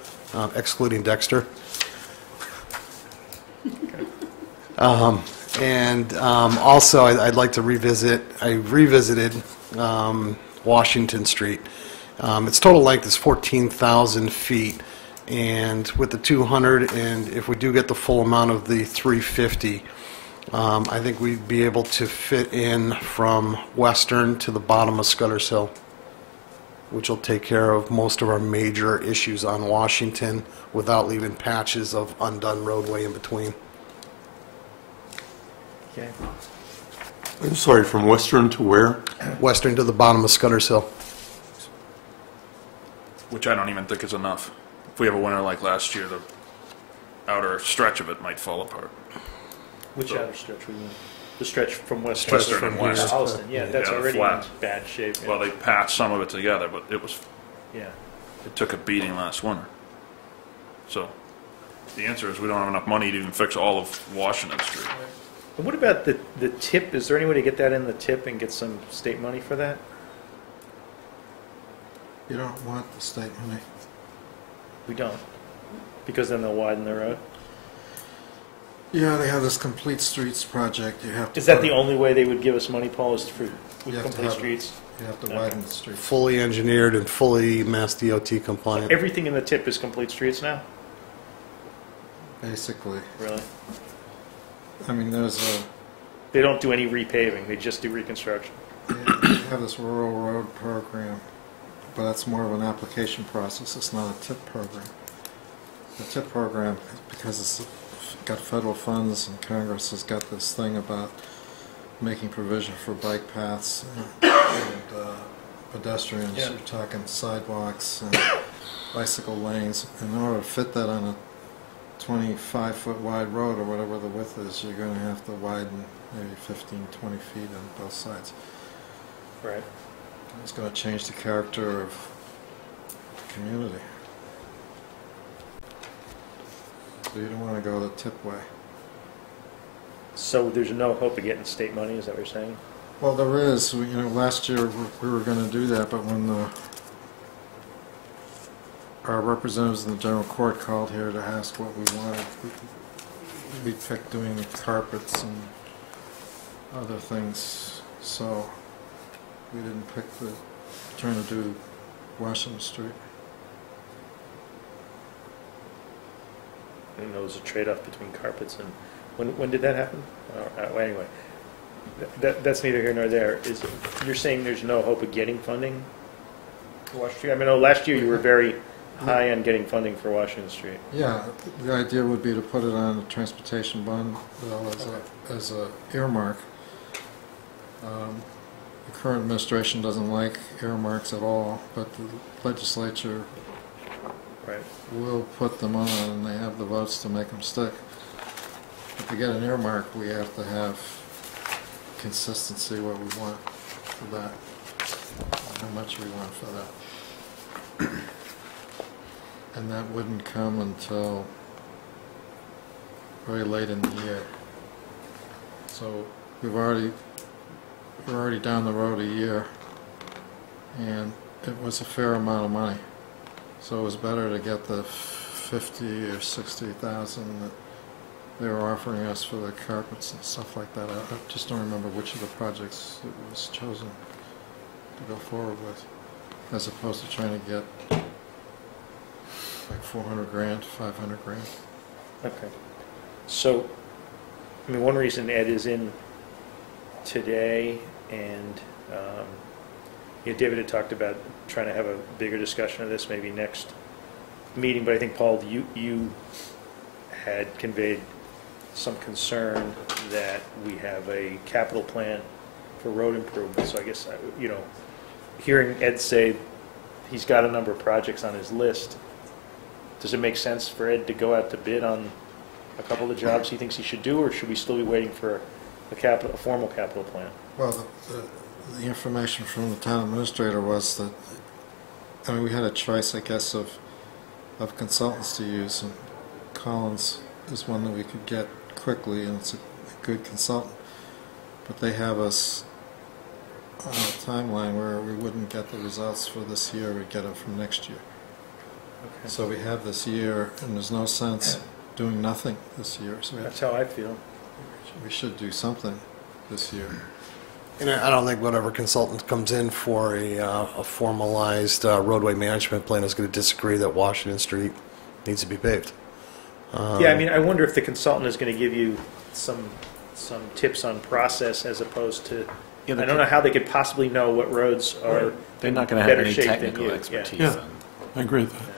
excluding Dexter. And also, I'd like to revisit, I revisited Washington Street. Its total length is 14,000 feet, and with the 200, and if we do get the full amount of the 350, I think we'd be able to fit in from Western to the bottom of Scudder's Hill, which will take care of most of our major issues on Washington without leaving patches of undone roadway in between. Okay. I'm sorry, from Western to where? Western to the bottom of Scudder's Hill. Which I don't even think is enough. If we have a winter like last year, the outer stretch of it might fall apart. Which outer stretch were you in? The stretch from Western Western and west. to Holliston. Yeah, that's Yeah, already flat. in bad shape. Yeah. Well, they patched some of it together, but it Yeah. took a beating last winter. So the answer is we don't have enough money to even fix all of Washington Street. And what about the tip? Is there any way to get that in the tip and get some state money for that? You don't want the state money. We don't, because then they'll widen the road. Yeah, they have this complete streets project. You have to. Is that the only way they would give us money, Paul, is for You have to complete have- streets? You have to widen the street. fully engineered and fully Mass DOT compliant. Everything in the tip is complete streets now? Basically. Really? I mean, there's a, They don't do any repaving, they just do reconstruction? you have this rural road program, but that's more of an application process. It's not a TIP program. The TIP program, because it's got federal funds and Congress has got this thing about making provision for bike paths and pedestrians. Yeah. You're talking sidewalks and bicycle lanes. In order to fit that on a 25-foot wide road or whatever the width is, you're going to have to widen maybe 15, 20 feet on both sides. Right. It's going to change the character of the community. So you don't want to go the TIP way. So there's no hope of getting state money, is that what you're saying? Well, there is. You know, last year we were going to do that, but when our representatives in the general court called here to ask what we wanted, we picked doing carpets and other things. So we didn't pick trying to do Washington Street. I didn't know it was a trade-off between carpets and, when did that happen? Well, anyway, that's neither here nor there. You're saying there's no hope of getting funding for Washington Street? I mean, last year you were very high on getting funding for Washington Street. Yeah, the idea would be to put it on a transportation bond as a earmark. The current administration doesn't like earmarks at all, but the legislature will put them on, and they have the votes to make them stick. But to get an earmark, we have to have consistency, what we want for that, how much we want for that. And that wouldn't come until very late in the year. So we're already down the road a year, and it was a fair amount of money. So it was better to get the 50 or 60,000 that they were offering us for the carpets and stuff like that. I just don't remember which of the projects it was chosen to go forward with, as opposed to trying to get like 400 grand, 500 grand. Okay. So, I mean, one reason Ed is in today, and David had talked about trying to have a bigger discussion of this maybe next meeting, but I think, Paul, you had conveyed some concern that we have a capital plan for road improvements. So I guess, hearing Ed say he's got a number of projects on his list, does it make sense for Ed to go out to bid on a couple of the jobs he thinks he should do, or should we still be waiting for a formal capital plan? Well, the information from the town administrator was that, I mean, we had a choice, I guess, of consultants to use, and Collins is one that we could get quickly, and it's a good consultant. But they have us on a timeline where we wouldn't get the results for this year, we'd get them from next year. Okay. So we have this year, and there's no sense doing nothing this year. So that's how I feel. We should do something this year. And I don't think whatever consultant comes in for a formalized roadway management plan is going to disagree that Washington Street needs to be paved. Yeah, I mean, I wonder if the consultant is going to give you some tips on process as opposed to, I don't know how they could possibly know what roads are They're not going to have any technical expertise. Yeah, I agree with that.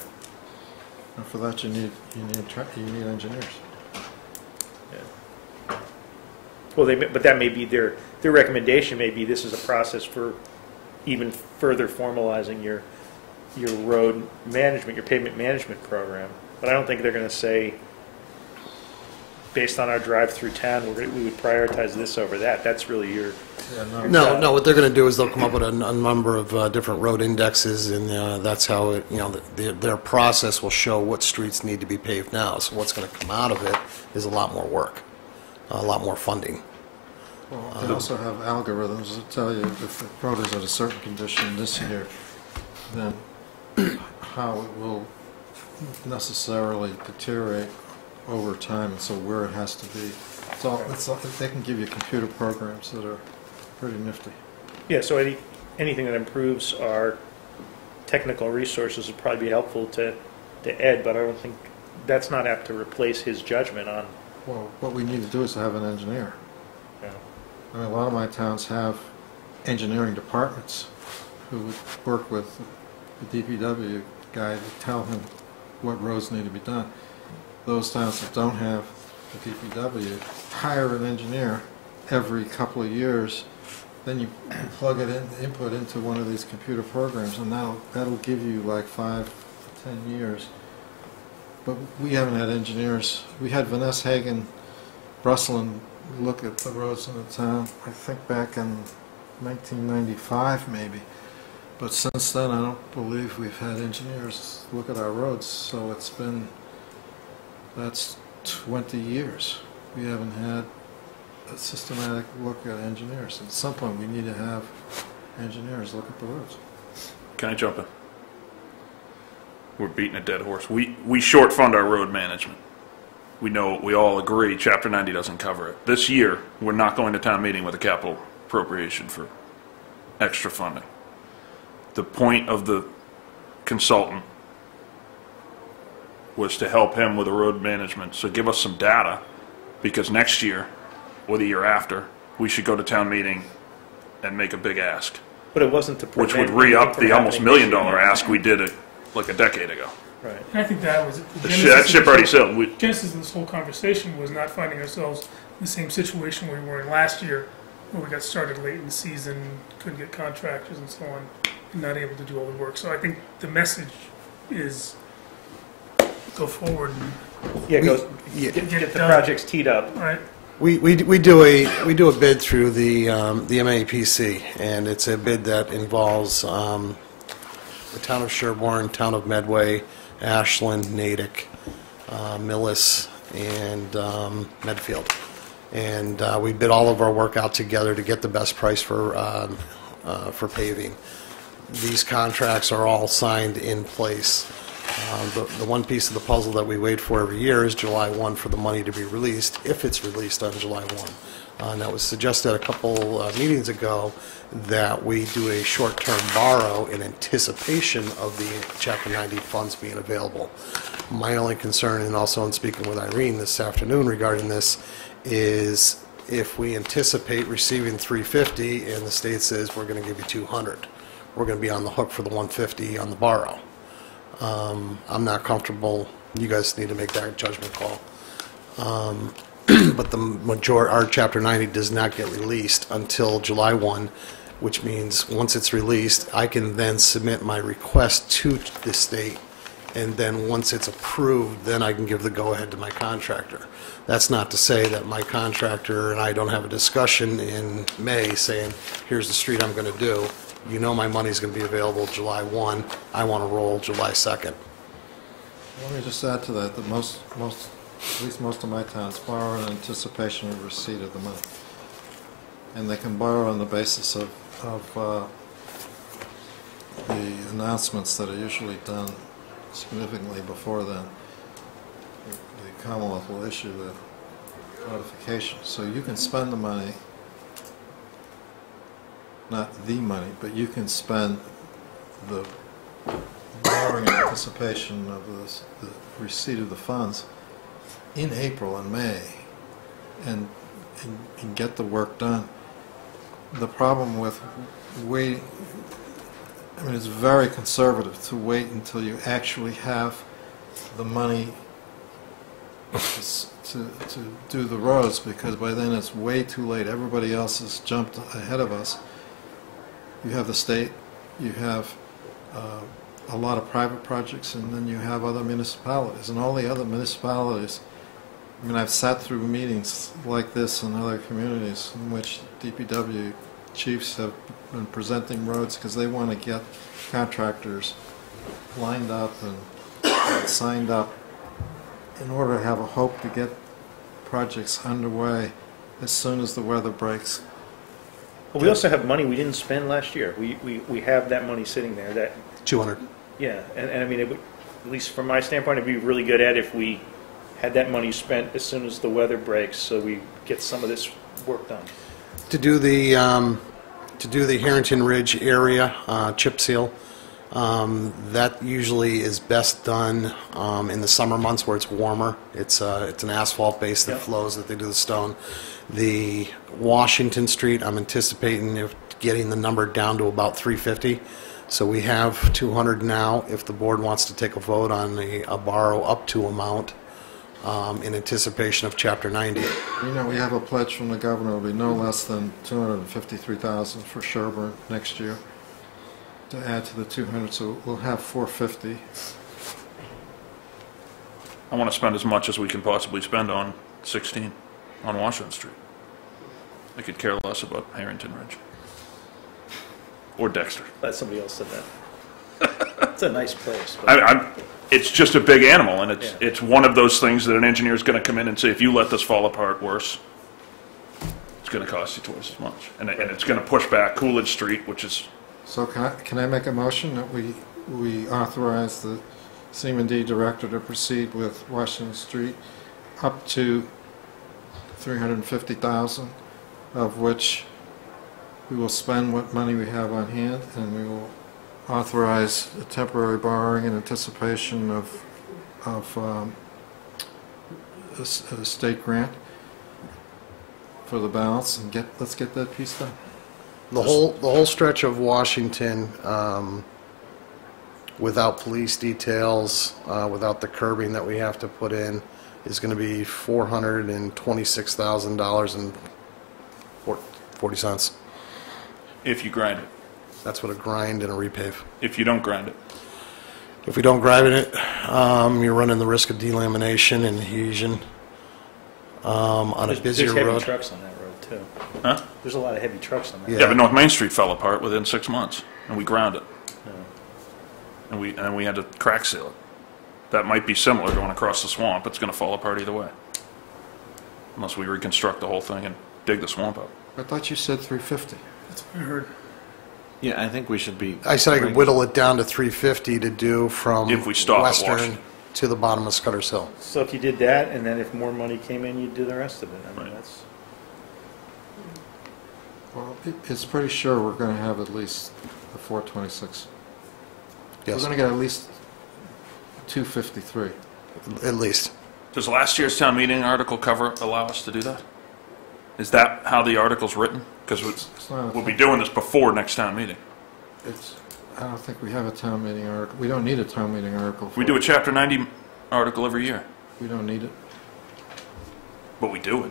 And for that, you need engineers. Yeah. Well, but that may be their recommendation. May be this is a process for even further formalizing your road management, your pavement management program. But I don't think they're going to say, based on our drive through town, we would prioritize this over that. That's really your No, what they're going to do is they'll come up with a number of different road indexes, and that's how their process will show what streets need to be paved now. So what's going to come out of it is a lot more work, a lot more funding. Well, they also have algorithms that tell you if the road is at a certain condition this year, then how it will necessarily deteriorate over time, and so where it has to be. They can give you computer programs that are pretty nifty. Yeah, so Eddie, anything that improves our technical resources would probably be helpful to Ed, but I don't think, that's not apt to replace his judgment on. Well, what we need to do is have an engineer. Yeah. I mean, a lot of my towns have engineering departments who would work with the DPW guy to tell him what roads need to be done. Those towns that don't have the DPW hire an engineer every couple of years. Then you plug it in, input into one of these computer programs, and that'll give you like 5 to 10 years. But we haven't had engineers. We had Vanessa Hagen, Brusselin look at the roads in the town, I think back in 1995 maybe. But since then, I don't believe we've had engineers look at our roads. So that's 20 years. We haven't had a systematic look at engineers. At some point, we need to have engineers look at the roads. Can I jump in? We're beating a dead horse. We short fund our road management. We know, we all agree, Chapter 90 doesn't cover it. This year, we're not going to town meeting with a capital appropriation for extra funding. The point of the consultant was to help him with the road management. So give us some data, because next year, or the year after, we should go to town meeting and make a big ask. But it wasn't to prevent which would re-up anything the from almost happening $1 million ask we did it like a decade ago. Right. And I think that was That ship already sailed. The genesis of this whole conversation was not finding ourselves in the same situation we were in last year, where we got started late in the season, couldn't get contractors and so on, and not able to do all the work. So I think the message is go forward and Yeah, get it the done. projects teed up. Right. We do a bid through the MAPC, and it's a bid that involves the town of Sherborn, town of Medway, Ashland, Natick, Millis, and Medfield. And we bid all of our work out together to get the best price for paving. These contracts are all signed in place. The one piece of the puzzle that we wait for every year is July 1 for the money to be released, if it's released on July 1. And that was suggested a couple meetings ago that we do a short-term borrow in anticipation of the Chapter 90 funds being available. My only concern, and also in speaking with Irene this afternoon regarding this, is if we anticipate receiving $350 and the state says we're going to give you $200, we're going to be on the hook for the $150 on the borrow. I'm not comfortable. You guys need to make that judgment call. But our Chapter 90 does not get released until July 1, which means once it's released, I can then submit my request to the state, and then once it's approved, then I can give the go-ahead to my contractor. That's not to say that my contractor and I don't have a discussion in May saying, here's the street I'm going to do. You know my money's going to be available July 1. I want to roll July 2nd. Let me just add to that, at least most of my towns borrow in anticipation of receipt of the money. And they can borrow on the basis of the announcements that are usually done significantly before then. The Commonwealth will issue the notification. So you can spend the money, not the money, but you can spend the borrowing in anticipation of the receipt of the funds in April and May and get the work done. The problem with waiting, I mean, it's very conservative to wait until you actually have the money to do the roads, because by then it's way too late. Everybody else has jumped ahead of us. You have the state, you have a lot of private projects, and then you have other municipalities. And all the other municipalities, I mean, I've sat through meetings like this in other communities in which DPW chiefs have been presenting roads because they want to get contractors lined up and signed up in order to have a hope to get projects underway as soon as the weather breaks. Well, we also have money we didn't spend last year. We have that money sitting there. That 200. Yeah, and I mean, it would, at least from my standpoint, it'd be really good at if we had that money spent as soon as the weather breaks, so we get some of this work done. To do the to do the Harrington Ridge area chip seal, that usually is best done in the summer months where it's warmer. It's an asphalt base that flows that they do the stone. The Washington Street, I'm anticipating getting the number down to about 350. So we have 200 now. If the board wants to take a vote on a borrow up to amount in anticipation of Chapter 90. You know, we have a pledge from the governor, it'll be no less than $253,000 for Sherborn next year to add to the 200, so we'll have 450. I want to spend as much as we can possibly spend on 16 on Washington Street. I could care less about Harrington Ridge. Or Dexter. Glad somebody else said that. It's a nice place. But It's just a big animal, and it's one of those things that an engineer is going to come in and say, if you let this fall apart worse, it's going to cost you twice as much. And it's going to push back Coolidge Street, which is... So can I make a motion that we authorize the CMD director to proceed with Washington Street up to $350,000, of which we will spend what money we have on hand, and we will authorize a temporary borrowing in anticipation of a state grant for the balance, and let's get that piece done. The whole stretch of Washington, without police details, without the curbing that we have to put in, is going to be $426,000 and 40 cents. If you grind it. That's what a grind and a repave. If you don't grind it. If we don't grind it, you're running the risk of delamination and adhesion on a busier There's heavy road. trucks on that road, too. Huh? There's a lot of heavy trucks on that. Yeah, but North Main Street fell apart within 6 months, and we ground it. No. And we had to crack seal it. That might be similar going across the swamp. It's going to fall apart either way. Unless we reconstruct the whole thing and dig the swamp up. I thought you said 350. That's what I heard. Yeah, I think we should be... I said I could whittle it down to 350 to do from If we stop at Western Washington. to the bottom of Scudder's Hill. So if you did that, and then if more money came in, you'd do the rest of it. I mean, that's... Well, it's pretty sure we're going to have at least the 426. Yes. We're going to get at least 253. At least. Does last year's town meeting article cover allow us to do that? Is that how the article's written? Because we'll be doing this before next town meeting. I don't think we have a town meeting article. We don't need a town meeting article. We do a Chapter 90 article every year. We don't need it. But we do it.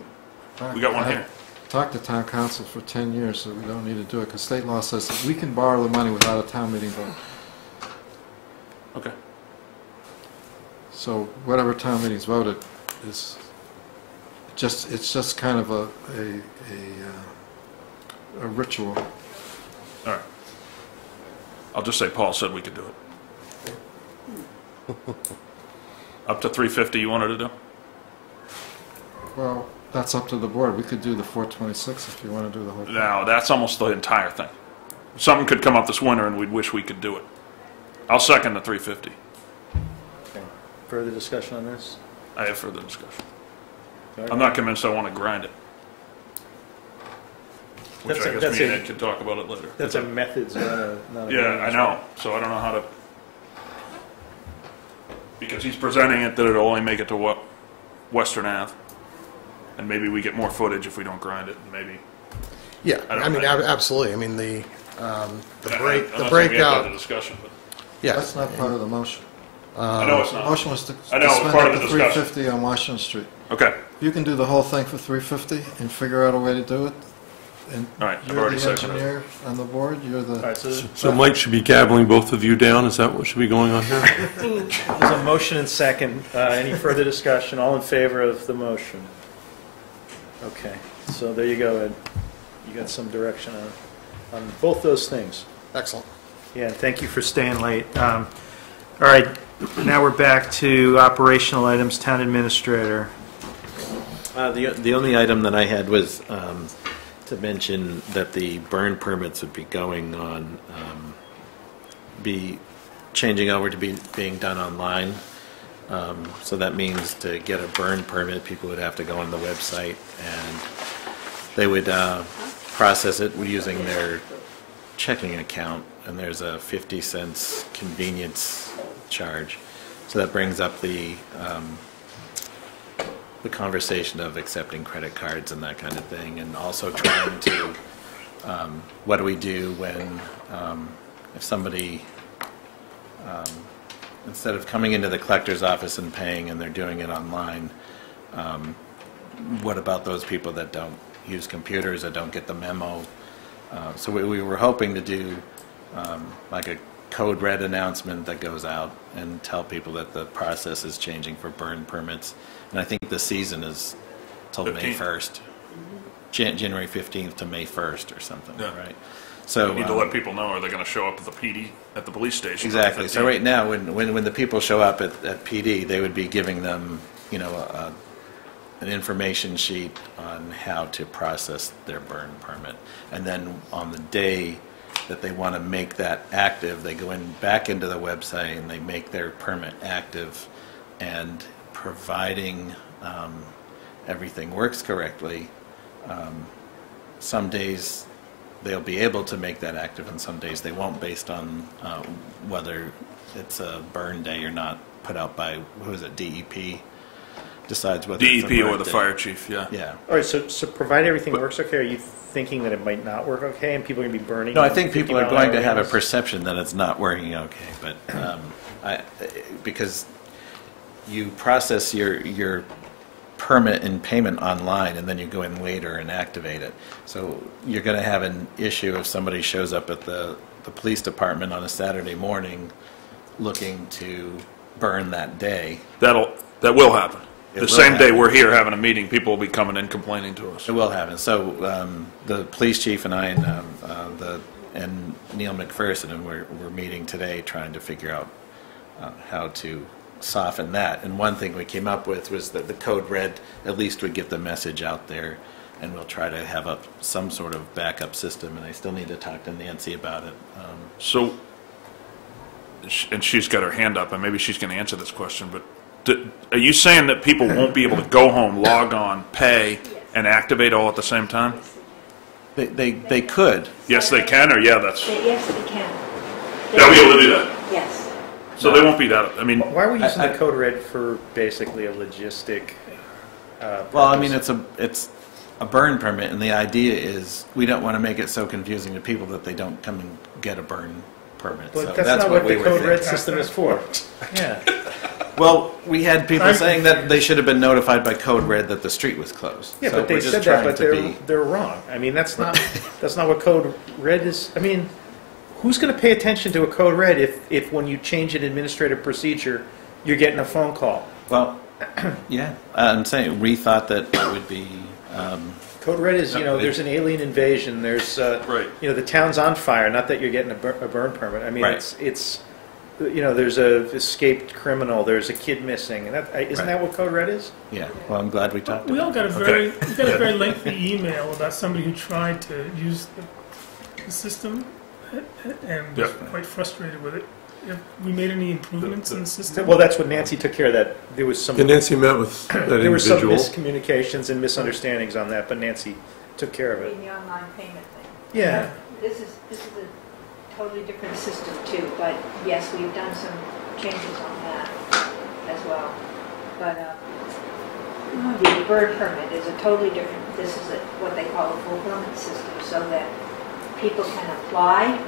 We got one here. Talked to town council for 10 years that we don't need to do it, because state law says that we can borrow the money without a town meeting vote. Okay. So whatever town meeting's voted is it's just kind of a ritual. All right. I'll just say Paul said we could do it. Up to 350 you wanted to do? Well, that's up to the board. We could do the 426 if you want to do the whole thing. No, that's almost the entire thing. Something could come up this winter and we'd wish we could do it. I'll second the 350. Okay. Further discussion on this? I have further discussion. I'm not convinced I want to grind it. Which I guess me and Ed can talk about it later. That's a methods, not a... Yeah, I know. So I don't know how to... Because he's presenting it that it'll only make it to Western Ave. And maybe we get more footage if we don't grind it, and maybe... Yeah, I mean, absolutely. I mean, the breakout... The discussion, but yeah. That's not part of the motion. I know it's not. The motion was to I know, spend it's part up of to the discussion. 350 on Washington Street. Okay. You can do the whole thing for 350 and figure out a way to do it. And All right, I've you're already the seconded it. engineer on the board, you're the... All right, So Mike should be gaveling both of you down? Is that what should be going on here? there's a motion and second. Any further discussion? All in favor of the motion? Okay, so there you go, Ed. You got some direction on both those things. Excellent. Yeah, thank you for staying late. All right, now we're back to operational items, town administrator. The only item that I had was to mention that the burn permits would be going on, be changing over to being done online. So that means to get a burn permit, people would have to go on the website and they would process it using their checking account, and there's a 50 cents convenience charge. So that brings up the conversation of accepting credit cards and that kind of thing, and also trying to, what do we do when, if somebody, instead of coming into the collector's office and paying and they're doing it online, what about those people that don't use computers, that don't get the memo? So we were hoping to do like a code red announcement that goes out and tell people that the process is changing for burn permits. And I think the season is till May 1st, January 15th to May 1st or something, right? So You need to let people know, are they going to show up at the PD, at the police station? exactly. So right now, when the people show up at PD, they would be giving them, you know, an information sheet on how to process their burn permit. And then on the day that they want to make that active, they go back into the website and they make their permit active, and providing everything works correctly, some days they'll be able to make that active and some days they won't, based on whether it's a burn day or not, put out by, who is it, DEP? Decides whether it's a DEP burn or the day. fire chief, yeah. Yeah. All right, so provided everything works okay, are you thinking that it might not work okay and people are going to be burning? No, I think people are going to have a 50-mile-an-hour perception that it's not working okay, but because you process your permit and payment online, and then you go in later and activate it. So you're going to have an issue if somebody shows up at the police department on a Saturday morning looking to burn that day. That will happen. It The will same day happen. we're here having a meeting, people will be coming in complaining to us. It will happen. So the police chief and I and Neil McPherson, and we're meeting today trying to figure out how to soften that. And one thing we came up with was that the code red at least would get the message out there, and we'll try to have some sort of backup system. And I still need to talk to Nancy about it. So, and she's got her hand up, and maybe she's going to answer this question, but are you saying that people won't be able to go home, log on, pay, and activate all at the same time? They could. Yes, they can, or yeah, that's... Yes, they can. They'll be able to do that? Yes. So they won't be that, I mean... Why are we using the code red for basically a logistic well, I mean, it's a burn permit, and the idea is we don't want to make it so confusing to people that they don't come and get a burn permit. But So that's not what we the were code red thinking. system is for. Yeah. Well, we had people saying that they should have been notified by code red that the street was closed. Yeah, So but they we're just said that, trying but to they're wrong. I mean, that's not what code red is. I mean, who's going to pay attention to a code red if when you change an administrative procedure, you're getting a phone call? Well, yeah, I'm saying we thought that it would be. Code red is, there's an alien invasion. There's, the town's on fire. Not that you're getting a burn permit. I mean, Right. it's there's a escaped criminal. There's a kid missing. And isn't that what code red is? Yeah. Well, I'm glad we talked. We all about got it. we got a very lengthy email about somebody who tried to use the system and was quite frustrated with it. Have we made any improvements in the system? Well, that's what Nancy took care of. That there was some. And Nancy met with that there were some individual. miscommunications and misunderstandings on that, but Nancy took care of it. The online payment thing. Yeah. This is a totally different system too, but yes, we've done some changes on that as well. But the bird permit is a totally different, this is what they call a fulfillment system, so that people can apply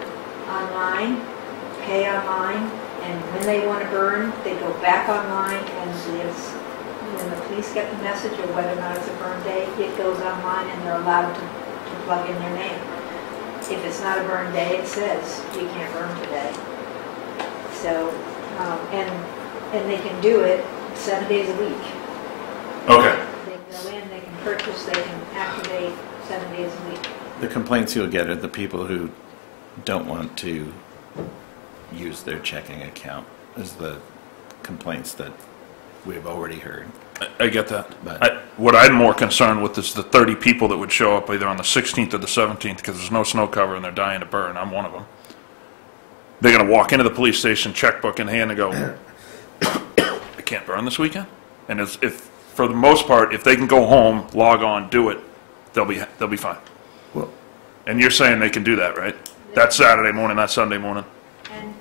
online, pay online, and when they want to burn, they go back online, and when the police get the message of whether or not it's a burn day, it goes online and they're allowed to plug in their name. If it's not a burn day, it says you can't burn today. So, and they can do it 7 days a week. Okay. They can go in, they can purchase, they can activate 7 days a week. The complaints you'll get are the people who don't want to use their checking account, is the complaints that we've already heard. I get that. But What I'm more concerned with is the 30 people that would show up either on the 16th or the 17th because there's no snow cover and they're dying to burn. I'm one of them. They're going to walk into the police station, checkbook in hand, and go, I can't burn this weekend? And if for the most part, if they can go home, log on, do it, they'll be fine. Well, and you're saying they can do that, right? That's Saturday morning, that's Sunday morning. And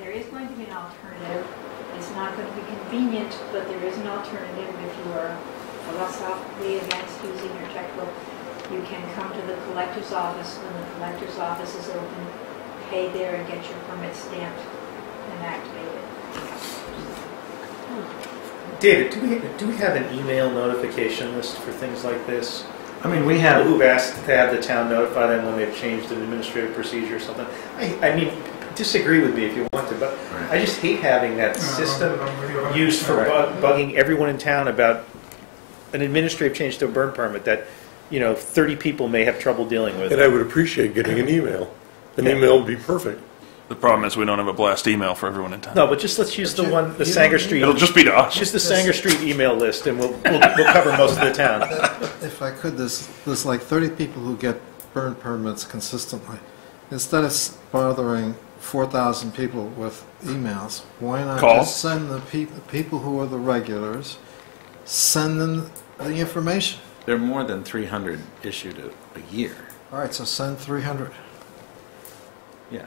there is going to be an alternative. It's not going to be convenient, but there is an alternative if you are philosophically against using your checkbook. You can come to the collector's office when the collector's office is open, pay there and get your permit stamped and activated. David, do we have an email notification list for things like this? I mean, we have. People who've asked to have the town notify them when they've changed an administrative procedure or something. I mean, disagree with me if you want to, but I just hate having that system used for bugging everyone in town about an administrative change to a burn permit that, 30 people may have trouble dealing with. And I would appreciate getting an email. An email would be perfect. The problem is we don't have a blast email for everyone in town. No, but just let's use the Sanger Street. It'll just be to us. Just the Sanger Street email list, and we'll cover most of the town. If I could, there's like 30 people who get burn permits consistently. Instead of bothering 4,000 people with emails, why not just send the people who are the regulars, send them the information? There are more than 300 issued a year. All right, so send 300. Yeah.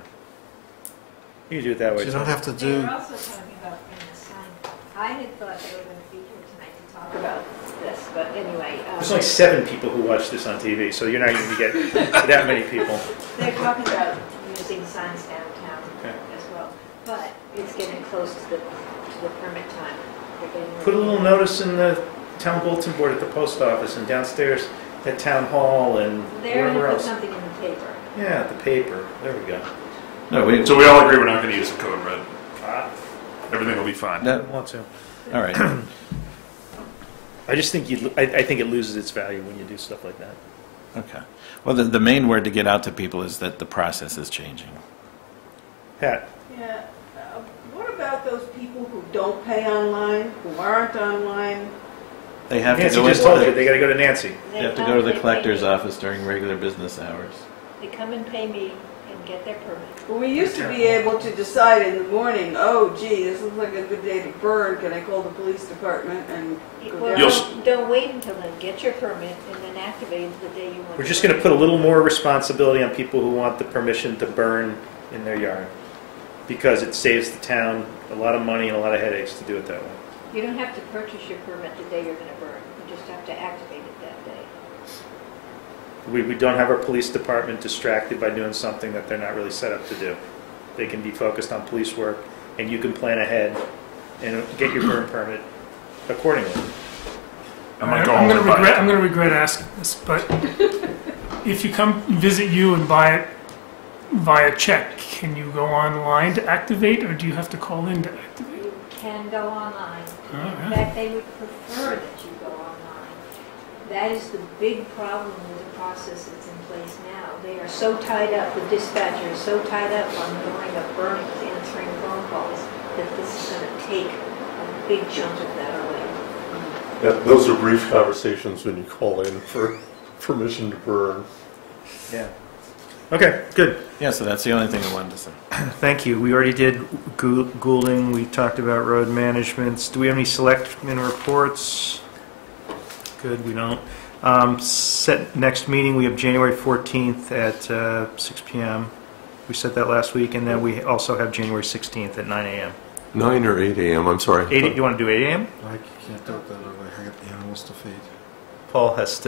You do it that way. So you don't have to They do. were also talking about bringing a sign. I had thought they were going to be here tonight to talk about this, but anyway. There's only 7 people who watch this on TV, so you're not going to get that many people. They're talking about using signs downtown as well, but it's getting close to the permit time. Put a little notice in the town bulletin board at the post office and downstairs at town hall and They're going wherever to put else. something in the paper. Yeah, the paper. There we go. No, So we all agree we're not going to use the code red. Everything will be fine. I don't want to. All right. I just think I think it loses its value when you do stuff like that. Okay. Well, the main word to get out to people is that the process is changing. Pat. Yeah, what about those people who don't pay online, who aren't online? They have Nancy to go just into told you they got to go to Nancy. They have to go to the collector's office during regular business hours. They come and pay me and get their permit. Well, we used to be able to decide in the morning, oh, gee, this looks like a good day to burn, can I call the police department and go Well, down? don't wait until then. Get your permit and then activate it the day you want. We're just going to put a little more responsibility on people who want the permission to burn in their yard, because it saves the town a lot of money and a lot of headaches to do it that way. You don't have to purchase your permit the day you're going to burn. You just have to activate it that day. We don't have our police department distracted by doing something that they're not really set up to do. They can be focused on police work, and you can plan ahead and get your burn permit accordingly. I'm going to regret asking this, but if you come visit you and buy it via check, can you go online to activate, or do you have to call in to activate? You can go online. All In right. fact, they would prefer that you go online. That is the big problem with the process that's in place now. They are so tied up, the dispatcher is so tied up on going up burnings, answering phone calls, that this is going to take a big chunk of that away. Those are brief conversations when you call in for permission to burn. Yeah. Okay, good. Yeah, so that's the only thing I wanted to say. Thank you. We already did Goulding. We talked about road managements. Do we have any selectmen reports? Good, we don't. Set next meeting, we have January 14th at 6 p.m. We set that last week, and then we also have January 16th at 9 a.m. 9 or 8 a.m., I'm sorry. 8, you want to do 8 a.m.? I can't do it that early. I got the animals to feed. Paul has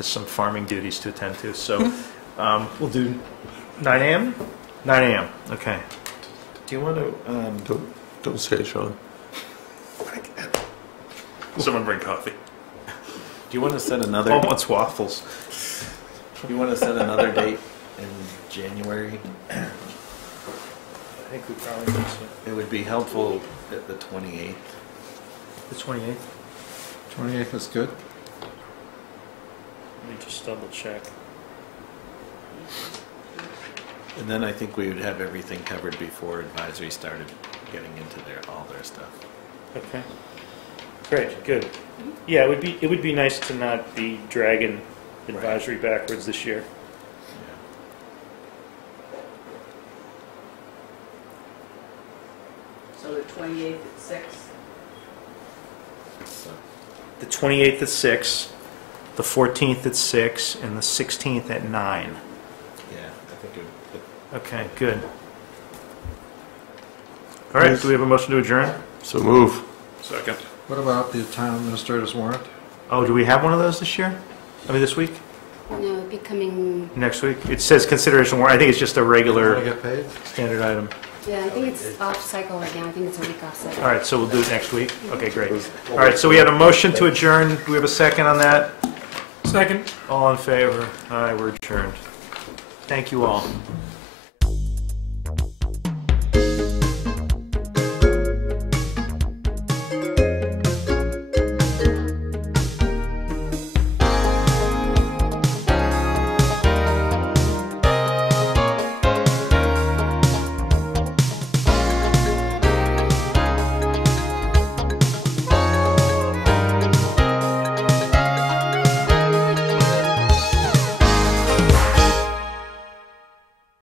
some farming duties to attend to, so we'll do 9 a.m.? 9 a.m., okay. Do you want to... Don't say it, Sean. Someone bring coffee. Do you want to set another... Paul wants waffles. Do you want to set another date in January? I think we probably need to. It would be helpful at the 28th. The 28th? 28th is good. Let me just double check. And then I think we would have everything covered before advisory started getting into all their stuff. Okay. Great, good. Yeah, it would be nice to not be dragging advisory backwards this year. So the 28th at 6? So, The 28th at 6, the 14th at 6, and the 16th at 9. Okay, good. All right, do we have a motion to adjourn? So move. Second. What about the town administrator's warrant? Oh, do we have one of those this year? I mean, this week? No, it'd be coming, Next week? It says consideration warrant. I think it's just a Want to regular get paid? standard item. yeah, I think it's off cycle right now. I think it's a week off cycle. All right, so we'll do it next week? Okay, great. All right, so we had a motion to adjourn. Do we have a second on that? Second. All in favor? All right, we're adjourned. Thank you all.